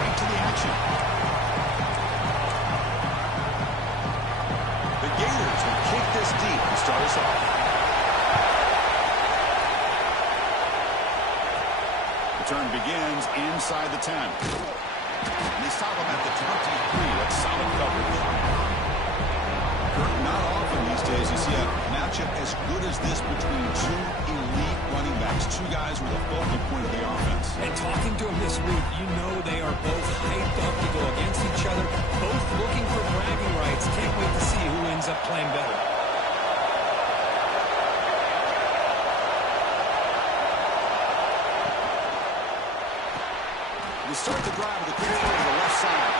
straight to the action. The Gators will kick this deep to start us off. The turn begins inside the 10. And they stop him at the 23. That's solid coverage. Not often these days you see a matchup as good as this between two elite running backs, two guys with a focal point of the offense. And talking to them this week, you know they are both hyped up to go against each other, both looking for bragging rights. Can't wait to see who ends up playing better. We start the drive with a quick throw to the left side.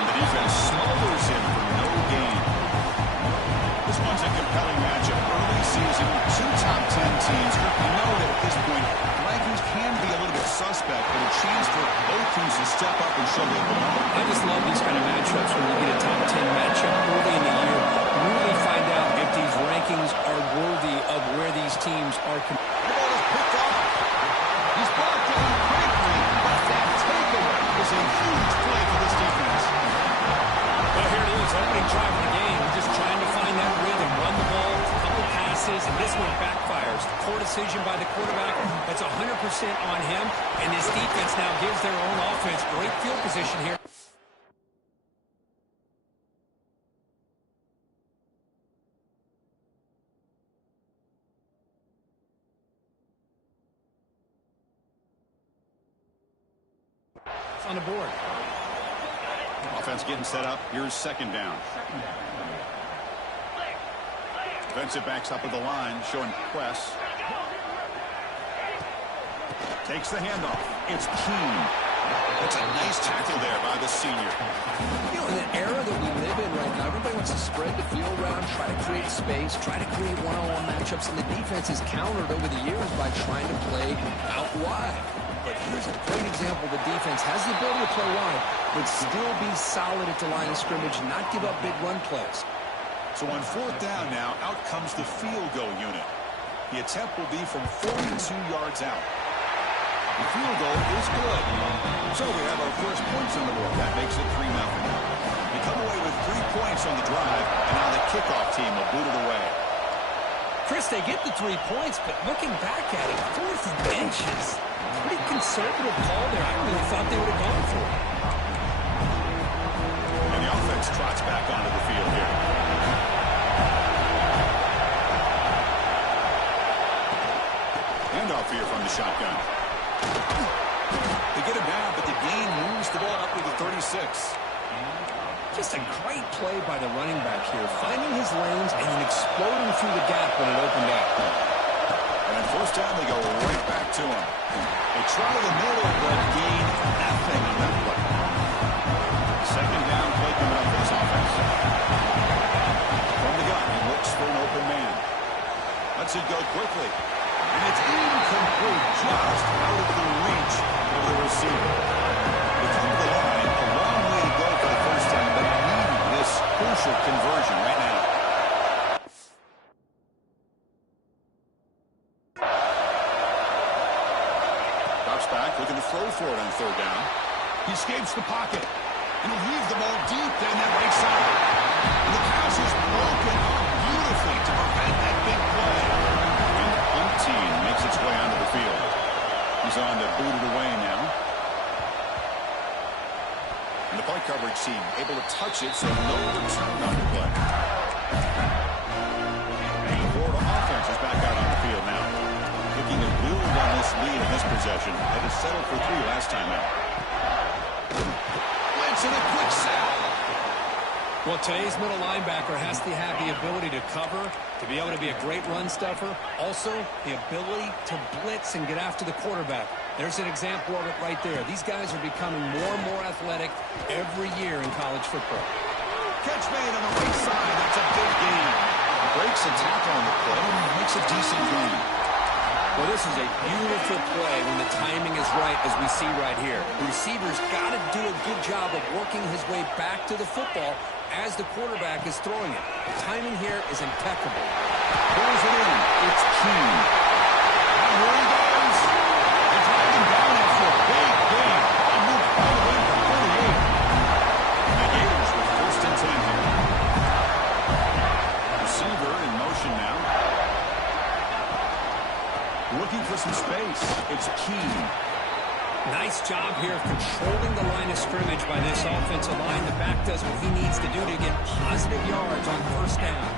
And the defense smothers him for no gain. This one's a compelling matchup. Early season, two top 10 teams. We know that at this point, rankings can be a little bit suspect, but a chance for both teams to step up and show they belong. I just love these kind of matchups when you get a top 10 matchup early in the year. Really find out if these rankings are worthy of where these teams are. The ball is picked off. He's brought down quickly, but that takeaway is a huge play for this defense. Well, here it is, opening drive of the game. We're just trying to find that rhythm, run the ball, a couple passes, and this one backfires. Poor decision by the quarterback. That's 100% on him, and this defense now gives their own offense great field position here. On the board. Offense getting set up. Here's second down. Defensive backs up at the line, showing Quest. Takes the handoff. It's Keene. That's a nice tackle there by the senior. You know, in an era that we live in right now, everybody wants to spread the field around, try to create space, try to create one-on-one matchups, and the defense has countered over the years by trying to play out wide. But here's a great example. The defense has the ability to play wide, but still be solid at the line of scrimmage, not give up big run plays. So on fourth down now, out comes the field goal unit. The attempt will be from 42 yards out. The field goal is good. So we have our first points on the board. That makes it 3-0. They come away with 3 points on the drive, and now the kickoff team will boot it away. Chris, they get the 3 points, but looking back at it, 4th and inches. Pretty conservative call there. I really thought they would have gone for it. And the offense trots back onto the field here. Handoff here from the shotgun. They get him down, but the gain moves the ball up to the 36. Just a great play by the running back here, finding his lanes and then exploding through the gap when it opened up. And on first down, they go right back to him. They try the middle, but gain nothing on that play. Second down play coming up for this offense. From the gun, he looks for an open man. Lets it go quickly. And it's incomplete, just out of the reach of the receiver. They come to the line, a long way to go for the first time, but needing this crucial conversion right now. Drops back, looking to throw for it on third down. He escapes the pocket, and he'll leave the ball deep down that right side. And the pass is broken up beautifully to prevent that big play. And Umpteen makes its way onto the field. He's on to boot it away now. And the play coverage team able to touch it, so no return on the play. And the Florida offense is back out on the field now. Looking to build on this lead in this possession. They had settled for 3 last time out. Blitz and a quick sack. Well, today's middle linebacker has to have the ability to cover, to be able to be a great run stuffer. Also, the ability to blitz and get after the quarterback. There's an example of it right there. These guys are becoming more and more athletic every year in college football. Catch made on the right side. That's a big gain. Breaks a tackle on the play. Makes a decent gain. Well, this is a beautiful play when the timing is right, as we see right here. The receiver's got to do a good job of working his way back to the football as the quarterback is throwing it. The timing here is impeccable. Pulls it in. It's Keene. And here he goes. They drag him down after a big gain. They move all the way to the holding the line of scrimmage by this offensive line. The back does what he needs to do to get positive yards on first down.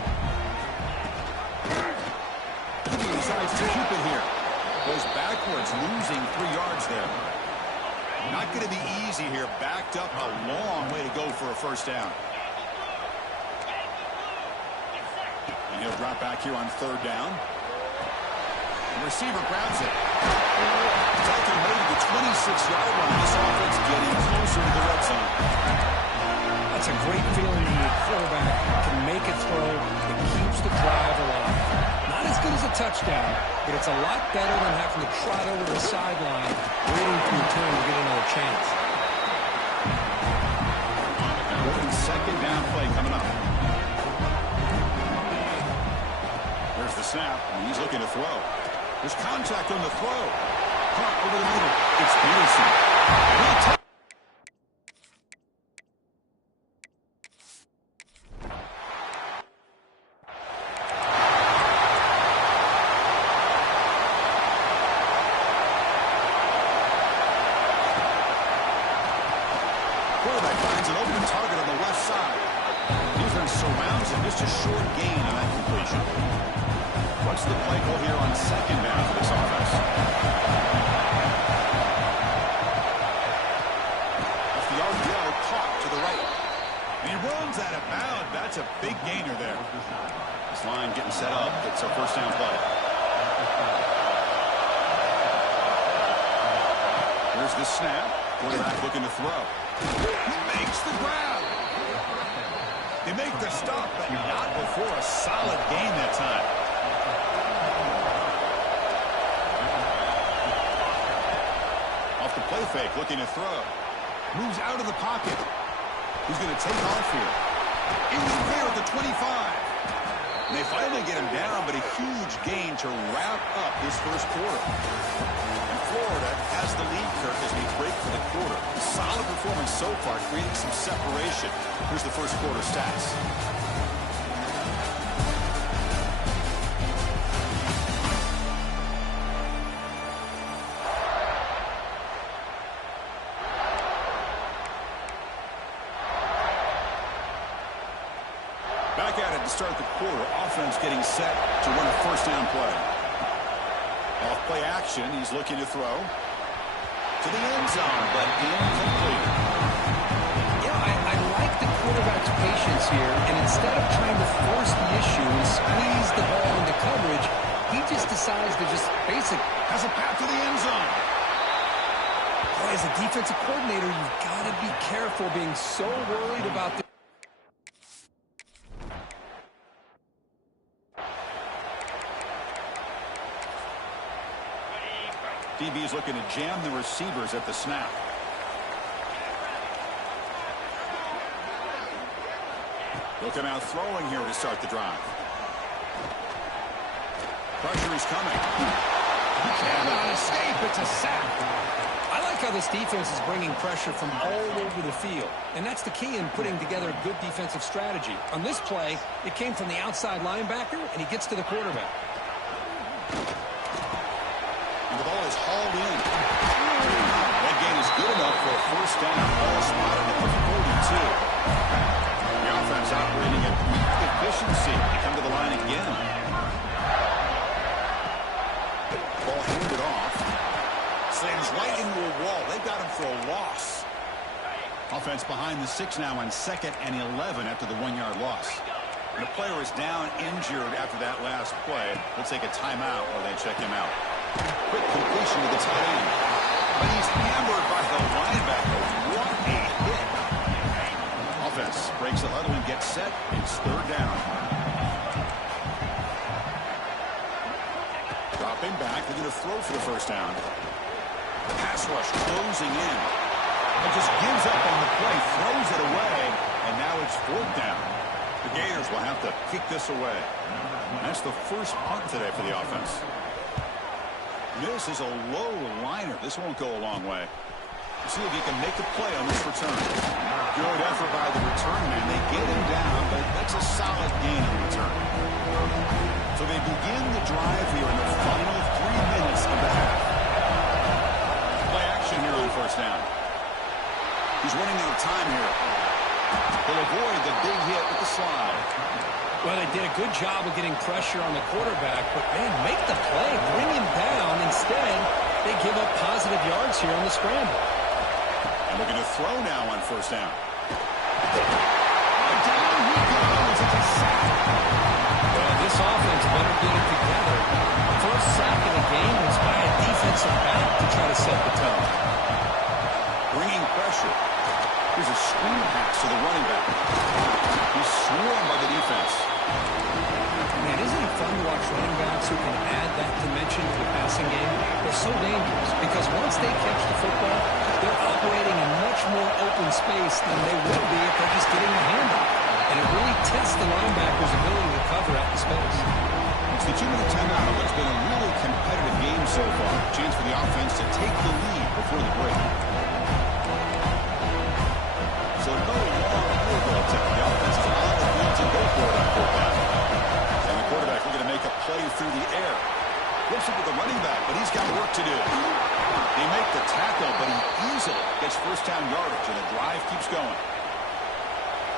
He decides to keep it here. Goes backwards, losing 3 yards there. Not going to be easy here. Backed up a long way to go for a first down. And he'll drop back here on third down. The receiver grabs it. Taken away to the 26-yard line. This offense getting closer to the red zone. That's a great feeling when your quarterback can make a throw that keeps the drive alive. Not as good as a touchdown, but it's a lot better than having to trot over the sideline, waiting for your turn to get another chance. Second down play coming up. There's the snap, and he's looking to throw. There's contact on the throw. Caught over the middle. It's Peterson. Quarterback finds an open target on the left side. Defense surrounds him. Just a short gain on that completion. What's the play call here on second down for this offense? Off the RPO, caught to the right. And he runs out of bounds. That's a big gainer there. This line getting set up. It's a first down play. Here's the snap. Quarterback looking to throw. He makes the grab. They make the stop, but not before a solid gain that time. Off the play fake, looking to throw. Moves out of the pocket. He's going to take off here. In there at the 25. And they finally get him down, but a huge gain to wrap up this first quarter. Florida has the lead, Kirk, as we break for the quarter. Solid performance so far, creating some separation. Here's the first quarter stats. Back at it to start the quarter. Offense getting set to run a first down play. Off play action, he's looking to throw to the end zone, but incomplete. Yeah, I like the quarterback's patience here, and instead of trying to force the issue and squeeze the ball into coverage, he just decides to just has a path to the end zone. Boy, as a defensive coordinator, you've got to be careful being so worried about the DB is looking to jam the receivers at the snap. Looking out throwing here to start the drive. Pressure is coming. He cannot escape. It's a sack. I like how this defense is bringing pressure from all over the field, and that's the key in putting together a good defensive strategy. On this play, it came from the outside linebacker, and he gets to the quarterback. And the ball is hauled in. That gain is good enough for a first down. Ball spotted at the 42. The offense operating at peak efficiency. They come to the line again. Ball handed off. Slams right into a wall. They've got him for a loss. Offense behind the 6 now on 2nd and 11 after the 1-yard loss. And the player is down injured after that last play. They'll take a timeout while they check him out. Quick completion to the tight end. But he's hammered by the linebacker. What a hit. Offense breaks the huddle and gets set. It's third down. Dropping back. They're going to throw for the first down. Pass rush closing in. He just gives up on the play, throws it away, and now it's fourth down. The Gators will have to kick this away. That's the first punt today for the offense. This is a low liner. This won't go a long way. See if he can make a play on this return. Good effort by the return man. They get him down, but that's a solid gain in return. So they begin the drive here in the final 3 minutes of the half. Play action here on first down. He's running out of time here. He'll avoid the big hit with the slide. Well, they did a good job of getting pressure on the quarterback, but, man, make the play, bring him down. Instead, they give up positive yards here on the scramble. And looking to throw now on first down. Down he goes. It's a sack. Well, this offense better get it together. First sack of the game was by a defensive back to try to set the tone. Bringing pressure. Here's a screen pass to the running back. He's swarmed by the defense. Man, isn't it fun to watch running backs who can add that dimension to the passing game? They're so dangerous because once they catch the football, they're operating in much more open space than they will be if they're just getting the handle. And it really tests the linebacker's ability to cover out the space. It's the 2-minute timeout of what's been a really competitive game so far. Chance for the offense to take the lead before the break. So no long field goal attempt. The offense is on the field to go for it on fourth down. And the quarterback looking to make a play through the air. Flips it with the running back, but he's got work to do. They make the tackle, but he easily gets first down yardage, and the drive keeps going.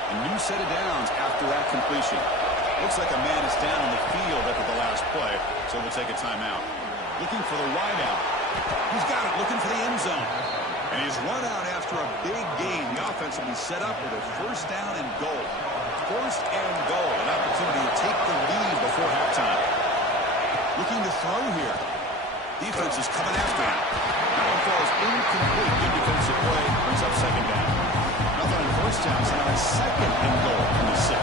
A new set of downs after that completion. Looks like a man is down in the field after the last play, so we'll take a timeout. Looking for the wideout. He's got it, looking for the end zone. And he's run out after a big gain. The offense will be set up with a first down and goal. First and goal, an opportunity to take the lead before halftime. Looking to throw here. Defense is coming after him. That one falls incomplete. Good defensive play. Brings up second down. Nothing on first down, so now a second and goal from the 6.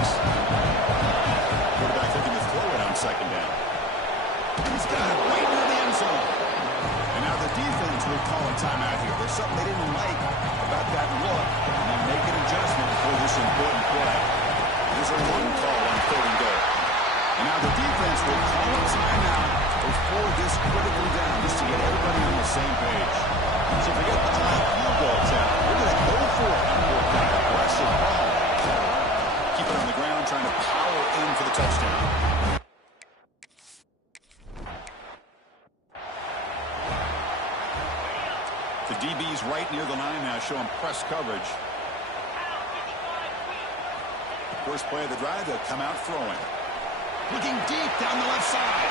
Quarterback looking to throw it on second down. He's got it right near the end zone. And now the defense will call a timeout here. There's something they didn't like about that look. And they make an adjustment for this important play. There's a run call on third and goal. And now the defense will call a timeout before this critical down just to get everybody on the same page. So forget the long field goal attempt. We're going to go for it on fourth down. Aggressive ball. Keep it on the ground, trying to power in for the touchdown. The DB's right near the line now, showing press coverage. First play of the drive, they'll come out throwing. Looking deep down the left side.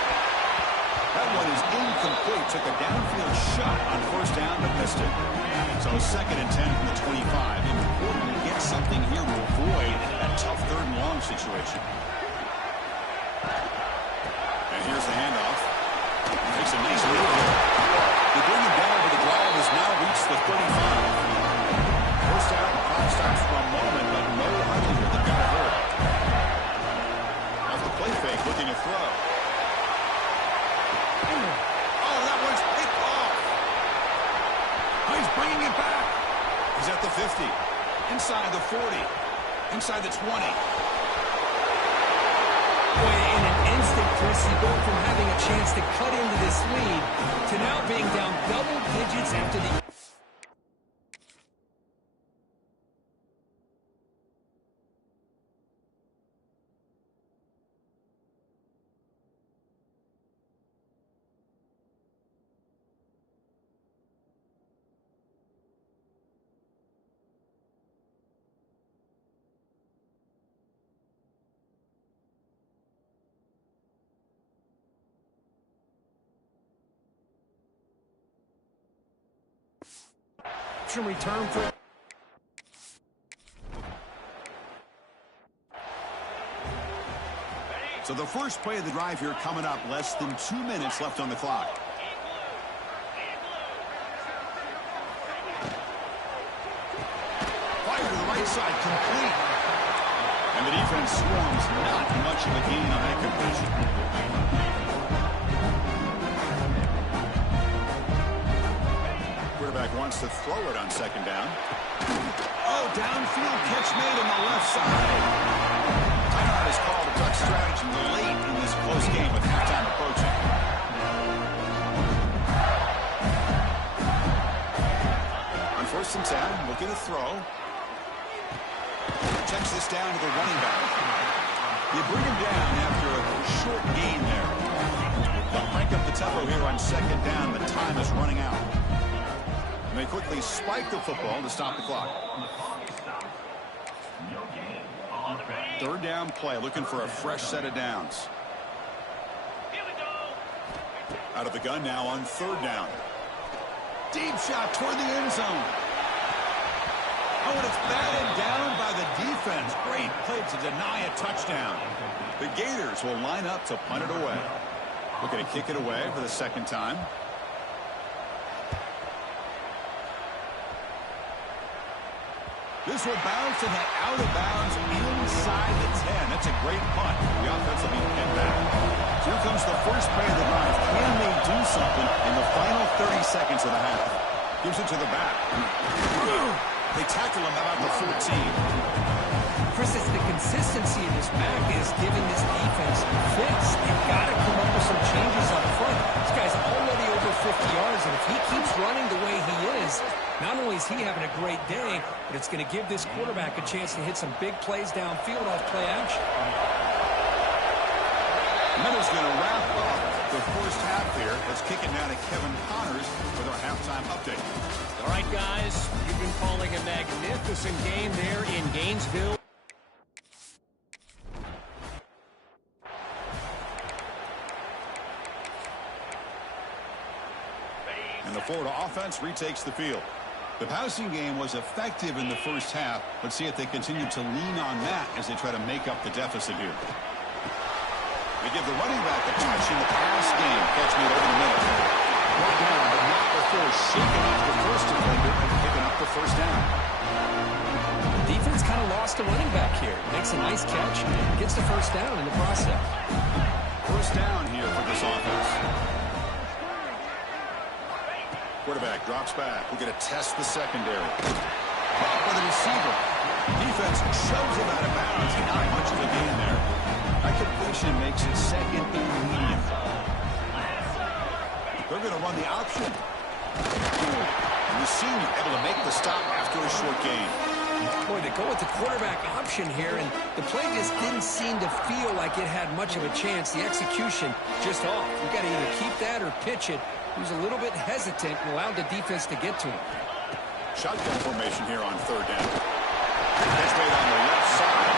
That one is incomplete. Took a downfield shot on first down, but missed it. So second and 10 from the 25. Important to get something here to avoid that tough third and long situation. And here's the handoff. Takes a nice move here. They bring him down, but the drive has now reached the 35. First down, the clock stops for a moment, but no hurry here. They've got to hurry. Off the play fake, looking to throw. Oh, that one's picked off. Oh, he's bringing it back. He's at the 50. Inside the 40. Inside the 20. Boy, in an instant, Chris, you go from having a chance to cut into this lead to now being down double digits after the... return for... So the first play of the drive here coming up, less than 2 minutes left on the clock. Fire to the right side, complete. And the defense swarms, not much of a gain on that completion. Quarterback wants to throw it on second down. Oh, downfield catch made on the left side. Timeout is called to duck strategy late in this close game with halftime approaching. On first and 10, looking to throw. Checks this down to the running back. You bring him down after a short gain there. They'll crank up the tempo here on second down, but time is running out. And they quickly spike the football to stop the clock. Third down play, looking for a fresh set of downs. Out of the gun now on third down. Deep shot toward the end zone. Oh, and it's batted down by the defense. Great play to deny a touchdown. The Gators will line up to punt it away. Looking to kick it away for the second time. This will bounce and head out of bounds inside the 10. That's a great punt. The offense will be pinned back. So here comes the first play of the drive. Can they do something in the final 30 seconds of the half? Gives it to the back. They tackle him about the 14. Chris, it's the consistency in this back is giving this defense fits. They've got to come up with some changes up front. This guy's already over 50 yards, and if he keeps running the way he is, not only is he having a great day, but it's going to give this quarterback a chance to hit some big plays downfield off play action. And that is going to wrap up the first half here. Let's kick it now to Kevin Connors with our halftime update. All right, guys, you've been calling a magnificent game there in Gainesville. And the Florida offense retakes the field. The passing game was effective in the first half. Let's see if they continue to lean on that as they try to make up the deficit here. They give the running back a touch in the pass game. Catch me over the middle. Brought down, but not before shaking off the first defender and picking up the first down. Defense kind of lost a running back here. Makes a nice catch, gets the first down in the process. First down here for this offense. Quarterback drops back. We're going to test the secondary. Caught by the receiver. Defense shoves him out of bounds. Not much of a gain there. That completion makes it second and medium. They're going to run the option. And the senior able to make the stop after a short gain. Boy, they go with the quarterback option here, and the play just didn't seem to feel like it had much of a chance. The execution just off. You got to either keep that or pitch it. He was a little bit hesitant and allowed the defense to get to him. Shotgun formation here on third down. That's made on the left side.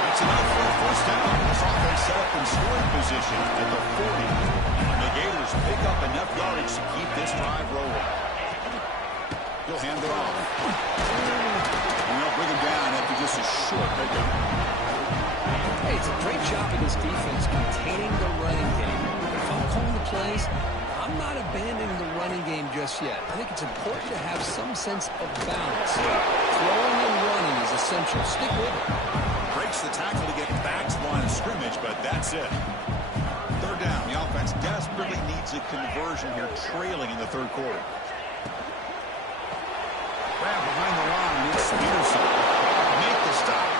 That's enough for a first down. This offense set up in scoring position at the 40. And the Gators pick up enough yardage to keep this drive rolling. He'll hand it off. And they'll bring him down after just a short pickup. Hey, it's a great job of this defense containing the running game. But if I'm calling the plays, I'm not abandoning the running game just yet. I think it's important to have some sense of balance. Throwing and running is essential. Stick with it. Breaks the tackle to get back to the line of scrimmage, but that's it. Third down. The offense desperately needs a conversion here, trailing in the third quarter. Grab behind the line. It's Peterson. Make the stop.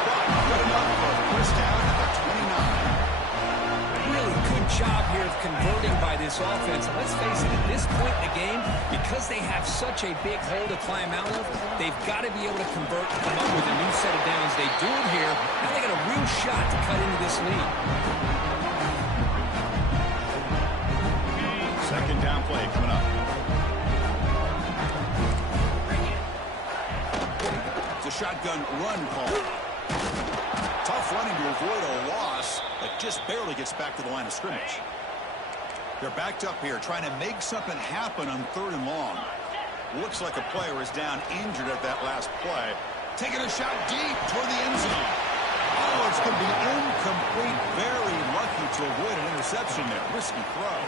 Good enough for a first down at the 29. Really good job here of converting by this offense. And let's face it, at this point in the game, because they have such a big hole to climb out of, they've got to be able to convert and come up with a new set of downs. They do it here. Now they got a real shot to cut into this lead. Second down play coming up. It's a shotgun run call. Tough running to avoid a loss, but just barely gets back to the line of scrimmage. They're backed up here, trying to make something happen on third and long. Looks like a player is down injured at that last play. Taking a shot deep toward the end zone. Oh, it's going to be incomplete. Very lucky to avoid an interception there. Risky throw.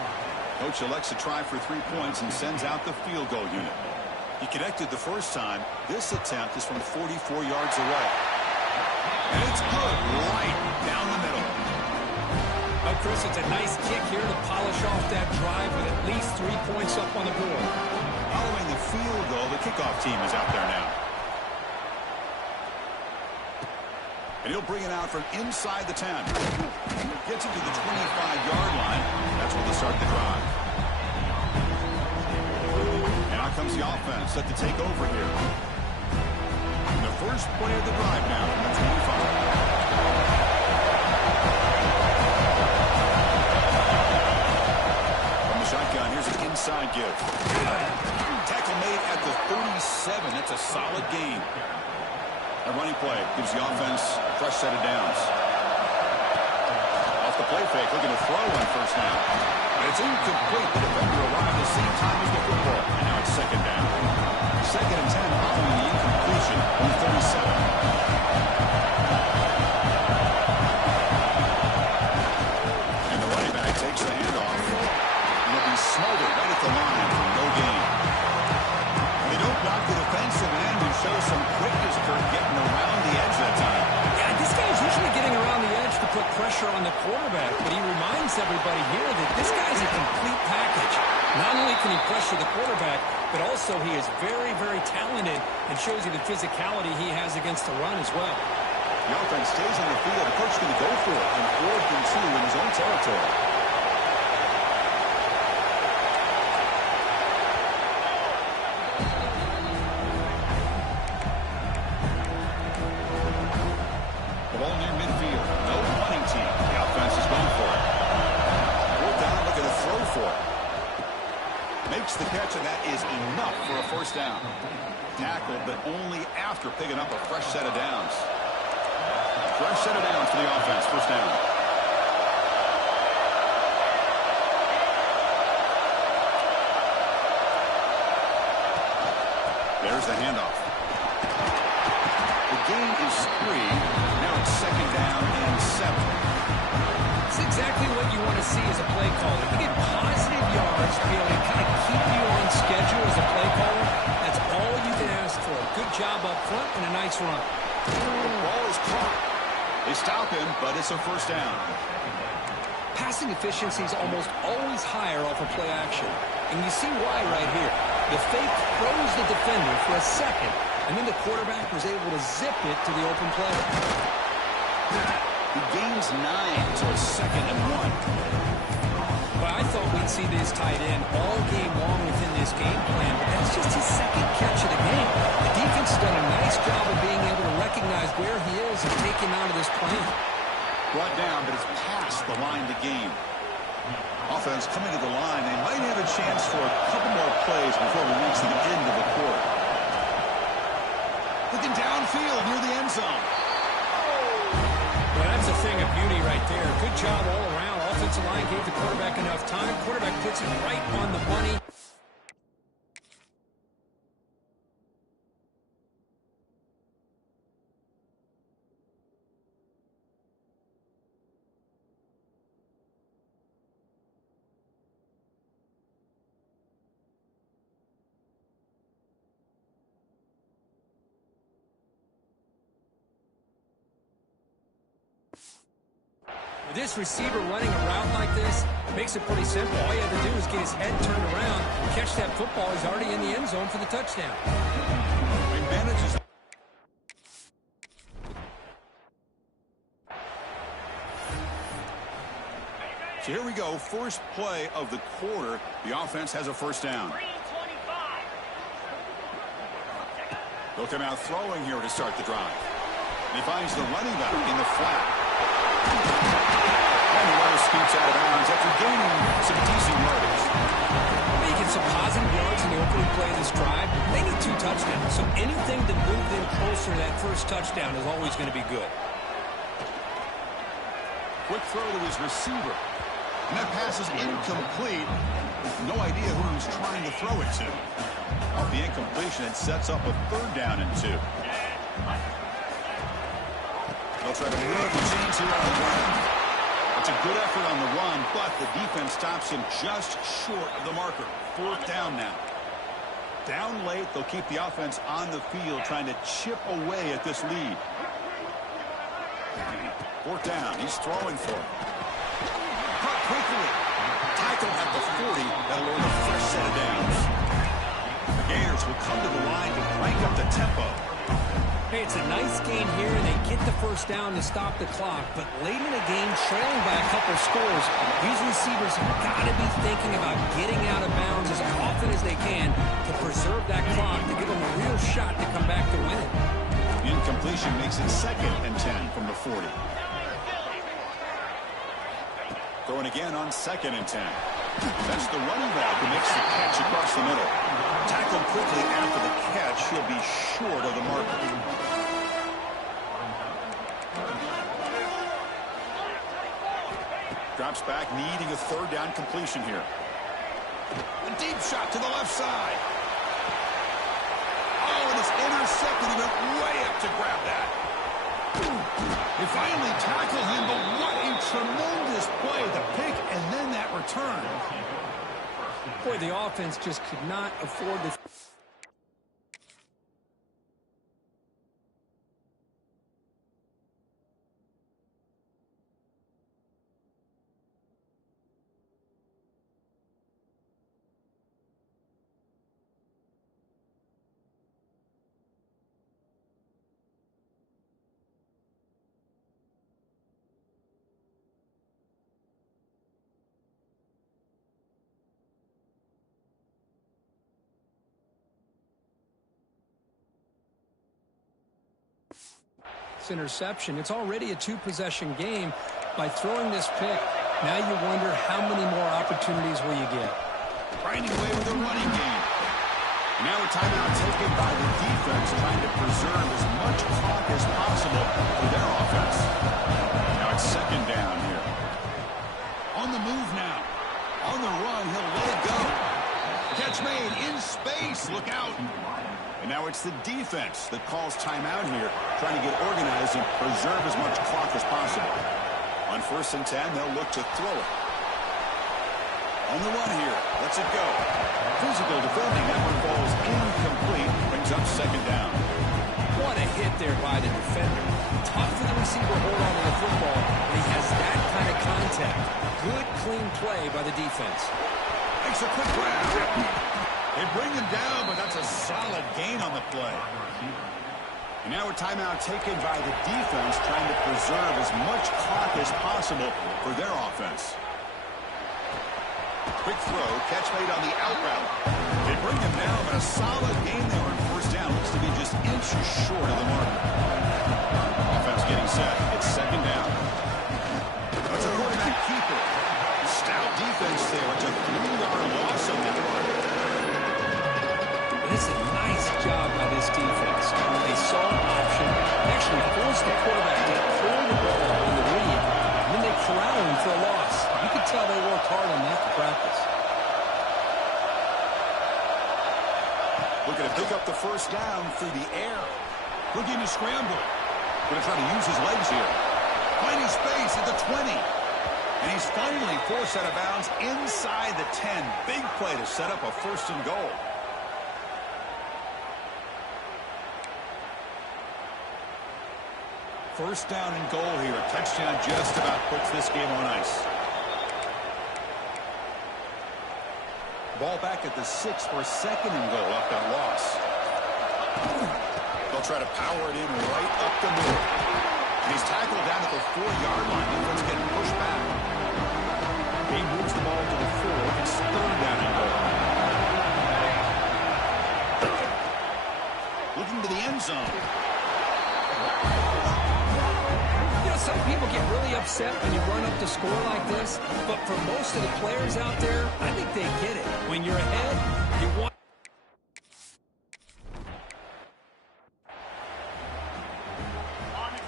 Coach elects to try for 3 points and sends out the field goal unit. He connected the first time. This attempt is from 44 yards away. And it's good, right down the middle. Oh, Chris, it's a nice kick here to polish off that drive with at least 3 points up on the board. Following the field goal, the kickoff team is out there now. And he'll bring it out from inside the 10. Gets it to the 25-yard line. That's where they'll start the drive. And out comes the offense set to take over here. And the first play of the drive now from the 25. onside give. Tackle made at the 37. That's a solid gain. A running play gives the offense a fresh set of downs. Off the play fake, looking to throw on first down. And it's incomplete. The defender arrived at the same time as the football. And now it's second down. Second and 10 following the incompletion on the 37. Takes the handoff. It'll be smothered right at the line for no gain. They don't block the defensive end and show some quickness for getting around the edge that time. Yeah, this guy's usually getting around the edge to put pressure on the quarterback, but he reminds everybody here that this guy's a complete package. Not only can he pressure the quarterback, but also he is very, very talented and shows you the physicality he has against the run as well. The offense stays on the field. The coach is going to go for it on 4th and 2 in his own territory. The catch, and that is enough for a first down. Tackled, but only after picking up a fresh set of downs. Fresh set of downs for the offense. First down. There's the handoff. The gain is 3. Now it's second down and 7. It's exactly what you want to see as a play caller. You get positive yards to be able to kind of keep you on schedule as a play caller. That's all you can ask for. Good job up front and a nice run. The ball is caught. They stop him, but it's a first down. Passing efficiency is almost always higher off of play action. And you see why right here. The fake throws the defender for a second, and then the quarterback was able to zip it to the open player. He gains 9, so it's second and 1. Well, I thought we'd see this tight end all game long within this game plan, but that's just his second catch of the game. The defense has done a nice job of being able to recognize where he is and take him out of this plan. Brought down, but it's past the line to gain. Offense coming to the line. They might have a chance for a couple more plays before we reach the end of the quarter. Looking downfield near the end zone. Well, that's a thing of beauty right there. Good job all around. Offensive line gave the quarterback enough time. Quarterback puts it right on the money. With this receiver running a route like this, makes it pretty simple. All you have to do is get his head turned around, catch that football. He's already in the end zone for the touchdown. He manages. So here we go. First play of the quarter. The offense has a first down. They'll come out throwing here to start the drive. And he finds the running back in the flat. And the runner scoots out of bounds after gaining some decent yardage. They get some positive yards in the opening play of this drive. They need 2 touchdowns, so anything to move them closer to that first touchdown is always going to be good. Quick throw to his receiver. And that pass is incomplete. No idea who he's trying to throw it to. Off the incompletion, it sets up a third down and 2. They'll try to move the chains here on the run. It's a good effort on the run, but the defense stops him just short of the marker. Fourth down now. Down late, they'll keep the offense on the field trying to chip away at this lead. Fourth down, he's throwing for it. Caught quickly. Tackle at the 40. That'll earn a fresh set of downs. The Gators will come to the line to crank up the tempo. Hey, it's a nice game here, and they get the first down to stop the clock. But late in the game, trailing by a couple scores, these receivers have got to be thinking about getting out of bounds as often as they can to preserve that clock, to give them a real shot to come back to win it. The incompletion makes it second and 10 from the 40. Throwing again on second and 10. That's the running back who makes the catch across the middle. Tackled quickly after the catch. He'll be short of the marker. Drops back, needing a third down completion here. A deep shot to the left side. Oh, and it's intercepted. He went way up to grab that. They finally tackle him, but what a tremendous play. The pick and then that return. Boy, the offense just could not afford to... interception. It's already a two-possession game. By throwing this pick, now you wonder how many more opportunities will you get. Finding away with a running game. Now a timeout taken by the defense, trying to preserve as much clock as possible for their offense. Now it's second down here. On the move now. On the run, he'll let it go. Catch made in space. Look out. And now it's the defense that calls timeout here, trying to get organized and preserve as much clock as possible. On 1st and 10, they'll look to throw it. On the run here, lets it go. Physical defending, that one falls incomplete, brings up second down. What a hit there by the defender. Tough for the receiver to hold on to the football, but he has that kind of contact. Good, clean play by the defense. Makes a quick grab. They bring him down, but that's a solid gain on the play. And now a timeout taken by the defense, trying to preserve as much clock as possible for their offense. Quick throw, catch made on the out route. They bring him down, but a solid gain there on 1st down. Looks to be just inches short of the mark. Offense getting set. It's second down. That's a quarterback keeper. Stout defense there. It's a 3-yard loss on that run. It's a nice job by this defense. They saw an option, actually forced the quarterback to throw the ball in the lead, and then they corral him for a loss. You could tell they worked hard on that to practice. Looking to pick up the 1st down through the air. Looking to scramble. Going to try to use his legs here. Finding space at the 20. And he's finally forced out of bounds inside the 10. Big play to set up a 1st and goal. First down and goal here. A touchdown just about puts this game on ice. Ball back at the 6 for 2nd and goal off that loss. They'll try to power it in right up the middle. And he's tackled down at the 4-yard line. Defense getting pushed back. He moves the ball to the 4. It's 3rd down and goal. Looking to the end zone. Some people get really upset when you run up to score like this, but for most of the players out there, I think they get it. When you're ahead, you want...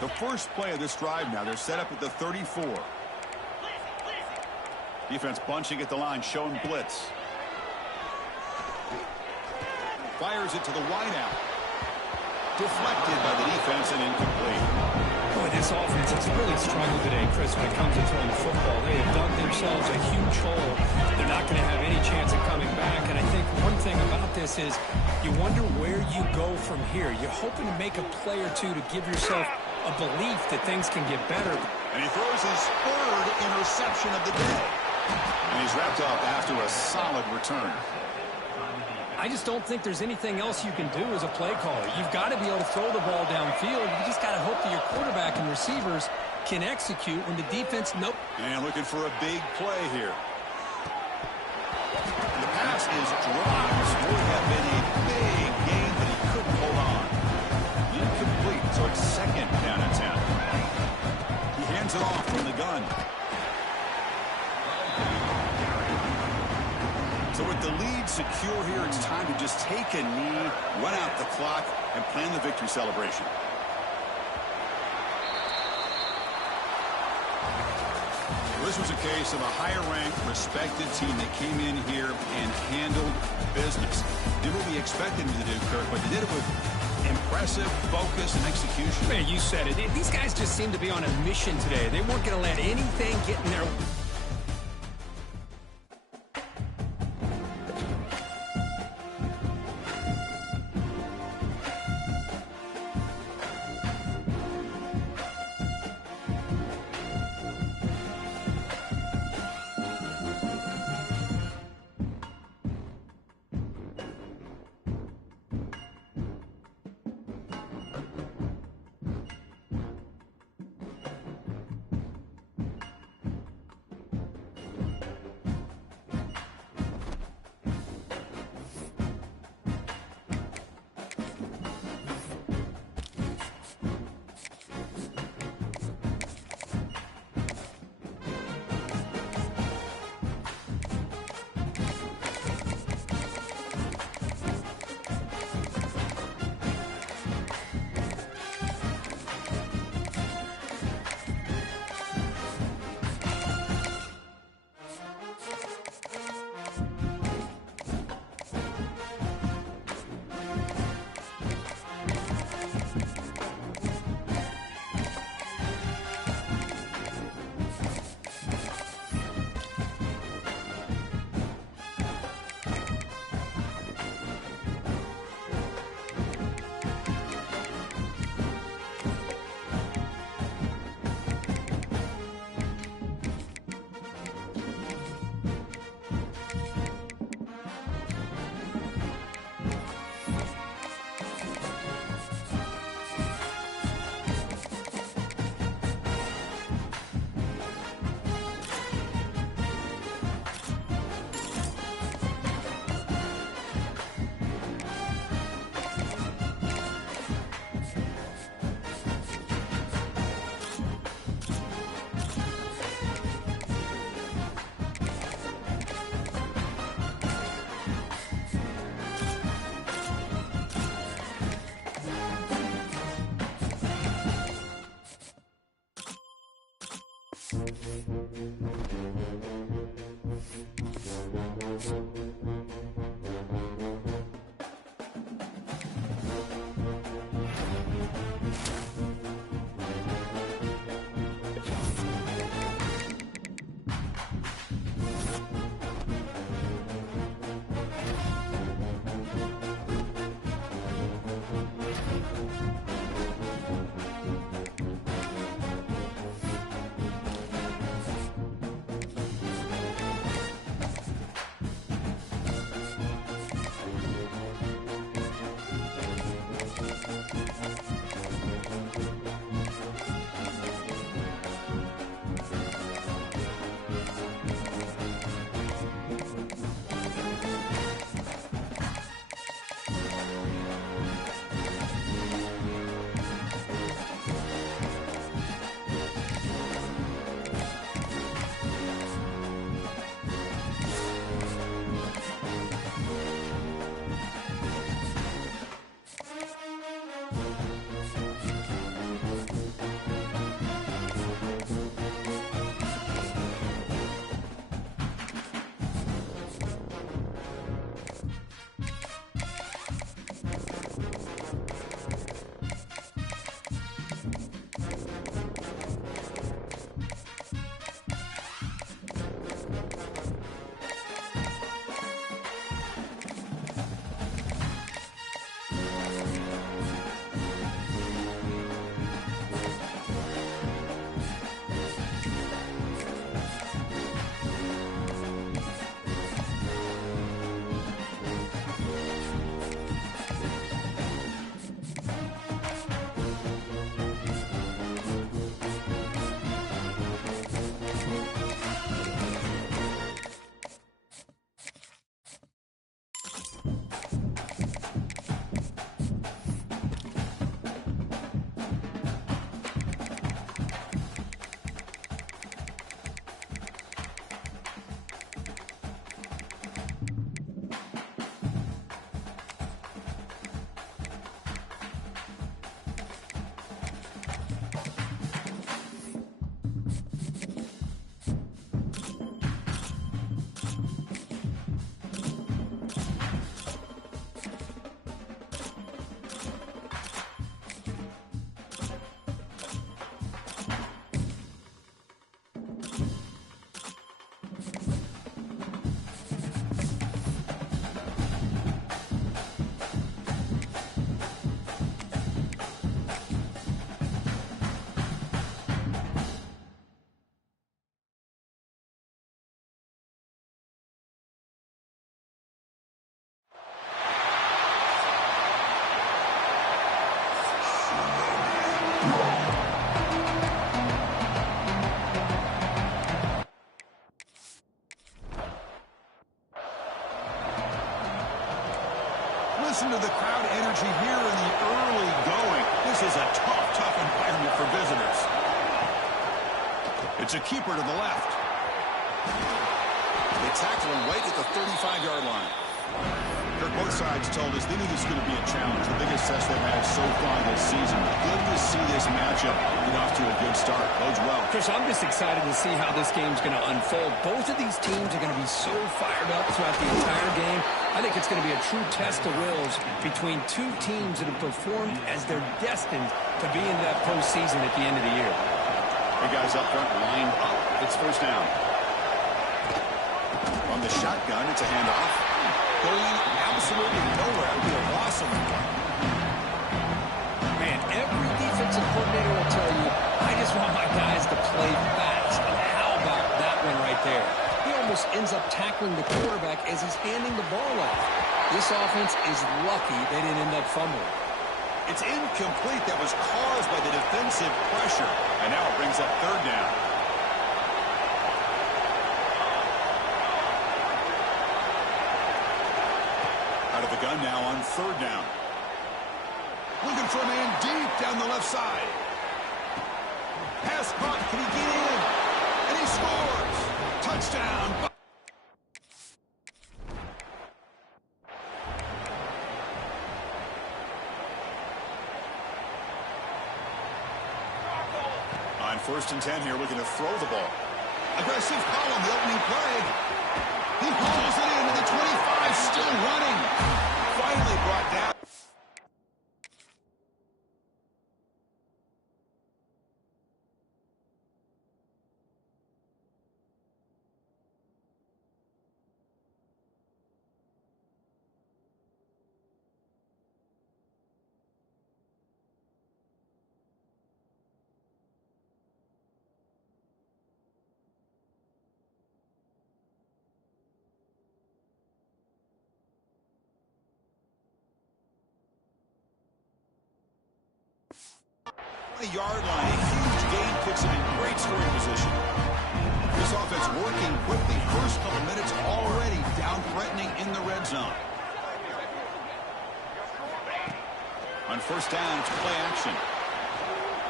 The first play of this drive now, they're set up at the 34. Defense bunching at the line, showing blitz. Fires it to the wideout. Deflected by the defense and incomplete. Boy, this offense has really struggled today, Chris, when it comes to throwing the football. They have dug themselves a huge hole. They're not going to have any chance of coming back. And I think one thing about this is you wonder where you go from here. You're hoping to make a play or two to give yourself a belief that things can get better. And he throws his 3rd interception of the day. And he's wrapped up after a solid return. I just don't think there's anything else you can do as a play caller. You've got to be able to throw the ball downfield. You just got to hope that your quarterback and receivers can execute when the defense... Nope. And looking for a big play here. And the pass is dropped. This would have been a big game, but he couldn't hold on. Incomplete, so it's 2nd down and 10. He hands it off from the gun. So with the lead secure here, it's time to just take a knee, run out the clock, and plan the victory celebration. This was a case of a higher-ranked, respected team that came in here and handled business. Did what we expected them to do, Kirk, but they did it with impressive focus and execution. Man, you said it. These guys just seem to be on a mission today. They weren't going to let anything get in their... Listen to the crowd energy here in the early going. This is a tough environment for visitors. It's a keeper to the left. They tackle him right at the 35-yard line. Kirk, both sides told us they knew this was going to be a challenge, the biggest test they've had so far this season. Good to see this matchup get off to a good start. Bodes well. Chris, I'm just excited to see how this game's going to unfold. Both of these teams are going to be so fired up throughout the entire game. I think it's going to be a true test of wills between two teams that have performed as they're destined to be in that postseason at the end of the year. The guys up front lined up. It's first down. From the shotgun, it's a handoff. Going absolutely nowhere. It would be a loss of one. Man, every defensive coordinator will tell you, I just want my guys to play fast. And how about that one right there? He almost ends up tackling the quarterback as he's handing the ball off. This offense is lucky they didn't end up fumbling. It's incomplete. That was caused by the defensive pressure. And now it brings up third down. Out of the gun now on third down. Looking for a man deep down the left side. Pass caught. Can he get in? And he scores. Touchdown. On first and 10 here, looking to throw the ball. Aggressive call on the opening play. He hauls it into the 25, still running. Finally brought down. Yard line, a huge gain puts him in great scoring position. This offense working quickly. First couple minutes already down threatening in the red zone. On first down, it's play action.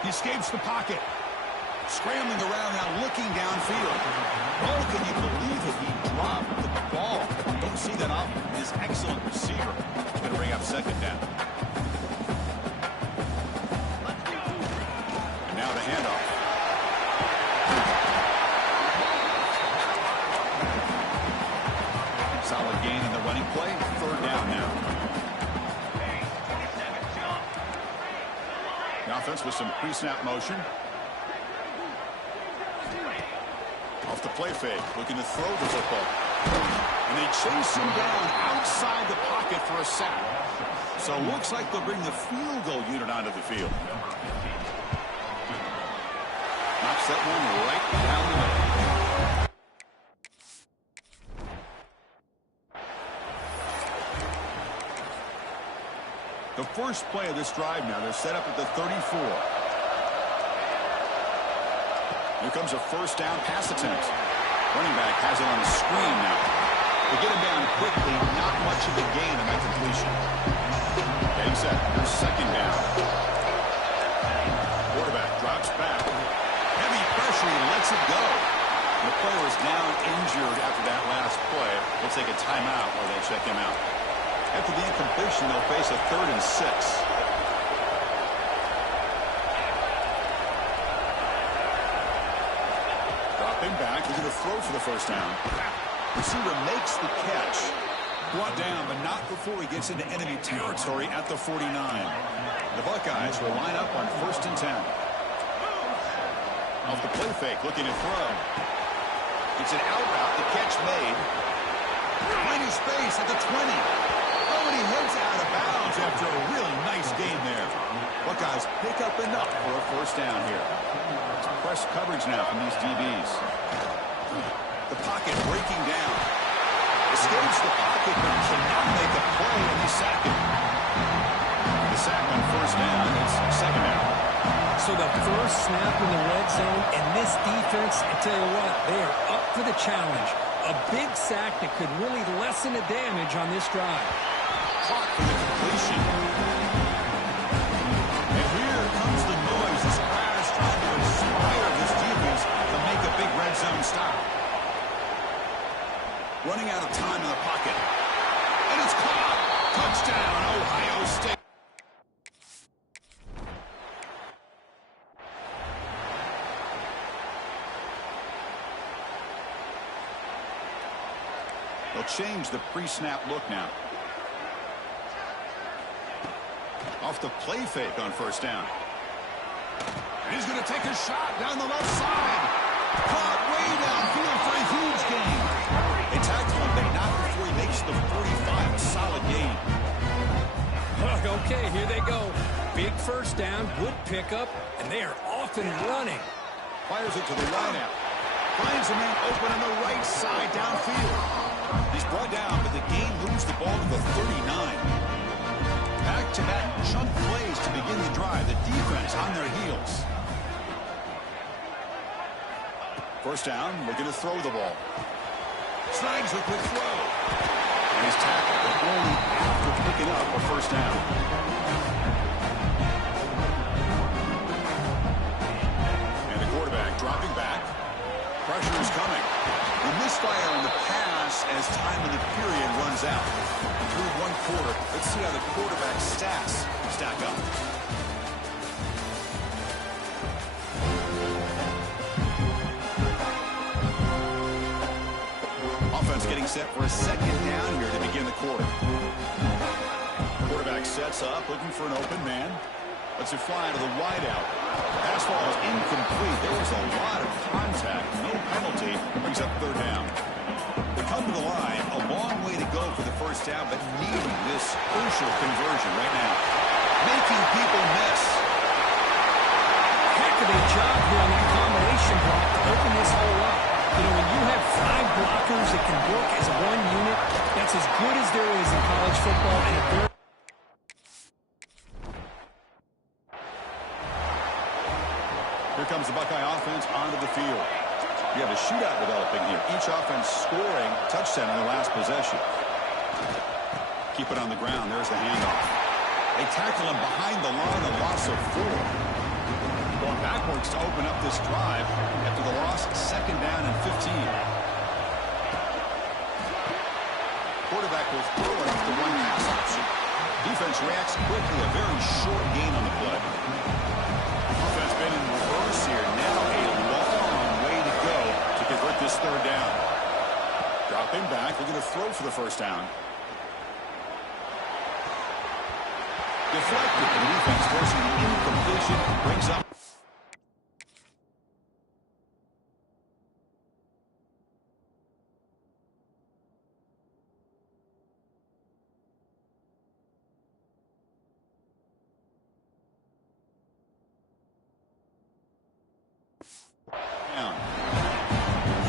He escapes the pocket. Scrambling around now, looking downfield. Oh, can you believe it? He dropped the ball. Don't see that often. His excellent receiver. It's going to bring up second down. Now the handoff. Solid gain in the running play. Third down now. The offense with some pre-snap motion. Off the play fake. Looking to throw the football. And they chase him down outside the pocket for a sack. So it looks like they'll bring the field goal unit onto the field. Knocks that one right down the middle. The first play of this drive now, they're set up at the 34. Here comes a first down pass attempt. Running back has it on a screen now. They get him down quickly, not much of a gain on that completion. Getting set, here's second down. Quarterback drops back. Heavy pressure, he lets it go. The player is now injured after that last play. They'll take a timeout while they check him out. After the incompletion, they'll face a 3rd and 6. Dropping back, looking to throw for the first down. Receiver makes the catch. Brought down, but not before he gets into enemy territory at the 49. The Buckeyes will line up on 1st and 10. Off the play fake, looking to throw. It's an out route, the catch made. Finding space at the 20. Oh, and he heads out of bounds after a really nice game there. Buckeyes pick up enough for a first down here. It's press coverage now from these DBs. The pocket breaking down. Escapes the pocket, but cannot make a play, and he's sacked. The sack on first down, it's second down. So First snap in the red zone, and this defense, I tell you what, they are up for the challenge. A big sack that could really lessen the damage on this drive. Caught for the completion. And here comes the noise as crowd is trying to inspire this defense to make a big red zone stop. Running out of time in the pocket. And it's caught. Touchdown, Ohio State. They'll change the pre-snap look now. Off the play fake on first down. And he's going to take a shot down the left side. Caught way downfield for a huge gain. They tackle him, but not before he makes the 45. A solid gain. Okay, here they go. Big first down, good pickup, and they are off and running. Fires it to the right out. Finds a man open on the right side downfield. He's brought down, but the gain moves the ball to the 39. Back-to-back chunk plays to begin the drive. The defense on their heels. First down, looking to throw the ball. Snags a quick throw. And he's tackled, but only after picking up a first down. And the quarterback dropping back. Pressure is coming. The misfire on the pass as time in the period runs out. Through one quarter, let's see how the quarterback's stats stack up. Offense getting set for a second down here to begin the quarter. Quarterback sets up, looking for an open man. Lets it fly to the wideout. Pass ball is incomplete. There was a lot of contact. No penalty. Brings up third down. They come to the line. A long way to go for the first down, but needing this crucial conversion right now. Making people miss. Heck of a job here on that combination block to open this hole up. You know, when you have 5 blockers that can work as one unit, that's as good as there is in college football, and a very Here comes the Buckeye offense onto the field. We have a shootout developing here. Each offense scoring touchdown in their last possession. Keep it on the ground. There's the handoff. They tackle him behind the line, a loss of 4. Going backwards to open up this drive after the loss, second down and 15. Quarterback will throw it off the one pass option. Defense reacts quickly. A very short gain on the play. Offense been in reverse here. Now a long way to go to convert this third down. Dropping back. We're going to throw for the first down. Deflected. The defense forcing the incompletion. Brings up.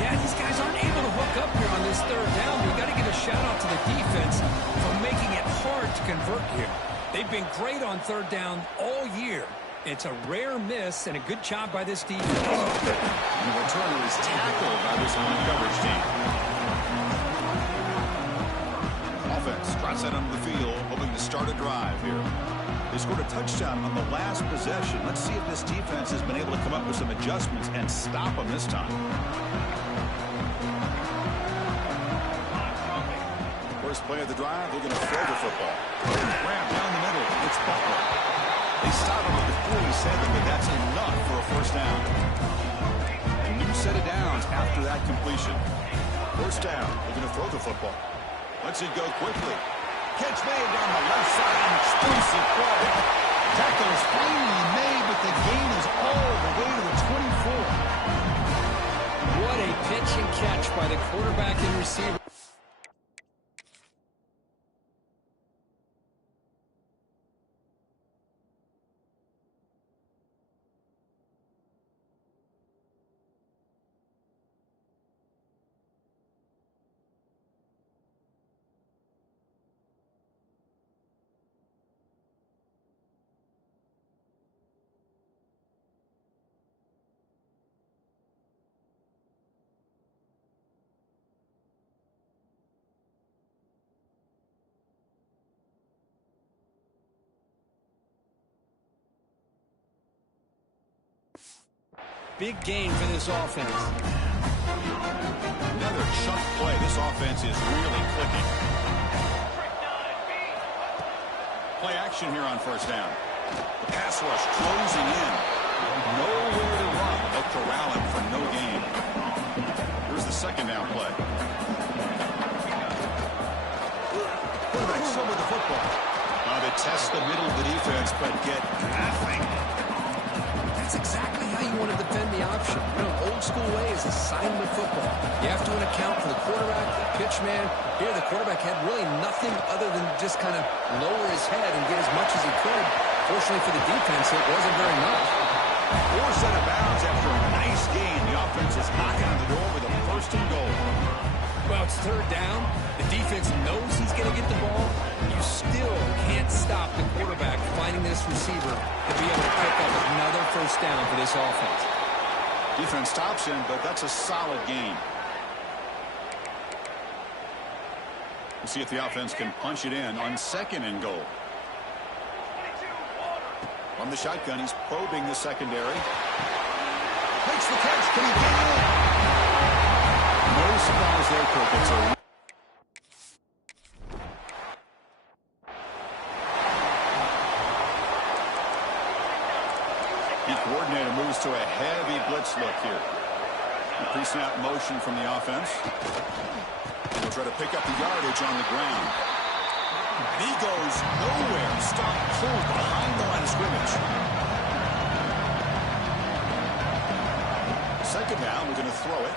Yeah, these guys aren't able to hook up here on this third down. We've got to give a shout-out to the defense for making it hard to convert here. They've been great on third down all year. It's a rare miss and a good job by this defense. The returner is tackled by this one coverage team. Offense drops that onto the field, hoping to start a drive here. They scored a touchdown on the last possession. Let's see if this defense has been able to come up with some adjustments and stop them this time. First play of the drive, they're going to throw the football. Grab down the middle. It's Butler. They stop him at the 47, but that's enough for a first down. A new set of downs after that completion. First down, they're going to throw the football. Lets it go quickly. Catch made down the left side. An explosive play. Tackle is finally made, but the gain is all the way to the 24. What a pitch and catch by the quarterback and receiver. big gain for this offense. Another chunk play. This offense is really clicking. Play action here on first down. The pass rush closing in. Nowhere to run. They'll corral him for no gain. Here's the second down play. Quarterback's over the football. They test the middle of the defense, but get nothing. That's exactly how you want to defend the option. You know, old school way is assignment football. You have to account for the quarterback, the pitch man. Here, the quarterback had really nothing other than just kind of lower his head and get as much as he could. Fortunately for the defense, it wasn't very much. Forced out of bounds after a nice gain. The offense is knocking on the door with a first and goal. Well, it's third down. The defense knows he's going to get the ball. You still can't stop the quarterback finding this receiver to be able to pick up another first down for this offense. Defense stops him, but that's a solid gain. We'll see if the offense can punch it in on second and goal. From the shotgun, he's probing the secondary. Makes the catch. Can he get it? No surprise there, Kirk. It's a the coordinator moves to a heavy blitz look here. Pre-snap motion from the offense. He'll try to pick up the yardage on the ground. And he goes nowhere. Stop pulled behind the line of scrimmage. Second down, we're going to throw it.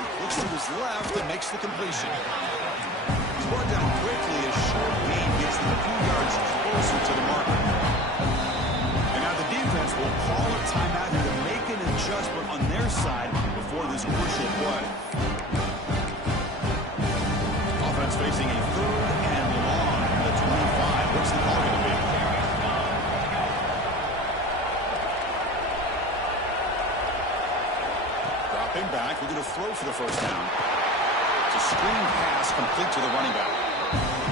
He looks to his left and makes the completion. He's brought down quickly as short gain gets them a few yards closer to the marker. And now the defense will call a timeout here to make an adjustment on their side before this crucial play. Offense facing a third and long at the 25. What's the call going to be? Dropping back. We're going to throw for the first down. It's a screen pass complete to the running back.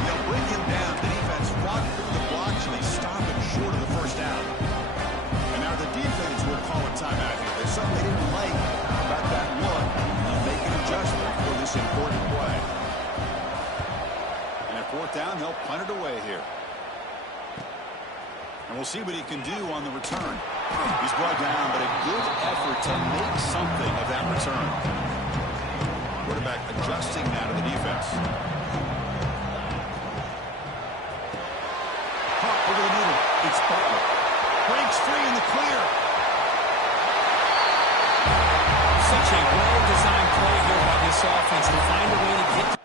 They'll bring him down. The defense fought through the blocks, and they stop him short of the first down. And now the defense will call a timeout here. There's something they didn't like about that look. They'll make an adjustment for this important play. And at fourth down, they'll punt it away here. And we'll see what he can do on the return. He's brought down, but a good effort to make something of that return. Quarterback adjusting now to the defense. Hawk over the middle. It's Butler. Breaks free in the clear. Such a well-designed play here by this offense to find a way to get.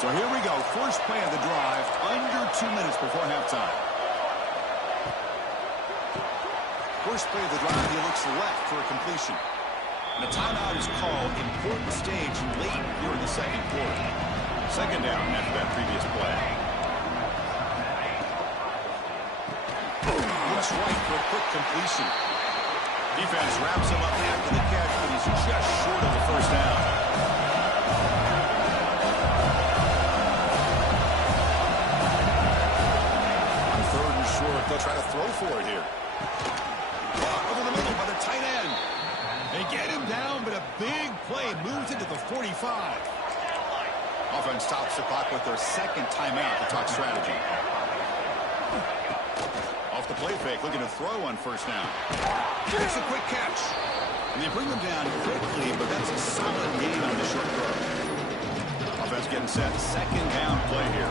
So here we go. First play of the drive, under 2 minutes before halftime. First play of the drive, he looks left for a completion. And a timeout is called. Important stage late here in the second quarter. Second down after that previous play. Looks right for a quick completion. Defense wraps him up after the catch, but he's just short of the first down. They'll try to throw for it here. Over the middle by the tight end. They get him down, but a big play moves into the 45. Offense stops the clock with their second timeout to talk strategy. Off the play fake, looking to throw on first down. It's a quick catch. And they bring him down quickly, but that's a solid gain on the short throw. Offense getting set. Second down play here.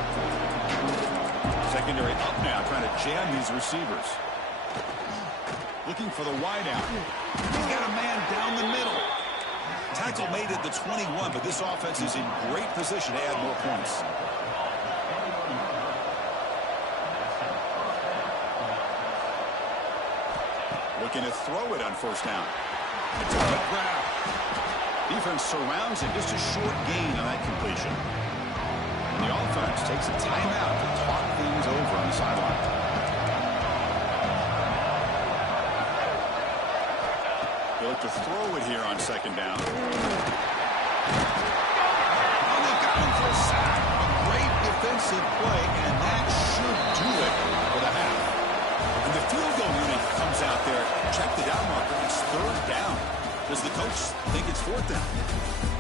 Secondary up now, trying to jam these receivers. Looking for the wideout. He's got a man down the middle. Tackle made at the 21, but this offense is in great position to add more points. Looking to throw it on first down. It's a good grab. Defense surrounds him. Just a short gain on that completion. And the offense takes a timeout to talk things over on the sideline. They look to throw it here on second down. Oh, they've got him for a sack. A great defensive play, and that should do it for the half. And the field goal unit comes out there. Check the down marker. It's third down. Does the coach think it's fourth down?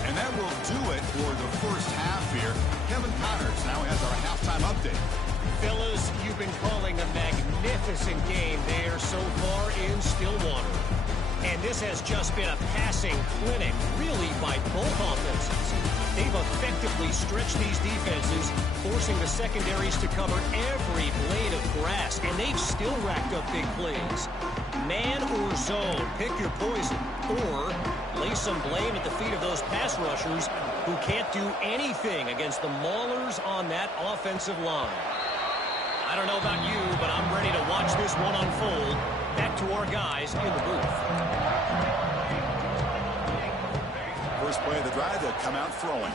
And that will do it for the first half here. Kevin Connors now has our halftime update. Fellas, you've been calling a magnificent game there so far in Stillwater. And this has just been a passing clinic, really, by both offenses. They've effectively stretched these defenses, forcing the secondaries to cover every blade of grass, and they've still racked up big plays. Man or zone, pick your poison, or lay some blame at the feet of those pass rushers who can't do anything against the maulers on that offensive line. I don't know about you, but I'm ready to watch this one unfold. Back to our guys in the booth. First play of the drive, they'll come out throwing.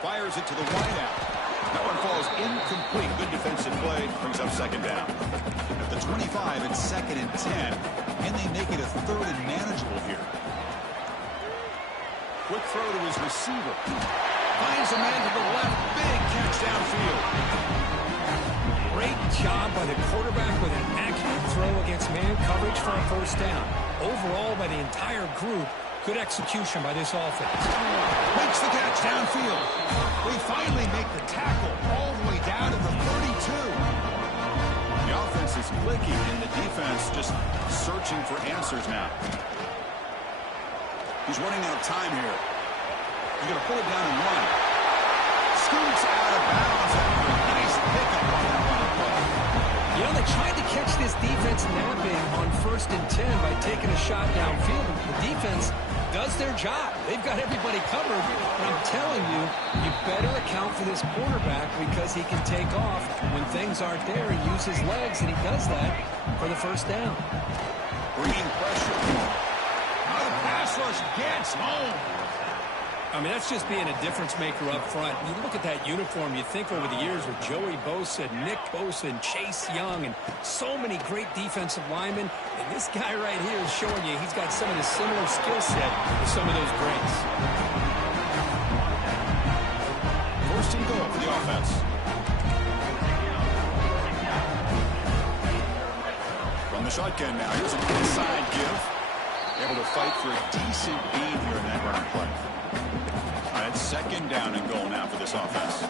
Fires it to the wideout. That one falls incomplete. Good defensive play. Brings up second down. At the 25, it's 2nd and 10. Can they make it a third and manageable here? Quick throw to his receiver. Finds a man to the left. Big catch downfield. Great job by the quarterback with an accurate throw against man coverage for a first down. Overall, by the entire group, good execution by this offense. Makes the catch downfield. They finally make the tackle all the way down to the 32. The offense is clicking, and the defense just searching for answers now. He's running out of time here. He's going to pull it down and run. Scoots out of bounds after a nice pickup on that run play. You know, they tried to catch this defense napping on 1st and 10 by taking a shot downfield. The defense does their job. They've got everybody covered. And I'm telling you, you better account for this quarterback because he can take off when things aren't there and use his legs, and he does that for the first down. Bringing pressure. Now the pass rush gets home. I mean, that's just being a difference maker up front. You look at that uniform, you think over the years with Joey Bosa, Nick Bosa, and Chase Young, and so many great defensive linemen. And this guy right here is showing you he's got some of the similar skill set to some of those greats. First and goal for the offense. From the shotgun now, here's an inside give. Able to fight for a decent beat here in that run play. All right, 2nd down and goal now for this offense.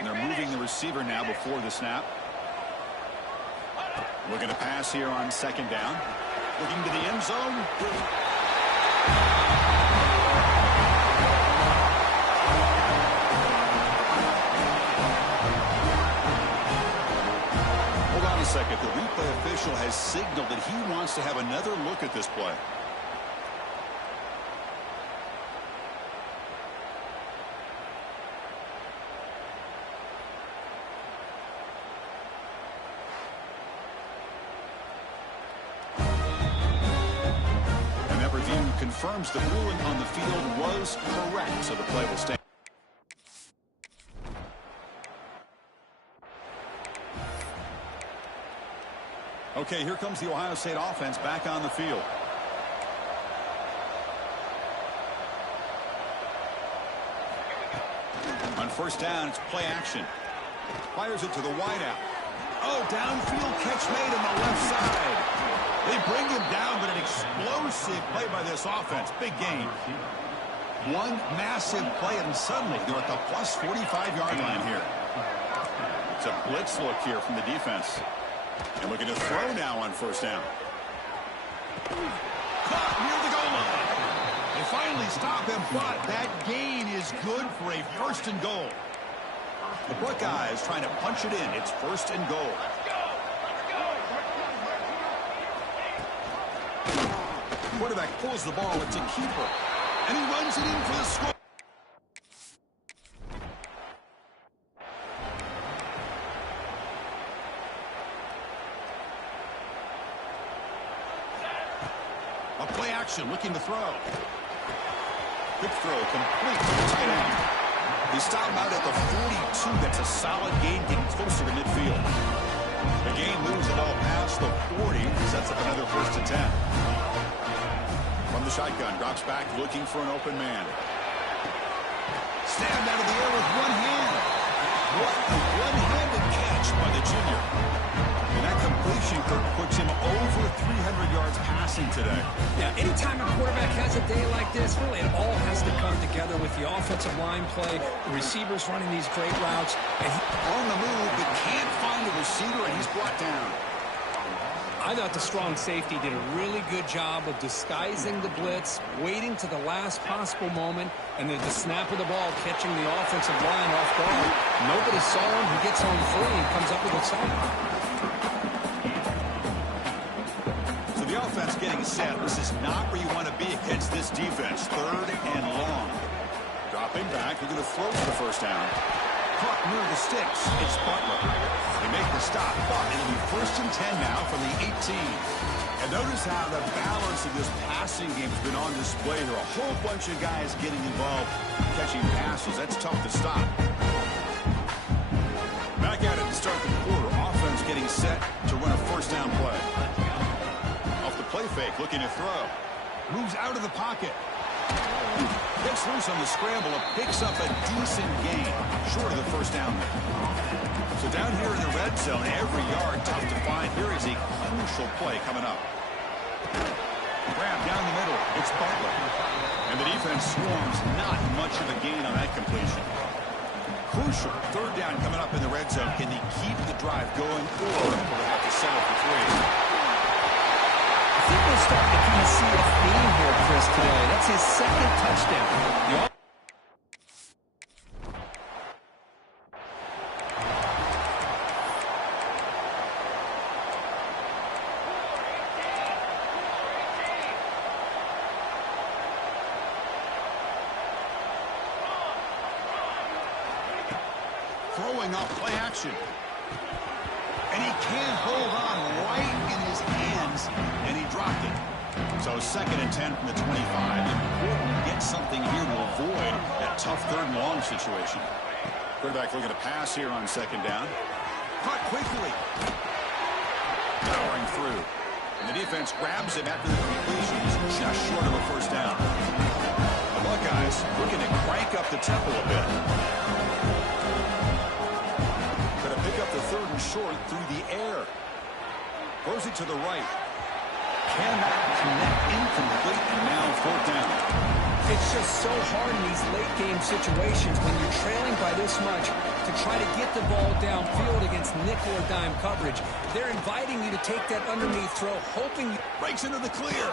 And they're moving the receiver now before the snap. Looking to pass here on 2nd down. Looking to the end zone. Second, the replay official has signaled that he wants to have another look at this play. And that review confirms the ruling on the field was correct, so the play will stand. Okay, here comes the Ohio State offense back on the field. On first down, it's play action. Fires it to the wideout. Oh, downfield catch made on the left side. They bring him down, but an explosive play by this offense. Big gain. One massive play, and suddenly they're at the plus 45-yard line here. It's a blitz look here from the defense. And looking to throw now on first down. Caught near the goal line. They finally stop him, but that gain is good for a 1st and goal. The Buckeyes trying to punch it in. It's 1st and goal. Quarterback pulls the ball. It's a keeper. And he runs it in for the score. A play action, looking to throw. Quick throw, complete to the tight end. They stop him out at the 42. That's a solid gain, getting closer to midfield. The game moves the ball past the 40. Sets up another 1st and 10. From the shotgun, drops back, looking for an open man. Stabbed out of the air with one hand. What a one-handed catch by the junior. And that completion puts him over 300 yards passing today. Yeah, anytime a quarterback has a day like this, really it all has to come together with the offensive line play, the receivers running these great routes. And on the move, but can't find a receiver, and he's brought down. I thought the strong safety did a really good job of disguising the blitz, waiting to the last possible moment, and then the snap of the ball catching the offensive line off guard. Nobody saw him. He gets home free and comes up with a sack. So the offense getting set. This is not where you want to be against this defense. 3rd and long. Dropping back. They're going to throw for the 1st down. Caught near the sticks. It's Butler. They make the stop, but it'll be 1st and 10 now from the 18. And notice how the balance of this passing game has been on display here. A whole bunch of guys getting involved, catching passes. That's tough to stop. Back at it to start the quarter. Offense getting set to run a 1st down play. Off the play fake, looking to throw. Moves out of the pocket. Gets loose on the scramble, picks up a decent gain, short of the 1st down there. So down here in the red zone, every yard tough to find. Here is a crucial play coming up. Grab down the middle, it's Butler. And the defense swarms, not much of a gain on that completion. Crucial 3rd down coming up in the red zone. Can he keep the drive going, or will they have to settle for 3? I think we're starting to kind of see a theme here, Chris, today. That's his 2nd touchdown. Throwing off play action. And he can't hold on right in his hands, and he dropped it. So 2nd and 10 from the 25. Important to get something here to avoid that tough 3rd and long situation. Quarterback looking to pass here on 2nd down. Caught quickly. Powering through. And the defense grabs him after the completion. He's just short of a 1st down. The Buckeyes looking to crank up the tempo a bit. Pick up the 3rd and short through the air. Throws it to the right. Cannot connect, incomplete, and now 4th down. It's just so hard in these late game situations when you're trailing by this much to try to get the ball downfield against nickel or dime coverage. They're inviting you to take that underneath throw, hoping you breaks into the clear.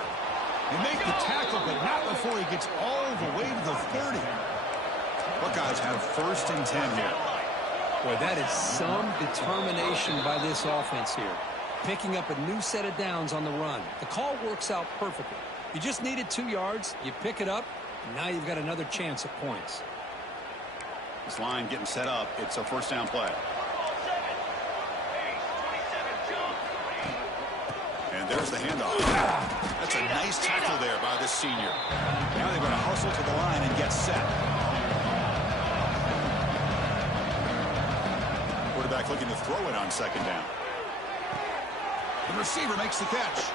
He makes the tackle, but not before he gets all the way to the 30. Buckeyes have 1st and 10 here. Boy, that is some determination by this offense here. Picking up a new set of downs on the run. The call works out perfectly. You just needed 2 yards. You pick it up. And now you've got another chance at points. This line getting set up. It's a 1st down play. And there's the handoff. That's a nice tackle there by the senior. Now they're going to hustle to the line and get set. Quarterback looking to throw it on 2nd down. The receiver makes the catch.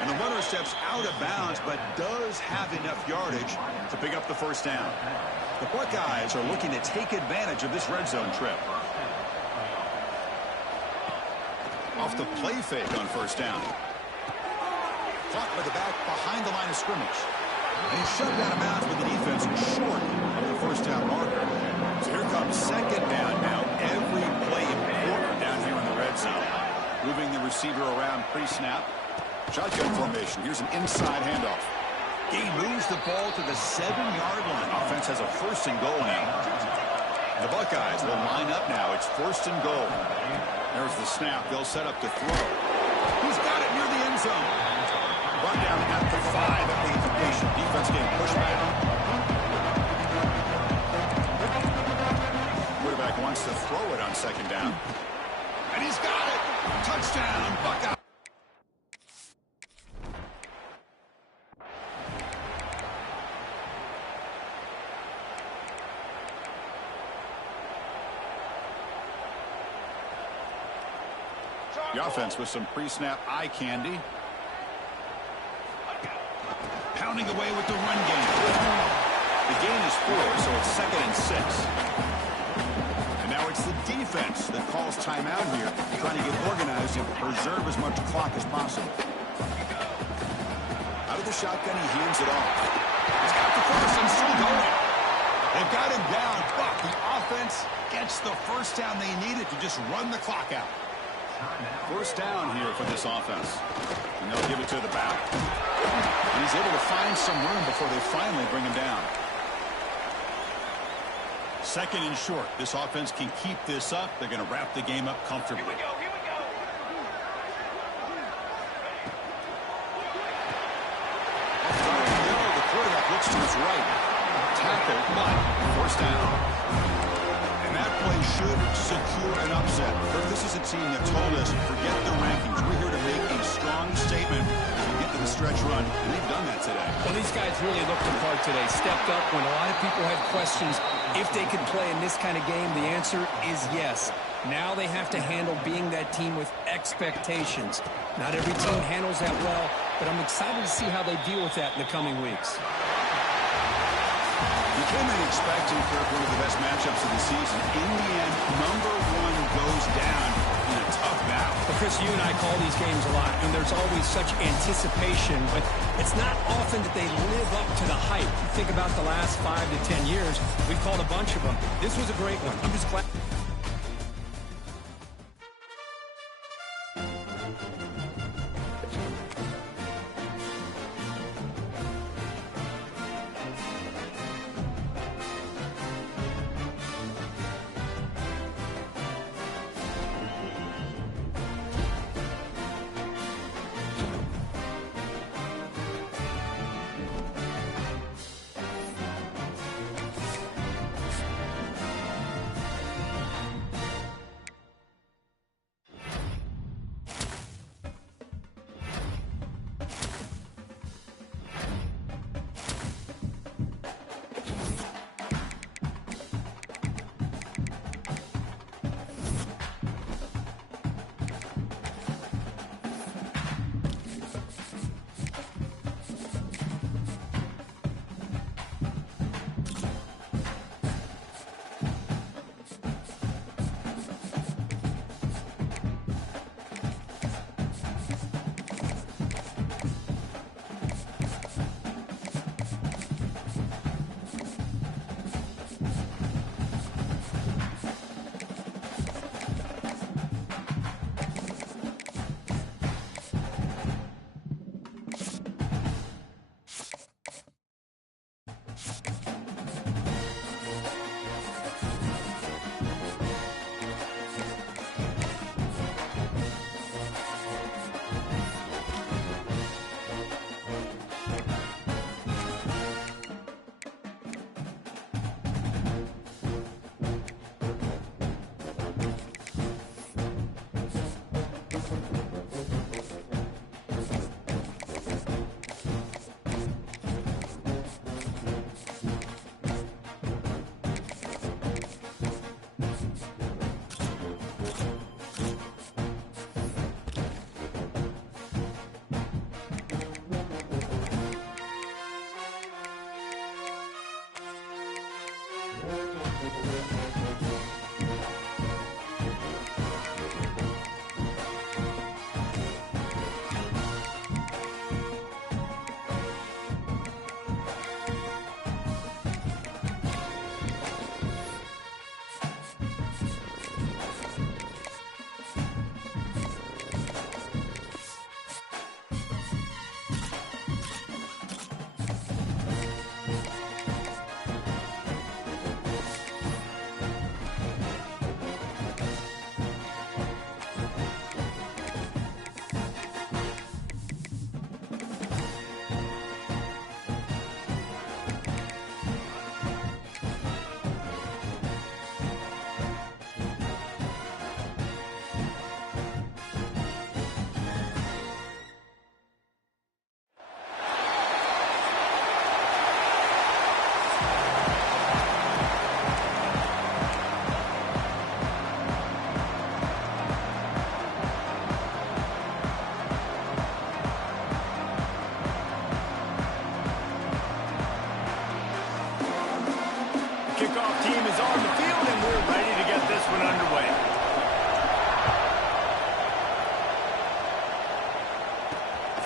And the runner steps out of bounds, but does have enough yardage to pick up the 1st down. The Buckeyes are looking to take advantage of this red zone trip. Off the play fake on 1st down. Caught by the back behind the line of scrimmage. And he's shoved out of bounds with the defense short of the 1st down marker. So here comes 2nd down now. Every play important down here in the red zone. Moving the receiver around pre-snap. Shotgun formation. Here's an inside handoff. He moves the ball to the 7-yard line. Offense has a 1st and goal now. The Buckeyes will line up now. It's 1st and goal. There's the snap. They'll set up to throw. He's got it near the end zone. Brought down at the 5 at the completion. Defense getting pushed back. Quarterback wants to throw it on 2nd down. And he's got it. Touchdown, Buckeyes. The offense with some pre-snap eye candy. Pounding away with the run game. The gain is 4, so it's 2nd and 6. And now it's the defense that calls timeout here, trying to get organized and preserve as much clock as possible. Out of the shotgun, he hands it off. He's got the first and still going. They've got him down, but the offense gets the first down they needed to just run the clock out. First down here for this offense. And they'll give it to the back. And he's able to find some room before they finally bring him down. 2nd and short. This offense can keep this up. They're going to wrap the game up comfortably. Here we go. The quarterback looks to his right. Tackle, but first down. And that play should secure an upset. Kirk, this is a team that told us, forget the rankings. We're here to make a strong statement as we get to the stretch run. And they've done that today. Well, these guys really looked the part today. Stepped up when a lot of people had questions if they could play in this kind of game. The answer is yes. Now they have to handle being that team with expectations. Not every team handles that well, but I'm excited to see how they deal with that in the coming weeks. You came in expecting, Kirk, one of the best matchups of the season. In the end, number 1 goes down in a tough battle. Well, Chris, you and I call these games a lot, and there's always such anticipation, but it's not often that they live up to the hype. You think about the last 5 to 10 years, we've called a bunch of them. This was a great one. I'm just glad.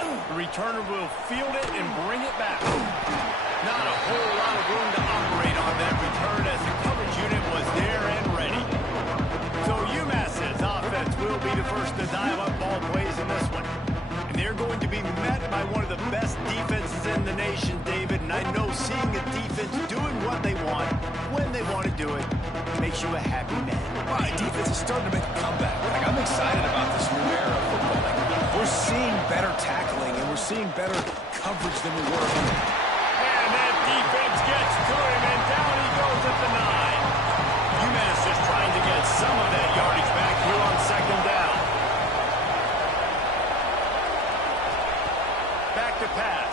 The returner will field it and bring it back. Not a whole lot of room to operate on that return as the coverage unit was there and ready. So UMass's offense will be the first to dial up ball plays in this one. And they're going to be met by one of the best defenses in the nation, David. And I know seeing a defense doing what they want, when they want to do it, makes you a happy man. Right, defense is starting to make a comeback. Like, I'm excited about this new era of football. Like, we're seeing better tackling and we're seeing better coverage than we were. And that defense gets to him, and down he goes at the 9. UMass just trying to get some of that yardage back here on second down. Back to pass.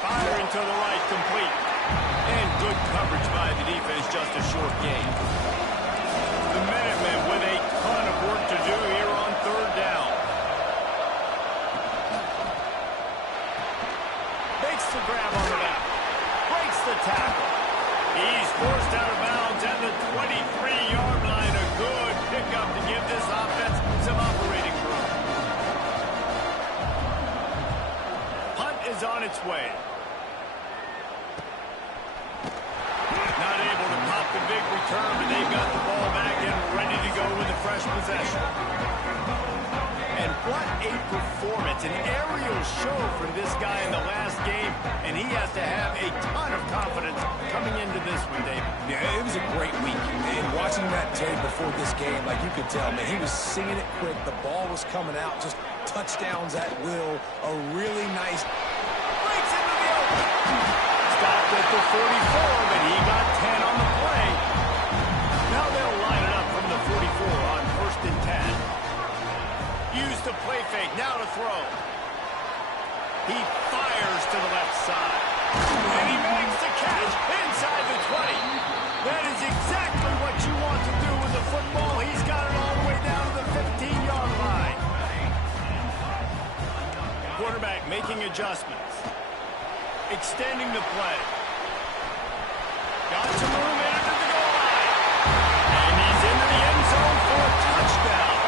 Firing to the right, complete. And good coverage by the defense, just a short gain. The Minutemen with a ton of work to do here on third down. Makes the grab on the back. Breaks the tackle. He's forced out of bounds at the 23-yard line. A good pickup to give this offense some operating room. Punt is on its way. Not able to pop the big return, but they've got the ball back and ready to go with a fresh possession. And what a performance, an aerial show from this guy in the last game, and he has to have a ton of confidence coming into this one, David. Yeah, it was a great week. And watching that tape before this game, like, you could tell, man, he was seeing it quick. The ball was coming out, just touchdowns at will. A really nice... Breaks into the open. Stopped at the 44, but he got 10 on the play. Now they'll line it up from the 44 on 1st and 10. Use the play fake, now to throw. He fires to the left side. And he makes the catch inside the 20. That is exactly what you want to do with the football. He's got it all the way down to the 15-yard line. Quarterback making adjustments. Extending the play. Got some room into the goal line. And he's into the end zone for a touchdown.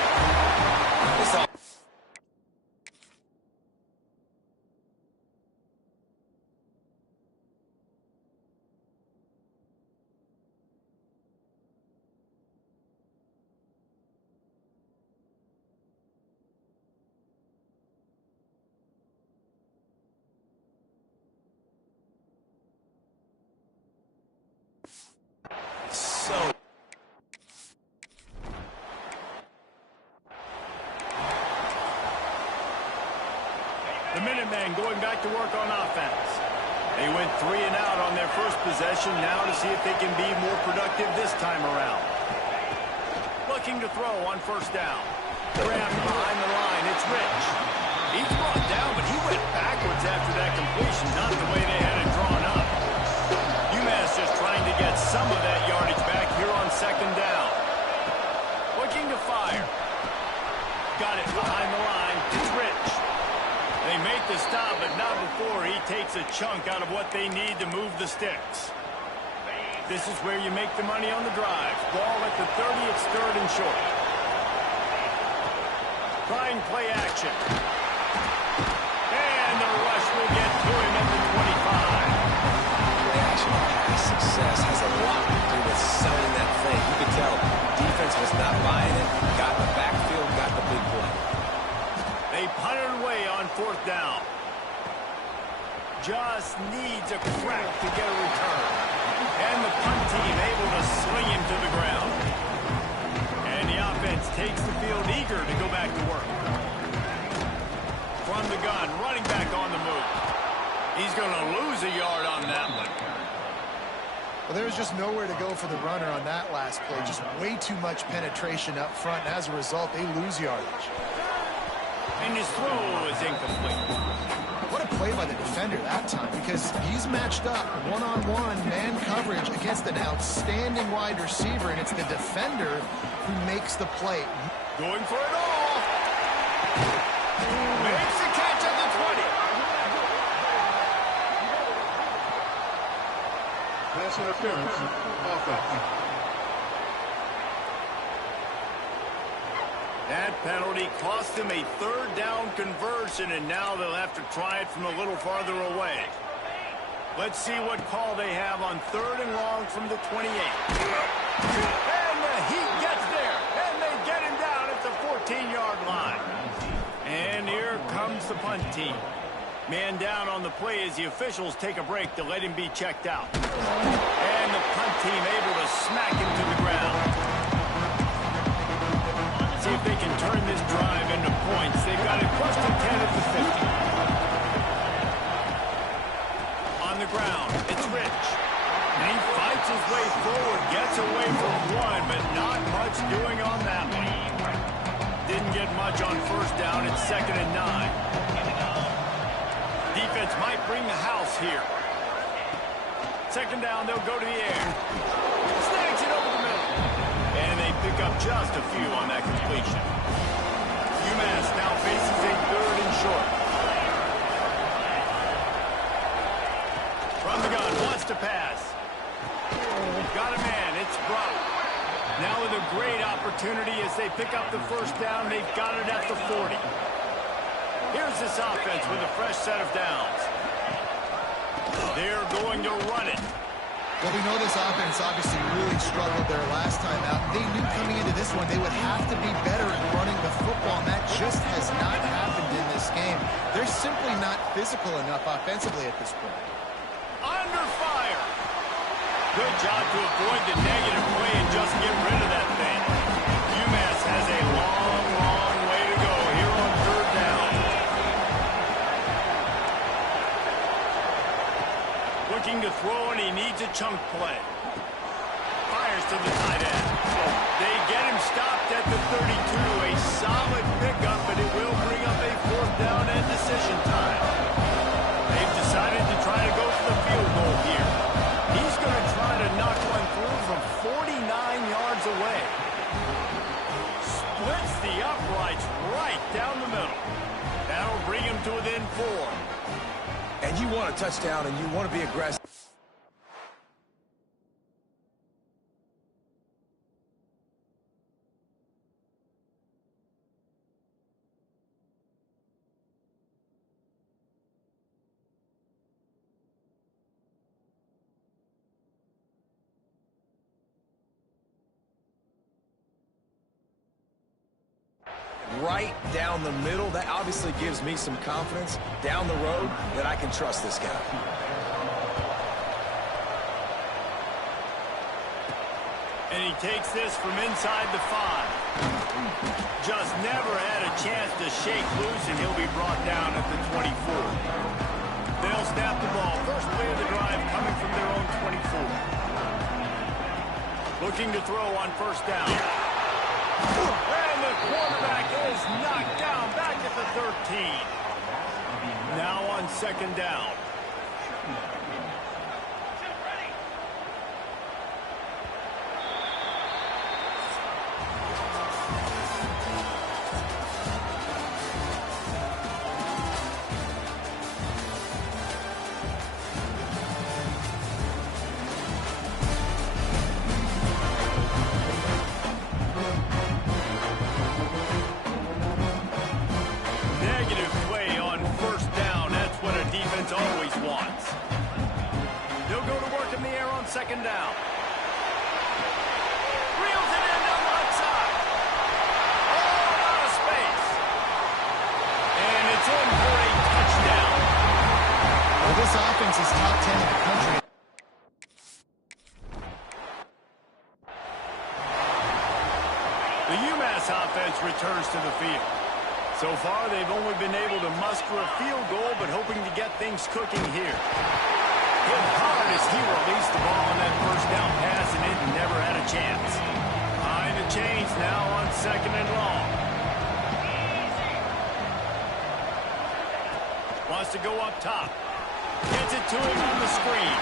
The Minutemen going back to work on offense. They went 3 and out on their first possession, now to see if they can be more productive this time around. Looking to throw on 1st down. Grabbed behind the line, it's Rich. He's brought down, but he went backwards after that completion, not the way they had it drawn up. UMass just trying to get some of that yardage back here on 2nd down. Looking to fire. Got it behind the line, it's Rich. They make the stop, but not before he takes a chunk out of what they need to move the sticks. This is where you make the money on the drive. Ball at the 30, it's 3rd and short. Trying play action. And the rush will get to him at the 25. Play action pass success has a lot to do with selling that thing. You could tell defense was not buying it. Got the backfield, got the big play. They punted away on 4th down. Just needs a crack to get a return. And the punt team able to sling him to the ground. And the offense takes the field eager to go back to work. From the gun, running back on the move. He's going to lose a yard on that one. Well, there was just nowhere to go for the runner on that last play. Just way too much penetration up front. And as a result, they lose yardage. And his throw is incomplete. What a play by the defender that time, because he's matched up one-on-one man coverage against an outstanding wide receiver, and it's the defender who makes the play. Going for it all. Makes the catch at the 20. Pass interference, offense. That penalty cost him a 3rd down conversion, and now they'll have to try it from a little farther away. Let's see what call they have on 3rd and long from the 28. And the Heat gets there, and they get him down at the 14-yard line. And here comes the punt team. Man down on the play as the officials take a break to let him be checked out. And the punt team able to smack him to the ground. See if they can turn this drive into points. They've got it first and 10 at the 50. On the ground, it's Rich. And he fights his way forward, gets away from one, but not much doing on that one. Didn't get much on 1st down. It's 2nd and 9. Defense might bring the house here. 2nd down, they'll go to the air. Snags it over the middle. And they pick up just a few on that completion. UMass now faces a 3rd and short. From the gun, wants to pass. Got a man, it's Brock. Now with a great opportunity as they pick up the 1st down, they've got it at the 40. Here's this offense with a fresh set of downs. They're going to run it. Well, we know this offense obviously really struggled their last time out. They knew coming into this one they would have to be better at running the football, and that just has not happened in this game. They're simply not physical enough offensively at this point. Under fire. Good job to avoid the negative play and just get rid of that thing. UMass has a long, long way to go here on 3rd down. Looking to throw, and he needs a chunk play. Fires to the tight end. They get him stopped at the 32. A solid pickup, but it will bring up a 4th down and decision time. They've decided to try to go for the field goal here. He's going to try to knock one through from 49 yards away. Splits the uprights right down the middle. That'll bring him to within 4. And you want a touchdown, and you want to be aggressive. Right down the middle. That obviously gives me some confidence down the road that I can trust this guy. And he takes this from inside the 5. Just never had a chance to shake loose, and he'll be brought down at the 24. They'll snap the ball. First play of the drive coming from their own 24. Looking to throw on 1st down. And the quarterback is knocked down back at the 13. Now on 2nd down. Always wants. They'll go to work in the air on 2nd down. Reels it in down the left side. All out of space. And it's in for a touchdown. Well, this offense is top 10 in the country. The UMass offense returns to the field. So far, they've only been able to muster a field goal, but hoping to get things cooking here. Hit hard as he released the ball on that 1st down pass, and it never had a chance. Behind the chains now on 2nd and long. Wants to go up top. Gets it to him on the screen.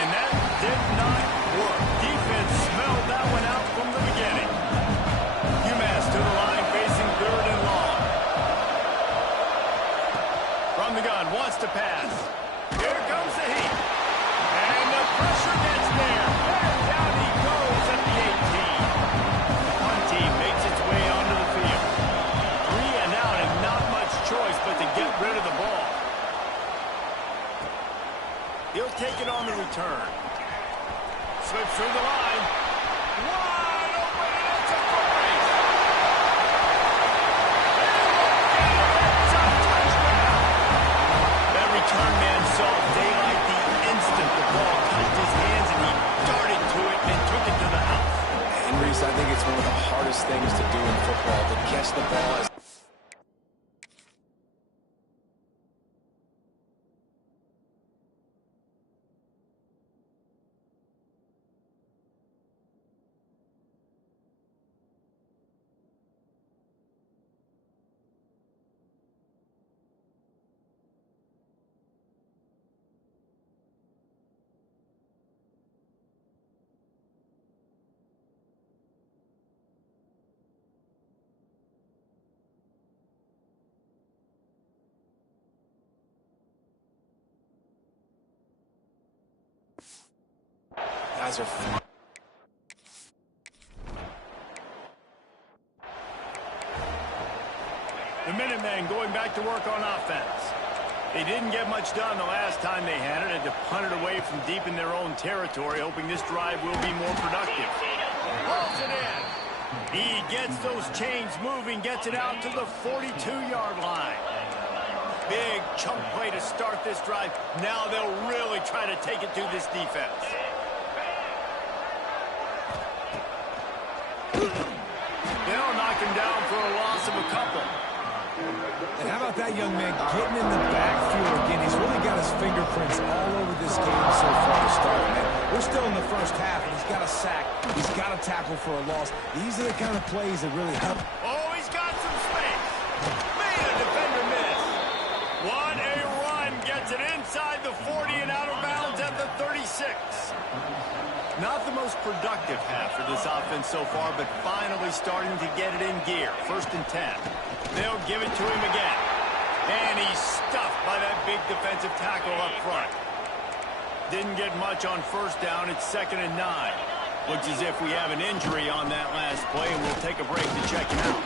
And that did not work. Defense smelled that one out from the beginning. UMass to the line facing 3rd and long. From the gun, wants to pass. Here comes the Heat. And the pressure gets there. And down he goes at the 18. One team makes its way onto the field. 3 and out and not much get rid of the ball. He'll take it on the return. Slips through the line. Wide open, and it's a foot race. That return man saw daylight the instant the ball touched his hands, and he darted to it and took it to the house. And Reese, I think it's one of the hardest things to do in football, to catch the ball as guys are fun. The Minutemen going back to work on offense. They didn't get much done the last time they had it. Had to punt it away from deep in their own territory, hoping this drive will be more productive. Hauls it in. He gets those chains moving, gets it out to the 42-yard line. Big chunk play to start this drive. Now they'll really try to take it to this defense. They'll knock him down for a loss of a couple. And how about that young man getting in the backfield again? He's really got his fingerprints all over this game so far to start, man. We're still in the first half, and he's got a sack. He's got a tackle for a loss. These are the kind of plays that really help. Oh, he's got some space. Made a defender miss. What a run. Gets it inside the 40 and out of bounds at the 36. Not the most productive half for this offense so far, but finally starting to get it in gear. 1st and 10. They'll give it to him again. And he's stuffed by that big defensive tackle up front. Didn't get much on 1st down. It's 2nd and 9. Looks as if we have an injury on that last play, and we'll take a break to check him out.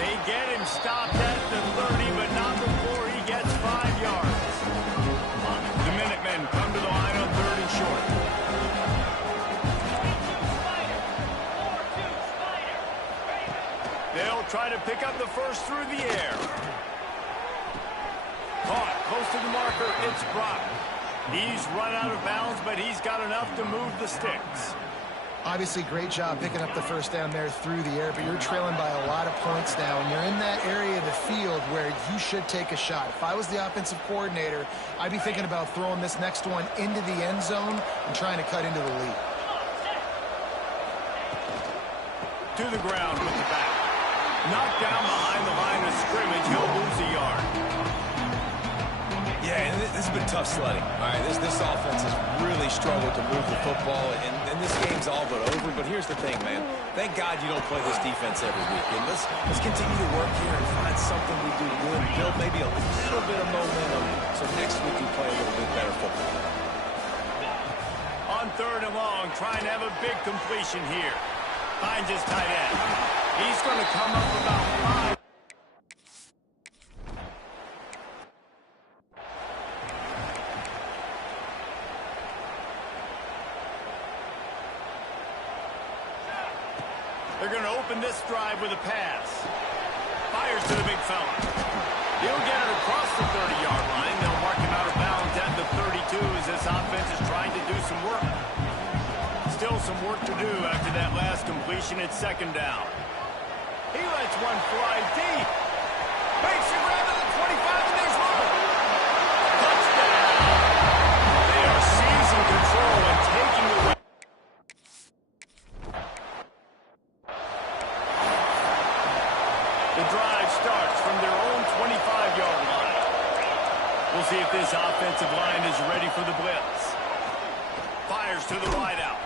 They get him stopped at the 30, but not before he gets 5 yards. The Minutemen come to the line on 3rd and short. They'll try to pick up the first through the air. Caught close to the marker. It's Brock. He's run out of bounds, but he's got enough to move the sticks. Obviously, great job picking up the first down there through the air, but you're trailing by a lot of points now, and you're in that area of the field where you should take a shot. If I was the offensive coordinator, I'd be thinking about throwing this next one into the end zone and trying to cut into the lead. To the ground with the back. Knocked down behind the line of scrimmage. He'll lose a yard. Yeah, and this has been tough sledding. All right, this offense has really struggled to move the football, and this game's all but over. But here's the thing, man. Thank God you don't play this defense every week. And let's continue to work here and find something we do good, build maybe a little bit of momentum, so next week we play a little bit better football. On 3rd and long, trying to have a big completion here. Finds his tight end. He's going to come up about 5. They're going to open this drive with a pass. Fires to the big fella. He'll get it across the 30-yard line. They'll mark him out of bounds at the 32 as this offense is trying to do some work. Still some work to do after that last completion. It's 2nd down. He lets one fly deep. Makes it around to the 25, and there's one. Touchdown. They are seizing control and taking away. The drive starts from their own 25-yard line. We'll see if this offensive line is ready for the blitz. Fires to the wideout.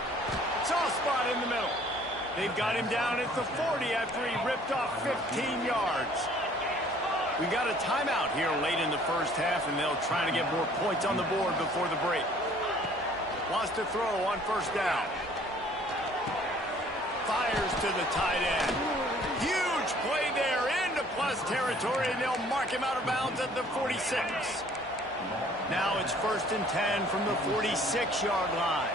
Soft spot in the middle. They've got him down at the 40 after he ripped off 15 yards. We got a timeout here late in the first half, and they'll try to get more points on the board before the break. Wants to throw on 1st down. Fires to the tight end. Huge play there into Plus territory, and they'll mark him out of bounds at the 46. Now it's 1st and 10 from the 46-yard line.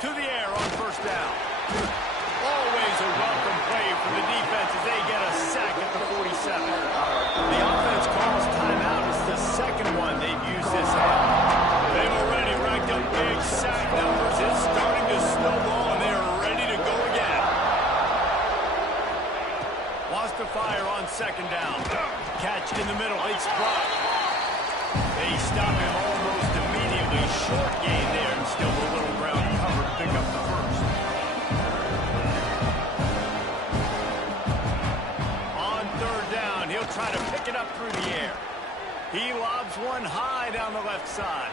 To the air on 1st down. Always a welcome play for the defense as they get a sack at the 47. The offense calls timeout. It's the second one they've used this half. They've already racked up big sack numbers. It's starting to snowball, and they're ready to go again. Wants to fire on 2nd down. Catch in the middle. It's blocked. They stop him almost immediately. Short gain there, and still a little ground cover to pick up the first. On 3rd down, he'll try to pick it up through the air. He lobs one high down the left side.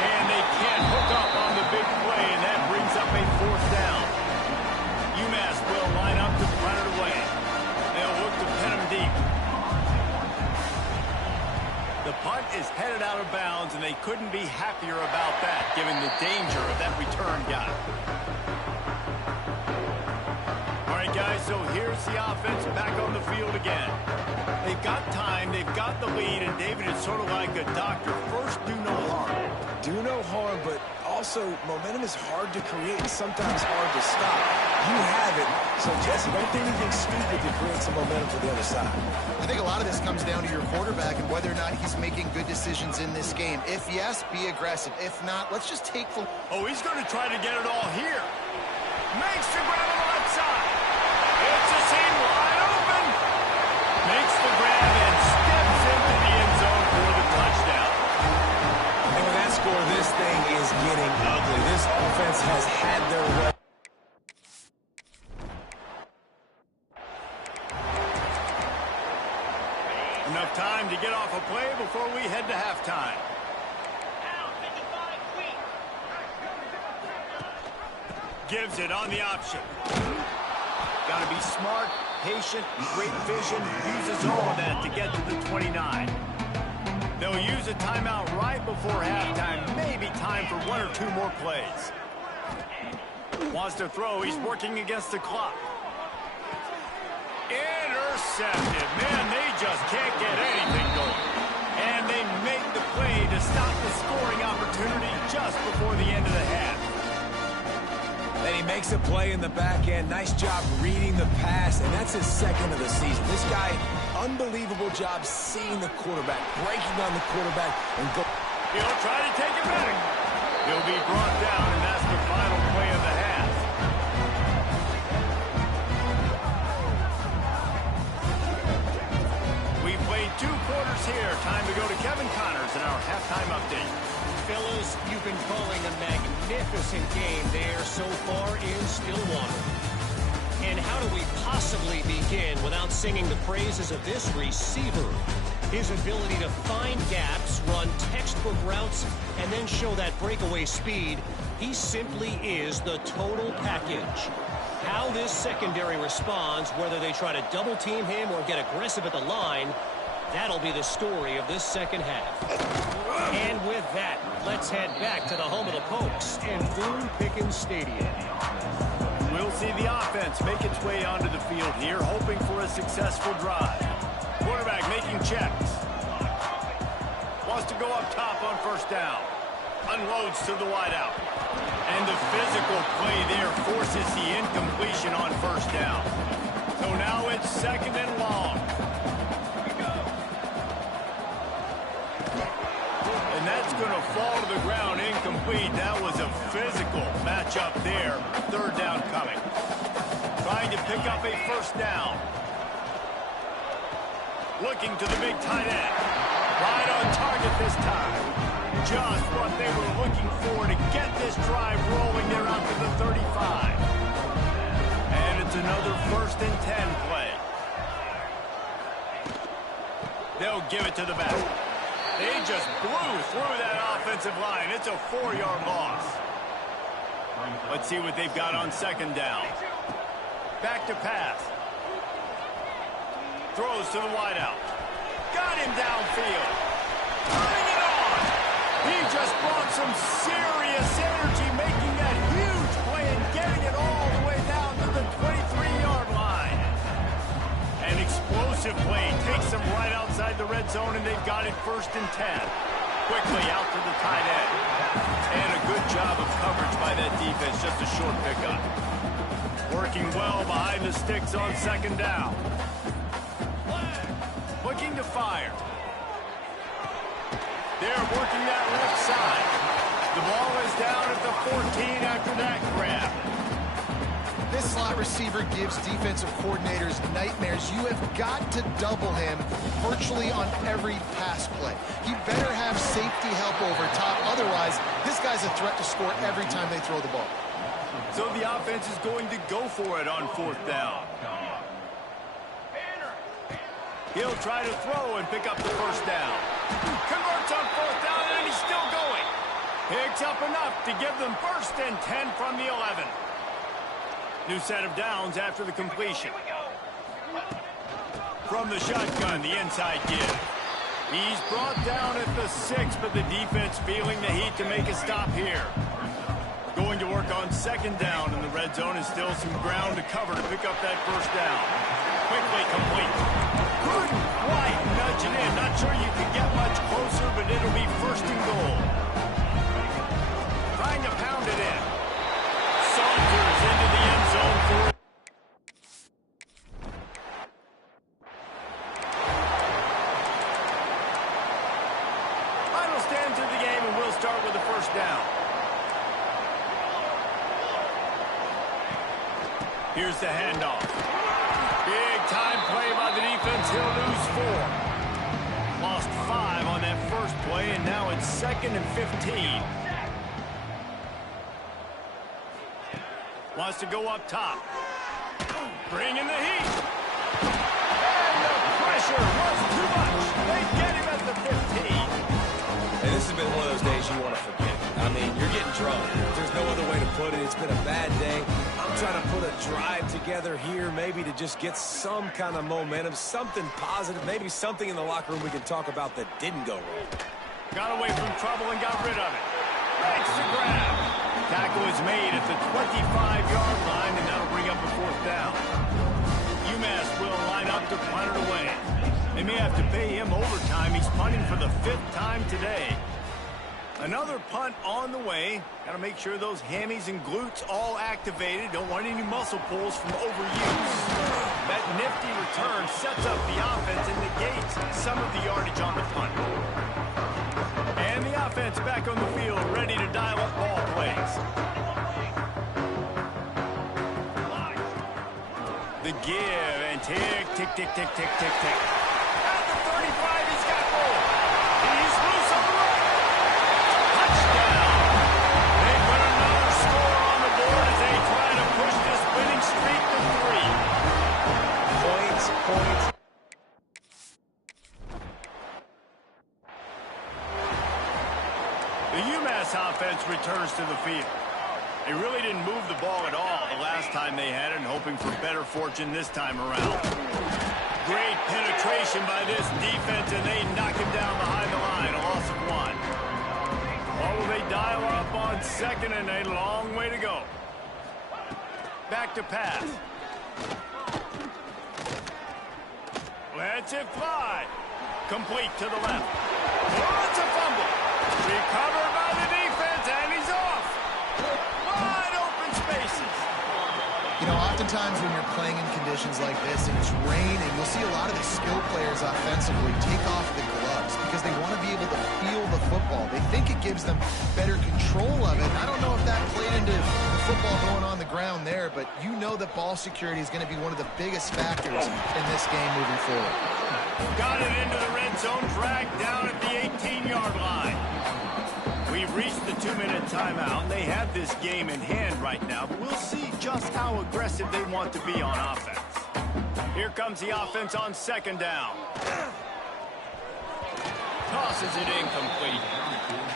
And they can't hook up on the big play, and that brings up a 4th down. UMass will line up to punt it away. They'll look to pin him deep. The punt is headed out of bounds, and they couldn't be happier about that, given the danger of that return guy. All right, guys, so here's the offense back on the field again. They've got time, they've got the lead, and David, it's sort of like a doctor. First, do no harm. Do no harm, but also momentum is hard to create and sometimes hard to stop. You have it, so Jesse, don't do anything stupid to create some momentum for the other side. I think a lot of this comes down to your quarterback and whether or not he's making good decisions in this game. If yes, be aggressive. If not, let's just take the... Oh, he's going to try to get it all here. Makes the grab on the left side. It's a seam wide open. Makes the grab and steps into the end zone for the touchdown. And with that score, this thing is getting ugly. This offense has had their way. Enough time to get off a play before we head to halftime. Gives it on the option. Got to be smart, patient, great vision. Uses all of that to get to the 29. They'll use a timeout right before halftime. Maybe time for 1 or 2 more plays. Wants to throw. He's working against the clock. Intercepted. Man, they just can't get anything going. And they make the play to stop the scoring opportunity just before the end of the half. And he makes a play in the back end. Nice job reading the pass, and that's his 2nd of the season. This guy, unbelievable job seeing the quarterback, breaking on the quarterback, and go. He'll try to take it back. He'll be brought down, and that's the final play of the half. We played 2 quarters here. Time to go to Kevin Connors in our halftime update. Fellas, you've been calling a magnificent game there so far in Stillwater. And how do we possibly begin without singing the praises of this receiver? His ability to find gaps, run textbook routes, and then show that breakaway speed. He simply is the total package. How this secondary responds, whether they try to double team him or get aggressive at the line, that'll be the story of this second half. And with that, let's head back to the home of the Pokes and Boone Pickens Stadium. We'll see the offense make its way onto the field here, hoping for a successful drive. Quarterback making checks. Wants to go up top on 1st down. Unloads to the wideout. And the physical play there forces the incompletion on 1st down. So now it's 2nd and long. And that's going to fall to the ground incomplete. That was a physical matchup there. 3rd down coming. Trying to pick up a 1st down. Looking to the big tight end. Right on target this time. Just what they were looking for to get this drive rolling there out to the 35. And it's another 1st and 10 play. They'll give it to the back. They just blew through that offensive line. It's a 4-yard loss. Let's see what they've got on 2nd down. Back to pass. Throws to the wideout. Got him downfield. Turning it on. He just brought some serious energy, making that huge play explosive play. Takes them right outside the red zone, and they've got it 1st and 10. Quickly out to the tight end. And a good job of coverage by that defense. Just a short pickup. Working well behind the sticks on 2nd down. Looking to fire. They're working that left side. The ball is down at the 14 after that grab. This slot receiver gives defensive coordinators nightmares. You have got to double him virtually on every pass play. You better have safety help over top. Otherwise, this guy's a threat to score every time they throw the ball. So the offense is going to go for it on 4th down. He'll try to throw and pick up the 1st down. Converts on 4th down, and he's still going. Picks up enough to give them 1st and 10 from the 11. New set of downs after the completion. From the shotgun, the inside give. He's brought down at the 6, but the defense feeling the heat to make a stop here. Going to work on 2nd down in the red zone, and still some ground to cover to pick up that 1st down. Quickly complete. Couldn't quite nudge it in. Not sure you can get much closer, but it'll be 1st and goal. Trying to pound it in. Saunders into the end zone for final stand to the game, and we'll start with the 1st down. Here's the handoff. Big time play by the defense. He'll lose 4. Lost 5 on that first play, and now it's 2nd and 15. Wants to go up top. Bringing the heat. And the pressure was too much. They get him at the 15. And this has been one of those days you want to forget. I mean, you're getting drunk. There's no other way to put it. It's been a bad day. I'm trying to put a drive together here, maybe to just get some kind of momentum, something positive, maybe something in the locker room we can talk about that didn't go wrong. Got away from trouble and got rid of it. Makes the grab. Tackle is made at the 25-yard line, and that'll bring up a 4th down. UMass will line up to punt it away. They may have to pay him overtime. He's punting for the 5th time today. Another punt on the way. Got to make sure those hammies and glutes all activated. Don't want any muscle pulls from overuse. That nifty return sets up the offense and negates some of the yardage on the punt. And the offense back on the field, ready to dial up ball plays. The give and tick, tick, tick, tick, tick, tick, tick. At the 35, he's got goal. He's loose on the right. Touchdown. They put another score on the board as they try to push this winning streak to 3. Points. The UMass offense returns to the field. They really didn't move the ball at all the last time they had it, and hoping for better fortune this time around. Great penetration by this defense, and they knock him down behind the line, a loss of 1. Or will they dial up on 2nd and a long way to go? Back to pass. Lets it fly. Complete to the left. Oh, it's a fumble. Recovered by the defense, and he's off. Wide open spaces. You know, oftentimes when you're playing in conditions like this and it's raining, you'll see a lot of the skill players offensively take off the gloves because they want to be able to feel the football. They think it gives them better control of it. I don't know if that played into the football going on the ground there, but you know that ball security is going to be one of the biggest factors in this game moving forward. Got it into the red zone, dragged down at the 18-yard line. We've reached the 2-minute timeout. They have this game in hand right now, but we'll see just how aggressive they want to be on offense. Here comes the offense on 2nd down. Tosses it incomplete.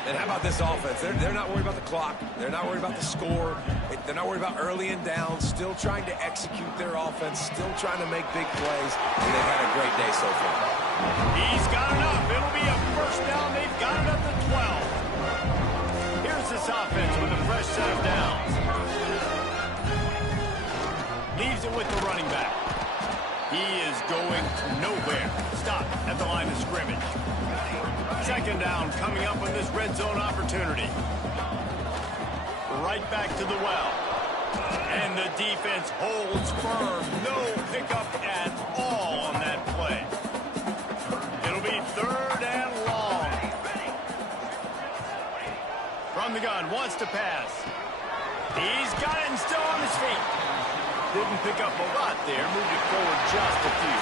And how about this offense? They're not worried about the clock. They're not worried about the score. They're not worried about early and down. Still trying to execute their offense. Still trying to make big plays. And they've had a great day so far. He's got enough. It'll be a 1st down. They've got it at the 12. Here's this offense with a fresh set of downs. Leaves it with the running back. He is going nowhere. Stop at the line of scrimmage. Second down coming up on this red zone opportunity. Right back to the well. And the defense holds firm. No pickup at all on that play. It'll be third and long. From the gun, wants to pass. He's got it and still on his feet. Didn't pick up a lot there. Moved it forward just a few.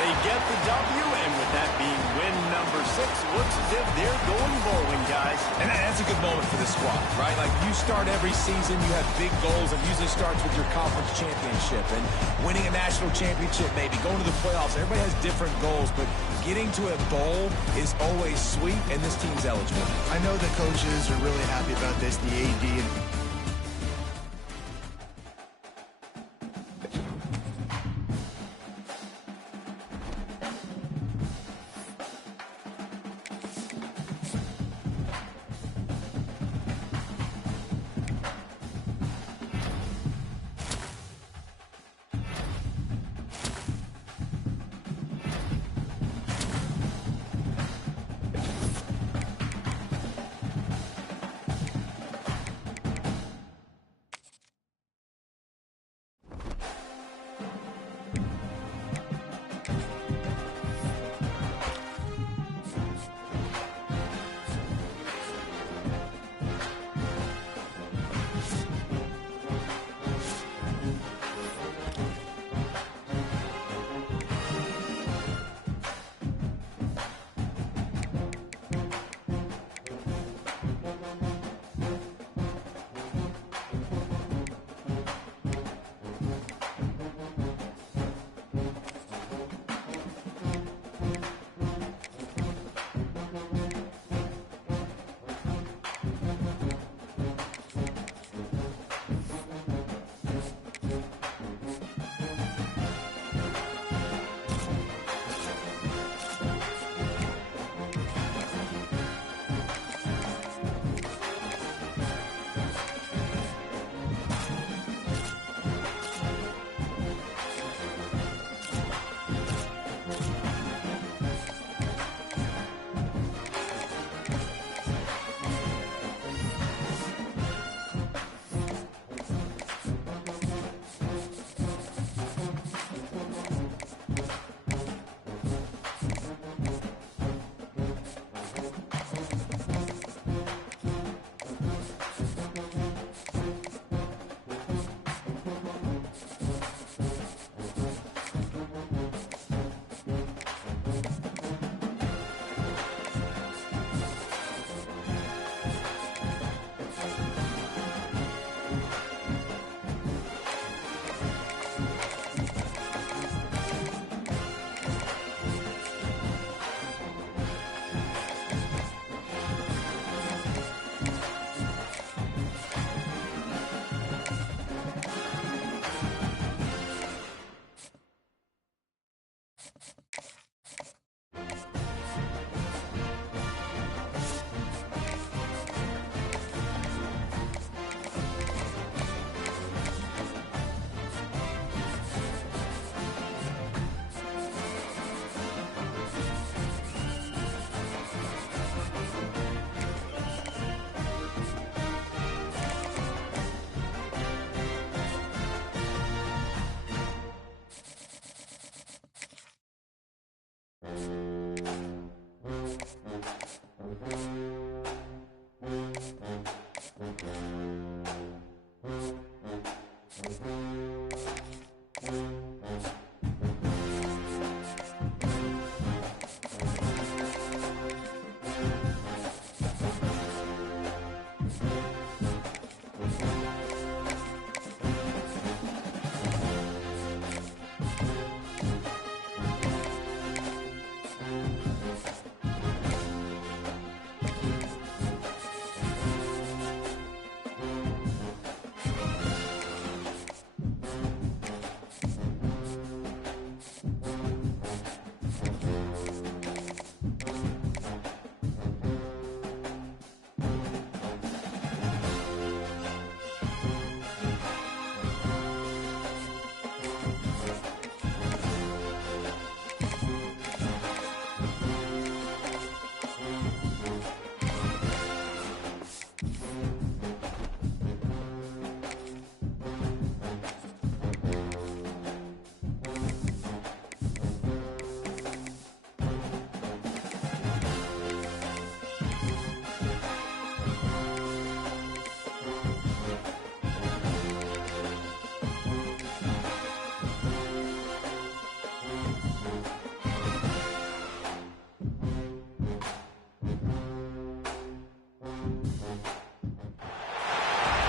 They get the W, and with that being win number 6, looks as if they're going bowling, guys. And that's a good moment for the squad, right? Like, you start every season, you have big goals. It usually starts with your conference championship and winning a national championship, maybe going to the playoffs. Everybody has different goals, but getting to a bowl is always sweet, and this team's eligible. I know the coaches are really happy about this, the AD.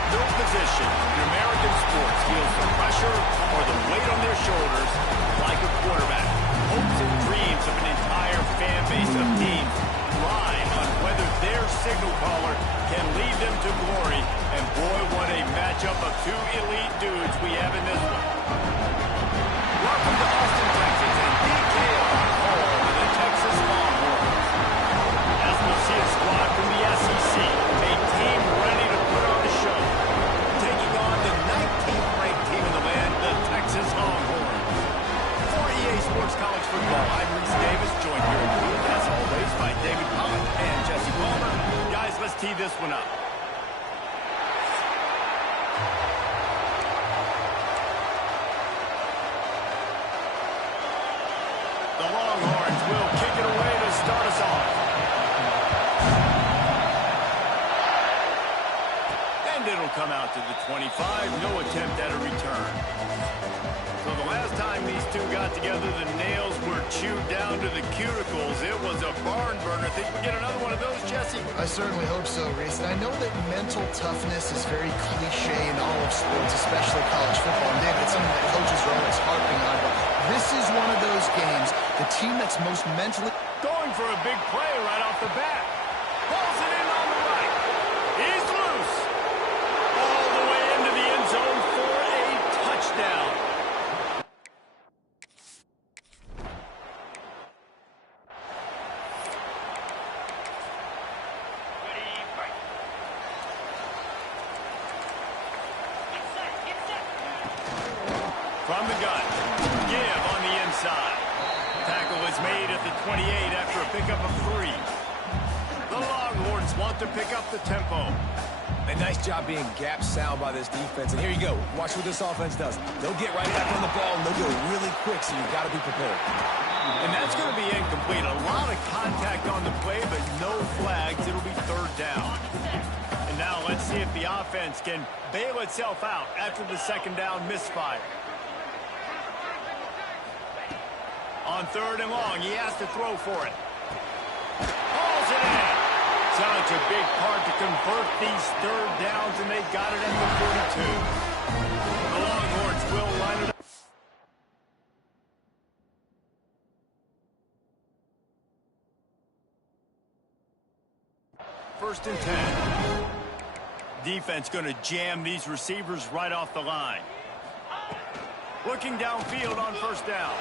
No position in American sports feels the pressure or the weight on their shoulders like a quarterback. Hopes and dreams of an entire fan base of teams rely on whether their signal caller can lead them to glory. And boy, what a matchup of two elite dudes we have in this one. Welcome to Austin, Texas, and DKR, home of the Texas Longhorns. As we'll see a squad from the SEC, a team ready to put on a show, taking on the 19th ranked team in the land, the Texas Longhorns. For EA Sports College Football, I'm Reese Davis, joined here in the booth, as always, by David Pollock and Jesse Palmer. Guys, let's tee this one up. The Longhorns will kick it away to start us off. And it'll come out to the 25. No attempt at a return. So the last time these two got together, the nails were chewed down to the cuticles. It was a barn burner. Think we get another one of those, Jesse? I certainly hope so, Reese. And I know that mental toughness is very cliche in all of sports, especially college football. And David, it's something that coaches are always harping on. But this is one of those games, the team that's most mentally... Going for a big play right off the bat. Pulls it in on the right. He's loose. All the way into the end zone for a touchdown. From the gun, give on the inside. Tackle is made at the 28 after a pickup of 3. The Longhorns want to pick up the tempo. A nice job being gap sound by this defense. And here you go. Watch what this offense does. They'll get right back on the ball, and they'll go really quick, so you've got to be prepared. And that's going to be incomplete. A lot of contact on the play, but no flags. It'll be third down. And now let's see if the offense can bail itself out after the second down misfire. On third and long, he has to throw for it. Hauls it in. Such a big part to convert these third downs, and they got it at the 42. The Longhorns will line it up. First and 10. Defense going to jam these receivers right off the line. Looking downfield on first down.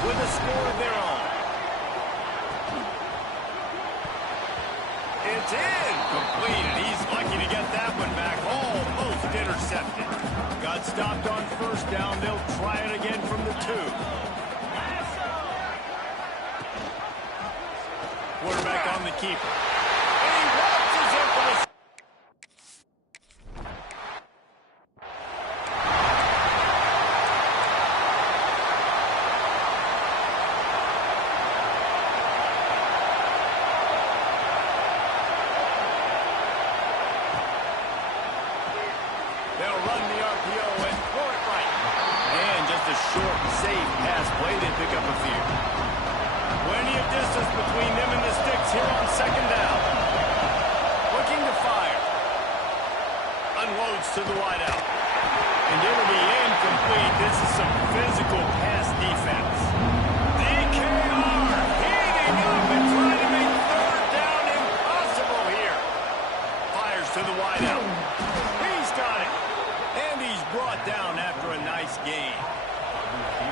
With a score of their own. It's incomplete. He's lucky to get that one back. Almost intercepted. Got stopped on first down. They'll try it again from the 2. Quarterback on the keeper. And he waltzes in for the... They'll run the RPO and throw it right. And just a short, safe pass play. They pick up a few. Plenty of distance between them and the sticks here on second down. Looking to fire. Unloads to the wideout. And it'll be incomplete. This is some physical pass defense. DKR heating up and trying to make third down impossible here. Fires to the wideout. He's got it. And he's brought down after a nice gain.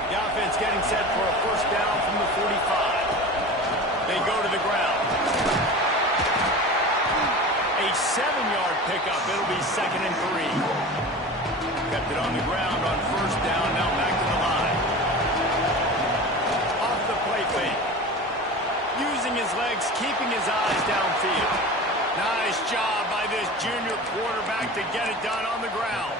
The offense getting set for a first down from the 45. They go to the ground. A 7-yard pickup. It'll be 2nd and 3. Kept it on the ground on first down. Now back to the line. Off the play fake. Using his legs, keeping his eyes downfield. Nice job by this junior quarterback to get it done on the ground.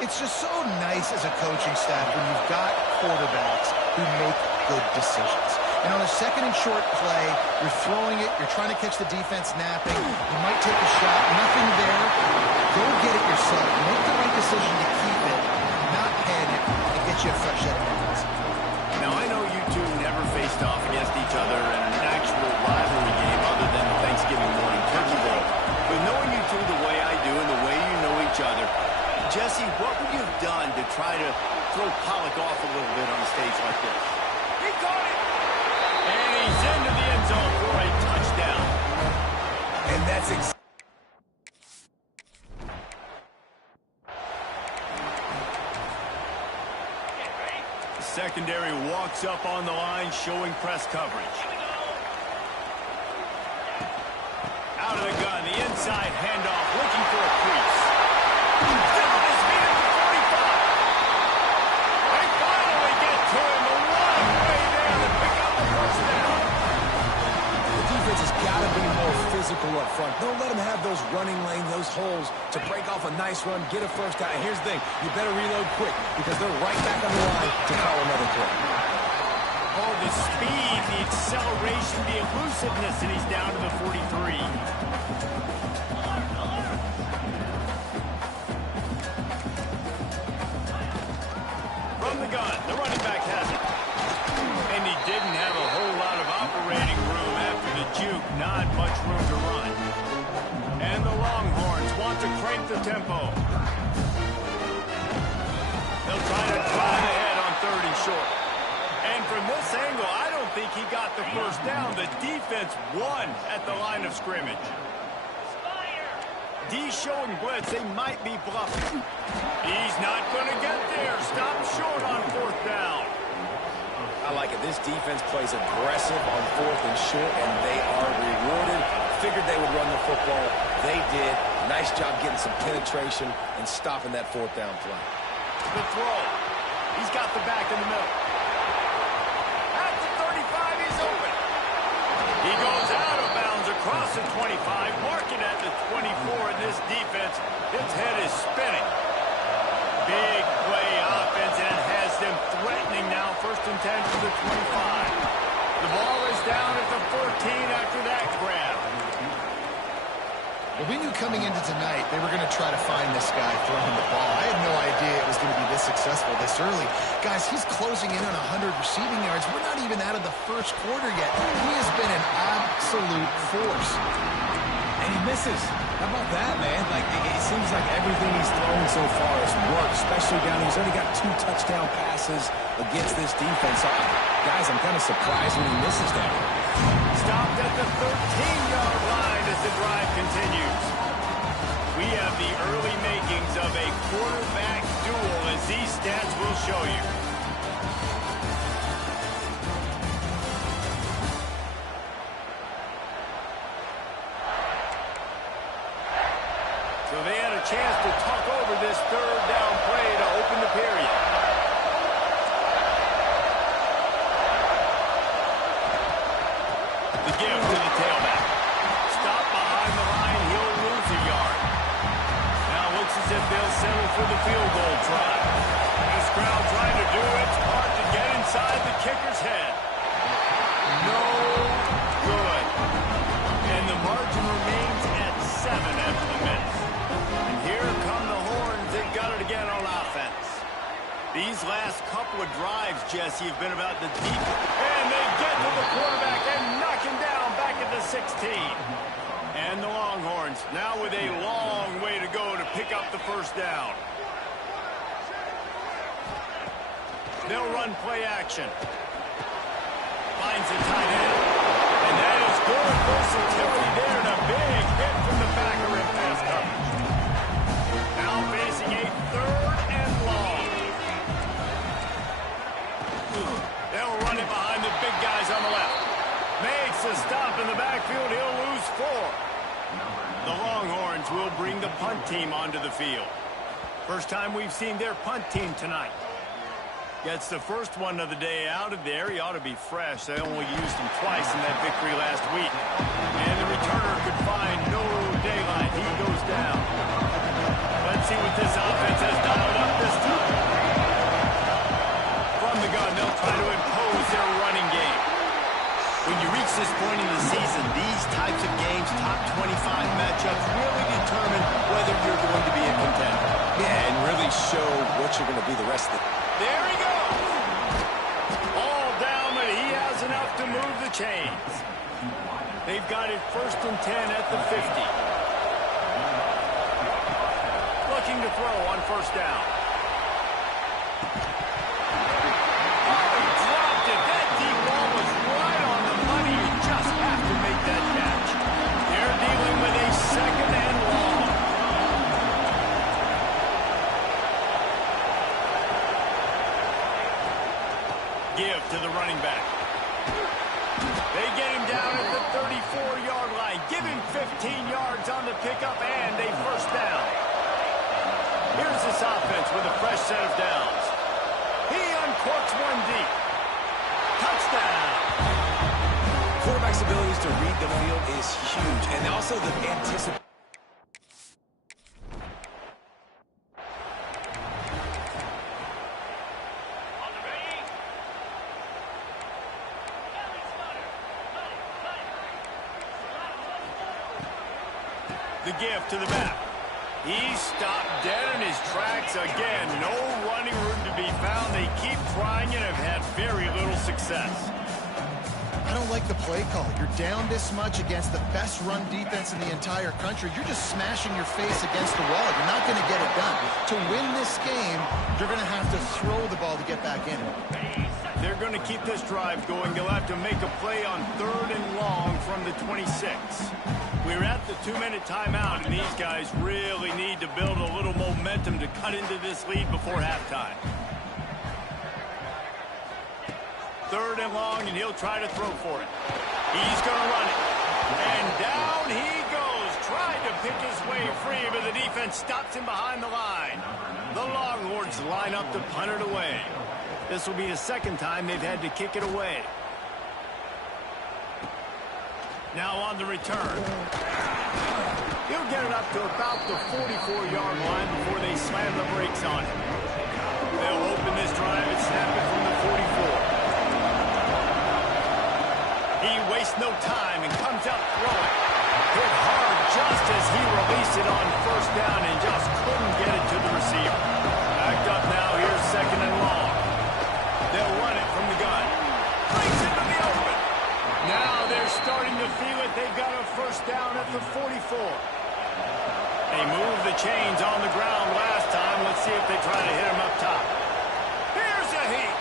It's just so nice as a coaching staff when you've got quarterbacks who make good decisions. And on a second and short play, you're throwing it, you're trying to catch the defense napping, you might take a shot, nothing there. Go get it yourself. Make the right decision to keep it, not panic, and get you a fresh set of hands. Now, I know you two never faced off against each other in an actual rivalry game other than the Thanksgiving morning turkey bowl. But knowing you two the way I do and the way you know each other, Jesse, what would you have done to try to throw Pollock off a little bit on a stage like this? He caught it! And he's into the end zone for a touchdown. And that's Secondary walks up on the line, showing press coverage. Out of the gun, the inside handoff, looking for a crease. Still on his feet at the 45. They finally get to him. A long way there to pick up the first down. The defense has got to be more physical up front. Don't let them have those running lanes, those holes to break off a nice run, get a first down. And here's the thing, you better reload quick because they're right back on the line to call another play. Oh, the speed, the acceleration, the elusiveness, and he's down to the 43. From the gun, the running back has it. And he didn't have a whole lot of operating room after the juke. Not much room to run. And the Longhorns want to crank the tempo. They'll try to drive ahead on 3rd and short. And from this angle, I don't think he got the first down. The defense won at the line of scrimmage. D showing blitz. They might be bluffing. He's not going to get there. Stop short on 4th down. I like it. This defense plays aggressive on 4th and short, and they are rewarded. Figured they would run the football. They did. Nice job getting some penetration and stopping that 4th down play. The throw. He's got the back in the middle. At the 35, he's open. He goes out of bounds across the 25, marking at the 24 in this defense. His head is spinning. Big play offense, and it has them threatening now. 1st and 10 to the 25. The ball is down at the 14 after that grab. Well, we knew coming into tonight they were going to try to find this guy throwing the ball. I had no idea it was going to be this successful this early. Guys, he's closing in on 100 receiving yards. We're not even out of the 1st quarter yet. He has been an absolute force. And he misses. How about that, man? Like, it seems like everything he's thrown so far has worked, especially down. He's only got 2 touchdown passes against this defense. So, guys, I'm kind of surprised when he misses that. Stopped at the 13-yard line as the drive continues. We have the early makings of a quarterback duel, as these stats will show you. So they had a chance to tuck over this 3rd down play to open the period. The give to the tailback. Stop behind the line. He'll lose a yard. Now it looks as if they'll settle for the field goal try. This crowd trying to do its part to get inside the kicker's head. No good. And the margin remains at 7 after the minute. And here come the Horns. They've got it again on offense. These last couple of drives, Jesse, have been about the deep. And they get to the quarterback and knock him down back at the 16. And the Longhorns now with a long way to go to pick up the 1st down. They'll run play action. Finds the tight end. And that is good versatility there, and a big hit from the backer in pass coverage. Now facing a 3rd and long. They'll run it behind the big guys on the left. Makes a stop in the backfield. He'll lose 4. The Longhorns will bring the punt team onto the field. First time we've seen their punt team tonight. Gets the first one of the day out of there. He ought to be fresh. They only used him twice in that victory last week. And the returner could find no daylight. He goes down. Let's see what this offense has dialed up this time. From the gun, they'll try to impose their running game. reached this point in the season, these types of games, top 25 matchups, really determine whether you're going to be a contender. Yeah, and really show what you're going to be the rest of the... There he goes! All down, but he has enough to move the chains. They've got it 1st and 10 at the 50. Looking to throw on 1st down. Second and long. Give to the running back. They get him down at the 34-yard line. Give him 15 yards on the pickup and a 1st down. Here's this offense with a fresh set of downs. He uncorks one deep. Touchdown. Quarterback's abilities to read the field is huge, and also the anticipation. The give to the back. He stopped dead in his tracks again. No running room to be found. They keep trying and have had very little success. I don't like the play call. You're down this much against the best run defense in the entire country. You're just smashing your face against the wall. You're not going to get it done. To win this game, you're going to have to throw the ball to get back in. They're going to keep this drive going. They'll have to make a play on 3rd and long from the 26. We're at the 2-minute timeout, and these guys really need to build a little momentum to cut into this lead before halftime. 3rd and long, and he'll try to throw for it. He's going to run it. And down he goes. Tried to pick his way free, but the defense stops him behind the line. The Longhorns line up to punt it away. This will be the 2nd time they've had to kick it away. Now on the return. He'll get it up to about the 44-yard line before they slam the brakes on it. They'll open this drive and snap it from the 44. He wastes no time and comes out throwing. Hit hard just as he released it on 1st down and just couldn't get it to the receiver. Backed up now, here's 2nd and long. They'll run it from the gun. Brings it to the open. Now they're starting to feel it. They've got a 1st down at the 44. They moved the chains on the ground last time. Let's see if they try to hit him up top. Here's a heat.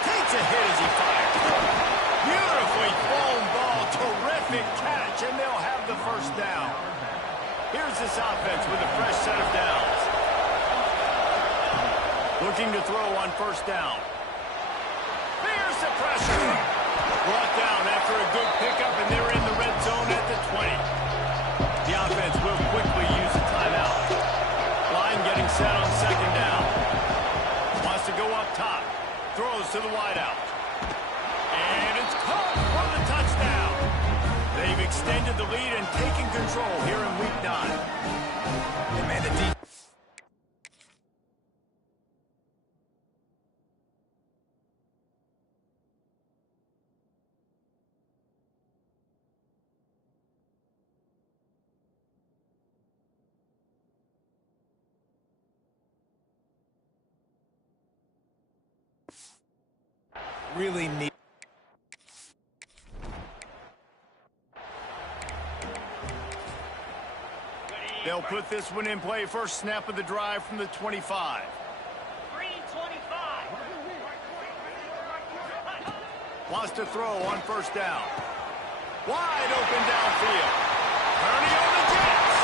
Takes a hit as he fires. Beautifully thrown ball. Terrific catch, and they'll have the 1st down. Here's this offense with a fresh set of downs. Looking to throw on 1st down. Here's the pressure. Brought down after a good pickup, and they're in the red zone at the 20. The offense will quickly use a timeout. Line getting set on 2nd down. Wants to go up top. Throws to the wideout. And it's caught for the touchdown. They've extended the lead and taken control here in Week 9. Hey, man, the defense. Really need. They'll put this one in play. First snap of the drive from the 25. Wants to throw on 1st down. Wide open downfield. Purdy on the Jets.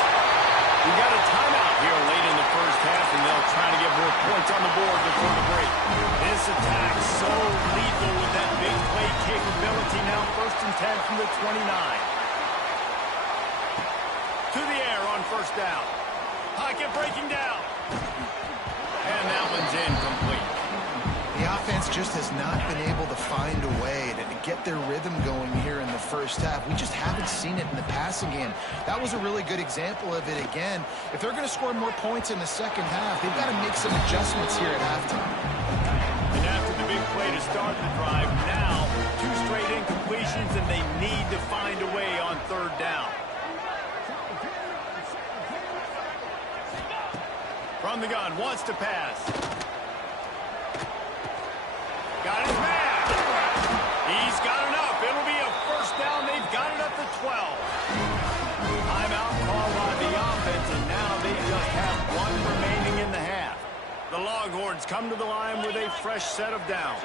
We got a timeout here late in the 1st half, and they'll try to get more points on the board before the break. This attack so lethal with that big play capability. Now 1st and 10 from the 29. To the air on 1st down. Pocket breaking down. And that one's incomplete. The offense just has not been able to find a way to get their rhythm going here in the 1st half. We just haven't seen it in the passing game. That was a really good example of it again. If they're going to score more points in the 2nd half, they've got to make some adjustments here at halftime. And after the big play to start the drive, now 2 straight incomplete completions, and they need to find a way on third down. From the gun, wants to pass. Got his man. He's got enough. It'll be a first down. They've got it at the 12. Timeout called by the offense, and now they just have one remaining in the half. The Longhorns come to the line with a fresh set of downs.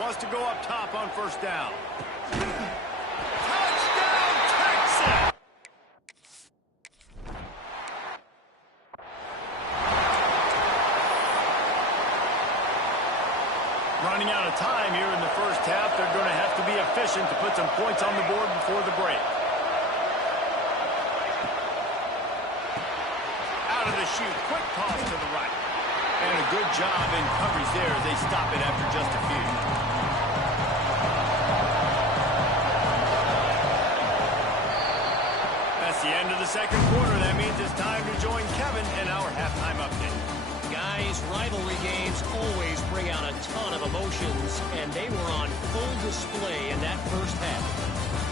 Wants to go up top on first down. Touchdown, Texas! Running out of time here in the first half. They're going to have to be efficient to put some points on the board before the break. Out of the chute, quick toss to the right. And a good job in coverage there as they stop it after just a few. That's the end of the second quarter. That means it's time to join Kevin in our halftime update. Guys, rivalry games always bring out a ton of emotions, and they were on full display in that first half.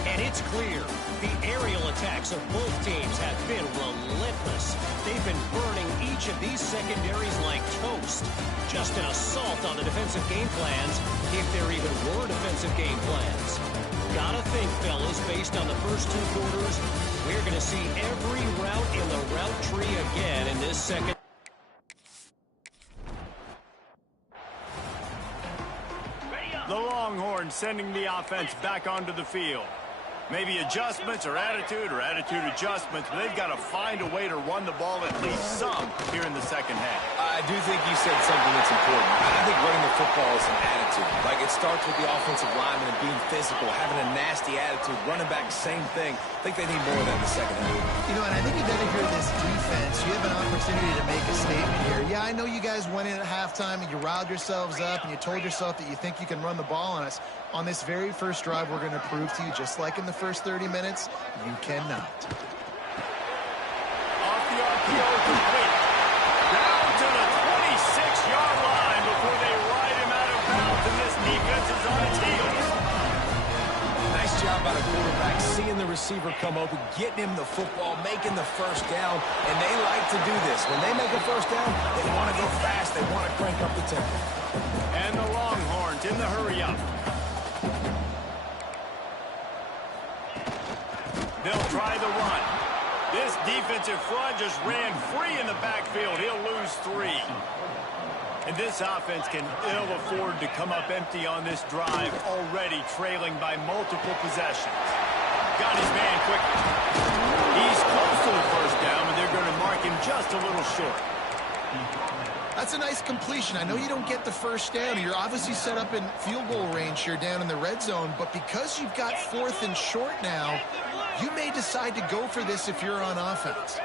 And it's clear, the aerial attacks of both teams have been relentless. They've been burning each of these secondaries like toast. Just an assault on the defensive game plans, if there even were defensive game plans. Gotta think, fellas, based on the first two quarters, we're going to see every route in the route tree again in this second. The Longhorns sending the offense back onto the field. Maybe adjustments or attitude adjustments, but they've got to find a way to run the ball at least some here in the second half. I do think you said something that's important. I think running the football is an attitude. Like, it starts with the offensive lineman and being physical, having a nasty attitude. Running back, same thing. I think they need more of that in the second half. You know, and I think you better hear this defense. You have an opportunity to make a statement here. Yeah, I know you guys went in at halftime and you riled yourselves up and you told yourself that you think you can run the ball on us. On this very first drive, we're going to prove to you, just like in the first 30 minutes, you cannot. Off the RPO, complete. Down to the 26-yard line before they ride him out of bounds, and this defense is on its heels. Nice job by the quarterback, seeing the receiver come open, getting him the football, making the first down, and they like to do this. When they make a first down, they want to go fast, they want to crank up the tempo. And the Longhorns in the hurry-up. They'll try the run. This defensive front just ran free in the backfield. He'll lose 3. And this offense can ill afford to come up empty on this drive, already trailing by multiple possessions. Got his man quickly. He's close to the first down, and they're going to mark him just a little short. That's a nice completion. I know you don't get the first down. You're obviously set up in field goal range here down in the red zone, but because you've got 4th and short now, you may decide to go for this if you're on offense.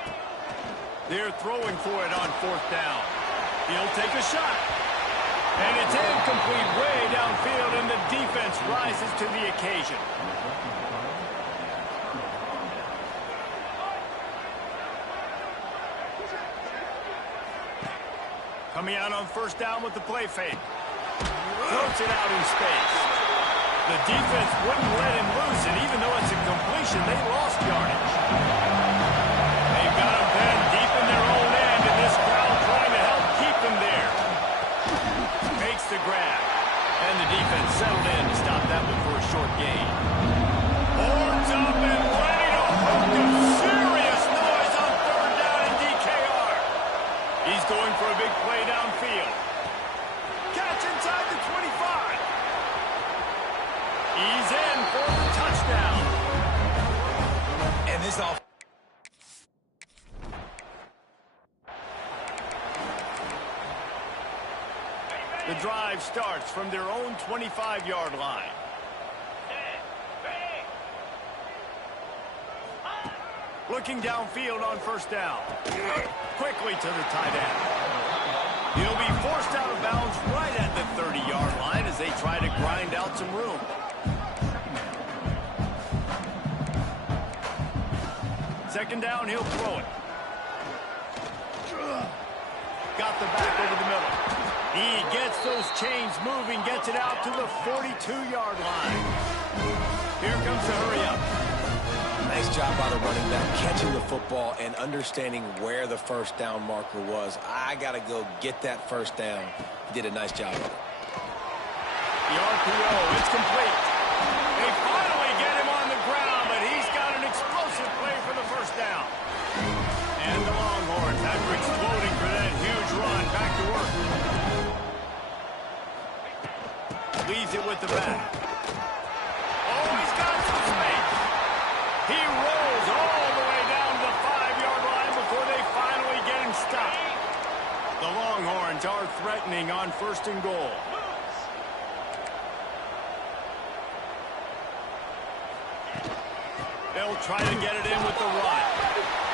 They're throwing for it on 4th down. He'll take a shot. And it's incomplete way downfield, and the defense rises to the occasion. Coming out on first down with the play fake. Floats it out in space. The defense wouldn't let him loose, and even though it's a completion, they lost yardage. They've got him pinned deep in their own end, and this crowd trying to help keep him there. Makes the grab, and the defense settled in to stop that one for a short gain. Horns up and ready to hook him. Serious noise on third down in DKR. He's going for a big play downfield. Catch inside the 25. He's in for the touchdown. And this off. The drive starts from their own 25-yard line. Looking downfield on first down. Quickly to the tight end. He'll be forced out of bounds right at the 30-yard line as they try to grind out some room. Second down, he'll throw it. Got the back over the middle. He gets Gets those chains moving, gets it out to the 42-yard line. Here comes the hurry-up. Nice job by the running back, catching the football and understanding where the first down marker was. I got to go get that first down. He did a nice job of it. The RPO, it's complete. They finally get him on the ground, but he's got an explosive play for the first down. And the Longhorns, after exploding for that huge run, back to work. Leaves it with the back. Oh, he's got some space. He rolls all the way down to the 5-yard line before they finally get him stopped. The Longhorns are threatening on 1st and goal. They'll try to get it in with the run.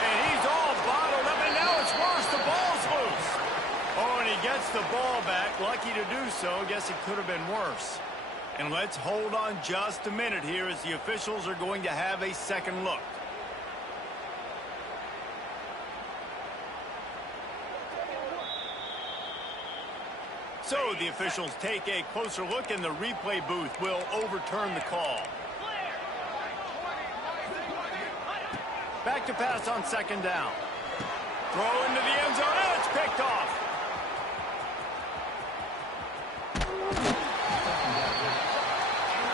And he's all bottled up, and now it's worse. The ball's loose. Oh, and he gets the ball back. Lucky to do so. Guess it could have been worse. And let's hold on just a minute here as the officials are going to have a second look. So the officials take a closer look, and the replay booth will overturn the call. Back to pass on 2nd down. Throw into the end zone, and it's picked off.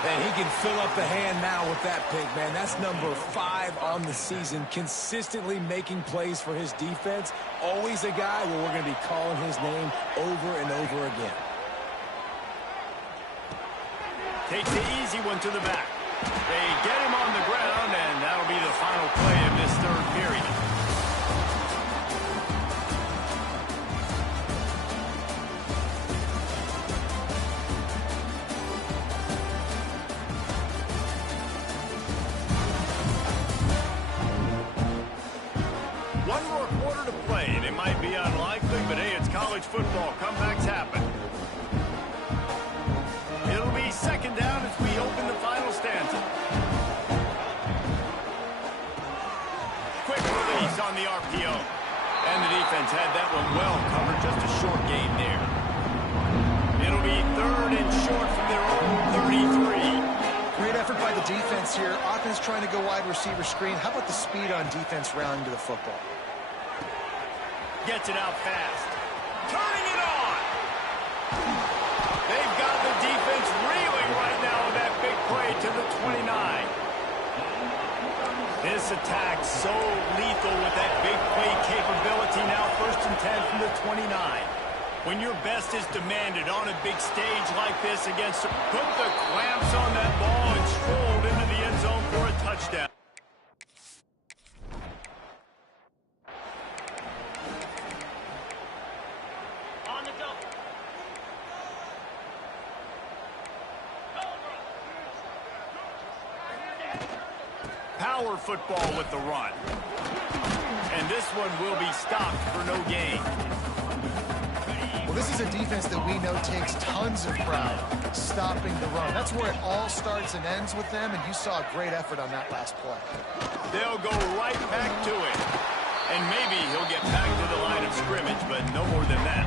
And he can fill up the hand now with that pick, man. That's number 5 on the season, consistently making plays for his defense. Always a guy where we're going to be calling his name over and over again. Takes the easy one to the back. They get him on the ground, and that'll be the final play of this 3rd period. One more quarter to play, and it might be unlikely, but hey, it's college football. Comebacks happen. It'll be 2nd down as we open the final stanza. Quick release on the RPO. And the defense had that one well covered. Just a short gain there. It'll be 3rd and short from their own 33. Great effort by the defense here. Offense trying to go wide receiver screen. How about the speed on defense rounding to the football? Gets it out fast. Turning it on. They've got the defense reeling right now with that big play to the 29. This attack so lethal with that big play capability. Now 1st and 10 from the 29. When your best is demanded on a big stage like this against, put the clamps on that ball and strolled into the end zone for a touchdown. Power football with the run. And this one will be stopped for no gain. Well, this is a defense that we know takes tons of pride stopping the run. That's where it all starts and ends with them, and you saw a great effort on that last play. They'll go right back to it. And maybe he'll get back to the line of scrimmage, but no more than that.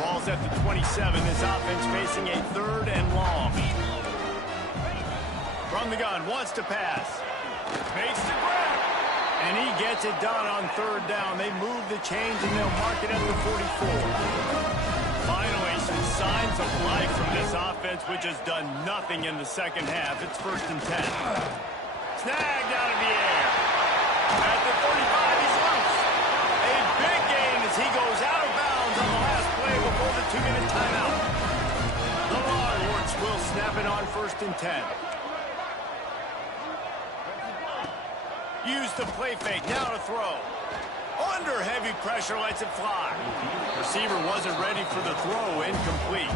Ball's at the 27. This offense facing a 3rd and long. From the gun, wants to pass. Makes the grab. And he gets it done on 3rd down. They move the chains, and they'll mark it at the 44. Finally, some signs of life from this offense, which has done nothing in the 2nd half. It's 1st and 10. Snagged out of the air. At the 35, he's loose. A big gain as he goes out of bounds on the last play before the 2-minute timeout. The Longhorns will snap it on 1st and 10. Use the play fake, now to throw. Under heavy pressure, lets it fly. Receiver wasn't ready for the throw, incomplete.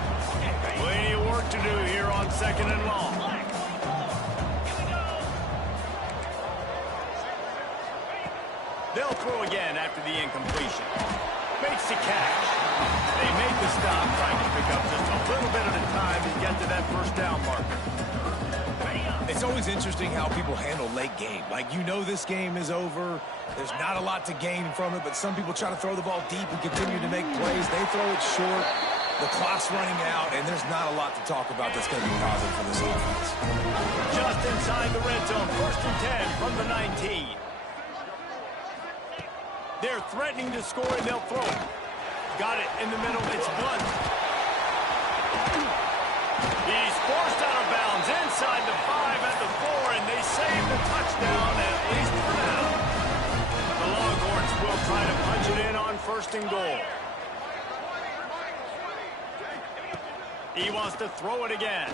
Plenty of work to do here on 2nd and long. They'll throw again after the incompletion. Makes the catch. They make the stop, trying to pick up just a little bit at a time to get to that 1st down marker. It's always interesting how people handle late game. Like, you know this game is over. There's not a lot to gain from it, but some people try to throw the ball deep and continue to make plays. They throw it short. The clock's running out, and there's not a lot to talk about that's going to be positive for this offense. Just inside the red zone, 1st and 10 from the 19. They're threatening to score, and they'll throw it. Got it in the middle. It's Blunt. He's forced out of bounds inside the 5 at the 4, and they save the touchdown, at least for now. The Longhorns will try to punch it in on 1st and goal. He wants to throw it again.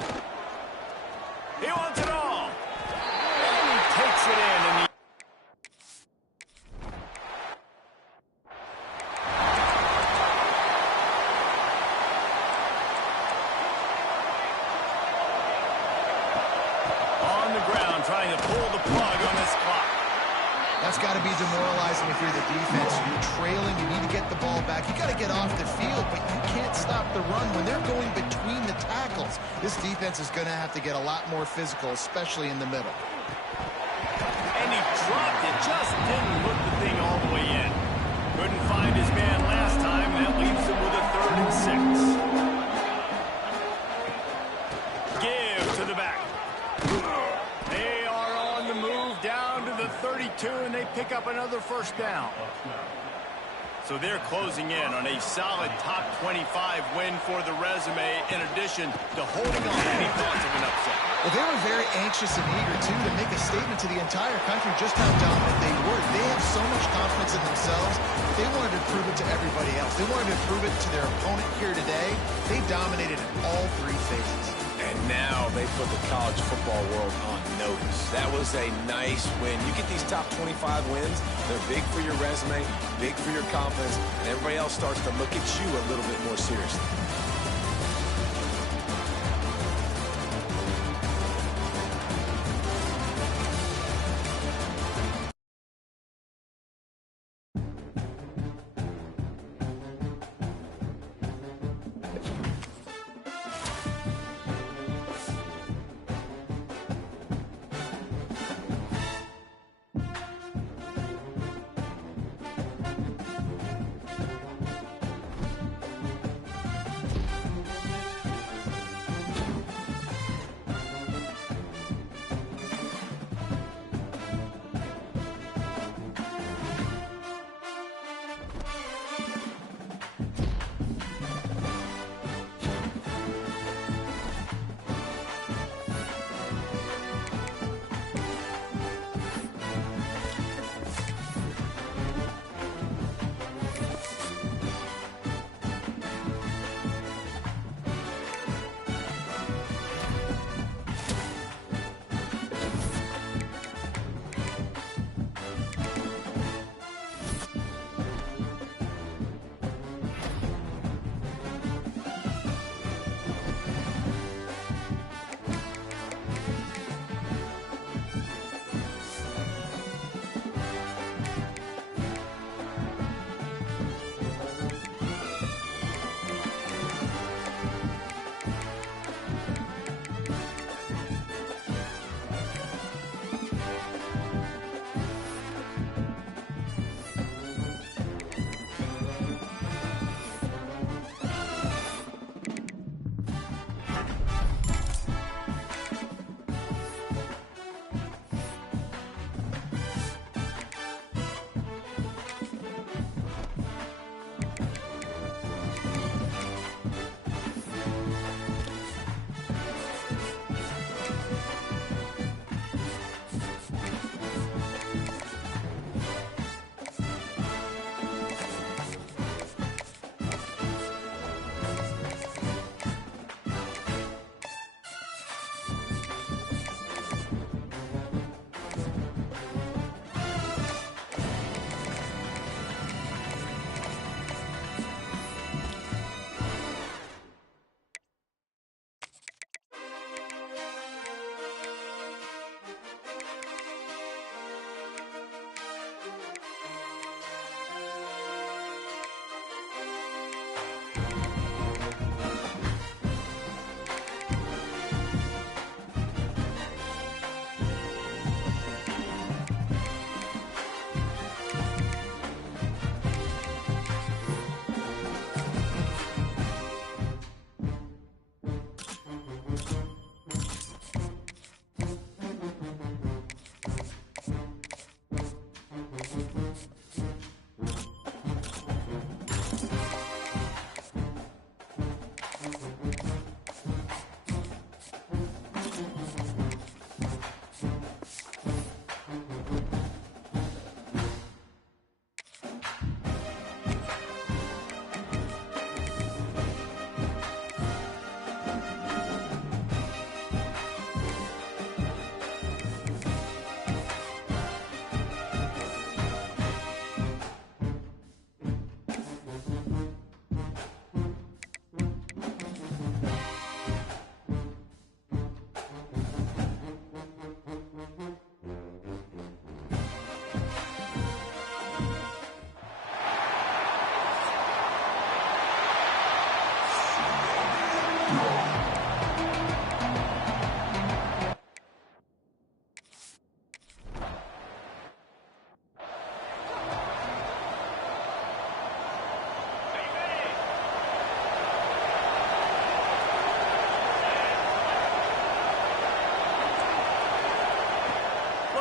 He wants it all. And he takes it in. And on the ground, trying to pull the plug on this clock. That's got to be demoralizing if you're the defense. You're trailing. You need to get the ball back. You got to get off the field, but you can't stop the run when they're going between the tackles. This defense is going to have to get a lot more physical, especially in the middle. And he dropped it. Just didn't look the thing all the way in. Couldn't find his man last time. That leaves him with a 3rd and 6. Give to the back. They are on the move down to the 32, and they pick up another 1st down. So they're closing in on a solid top 25 win for the resume, in addition to holding on to any thoughts of an upset. Well, they were very anxious and eager, too, to make a statement to the entire country just how dominant they were. They have so much confidence in themselves. They wanted to prove it to everybody else. They wanted to prove it to their opponent here today. They dominated in all 3 phases. And now they put the college football world on notice. That was a nice win. You get these top 25 wins, they're big for your resume, big for your confidence, and everybody else starts to look at you a little bit more seriously.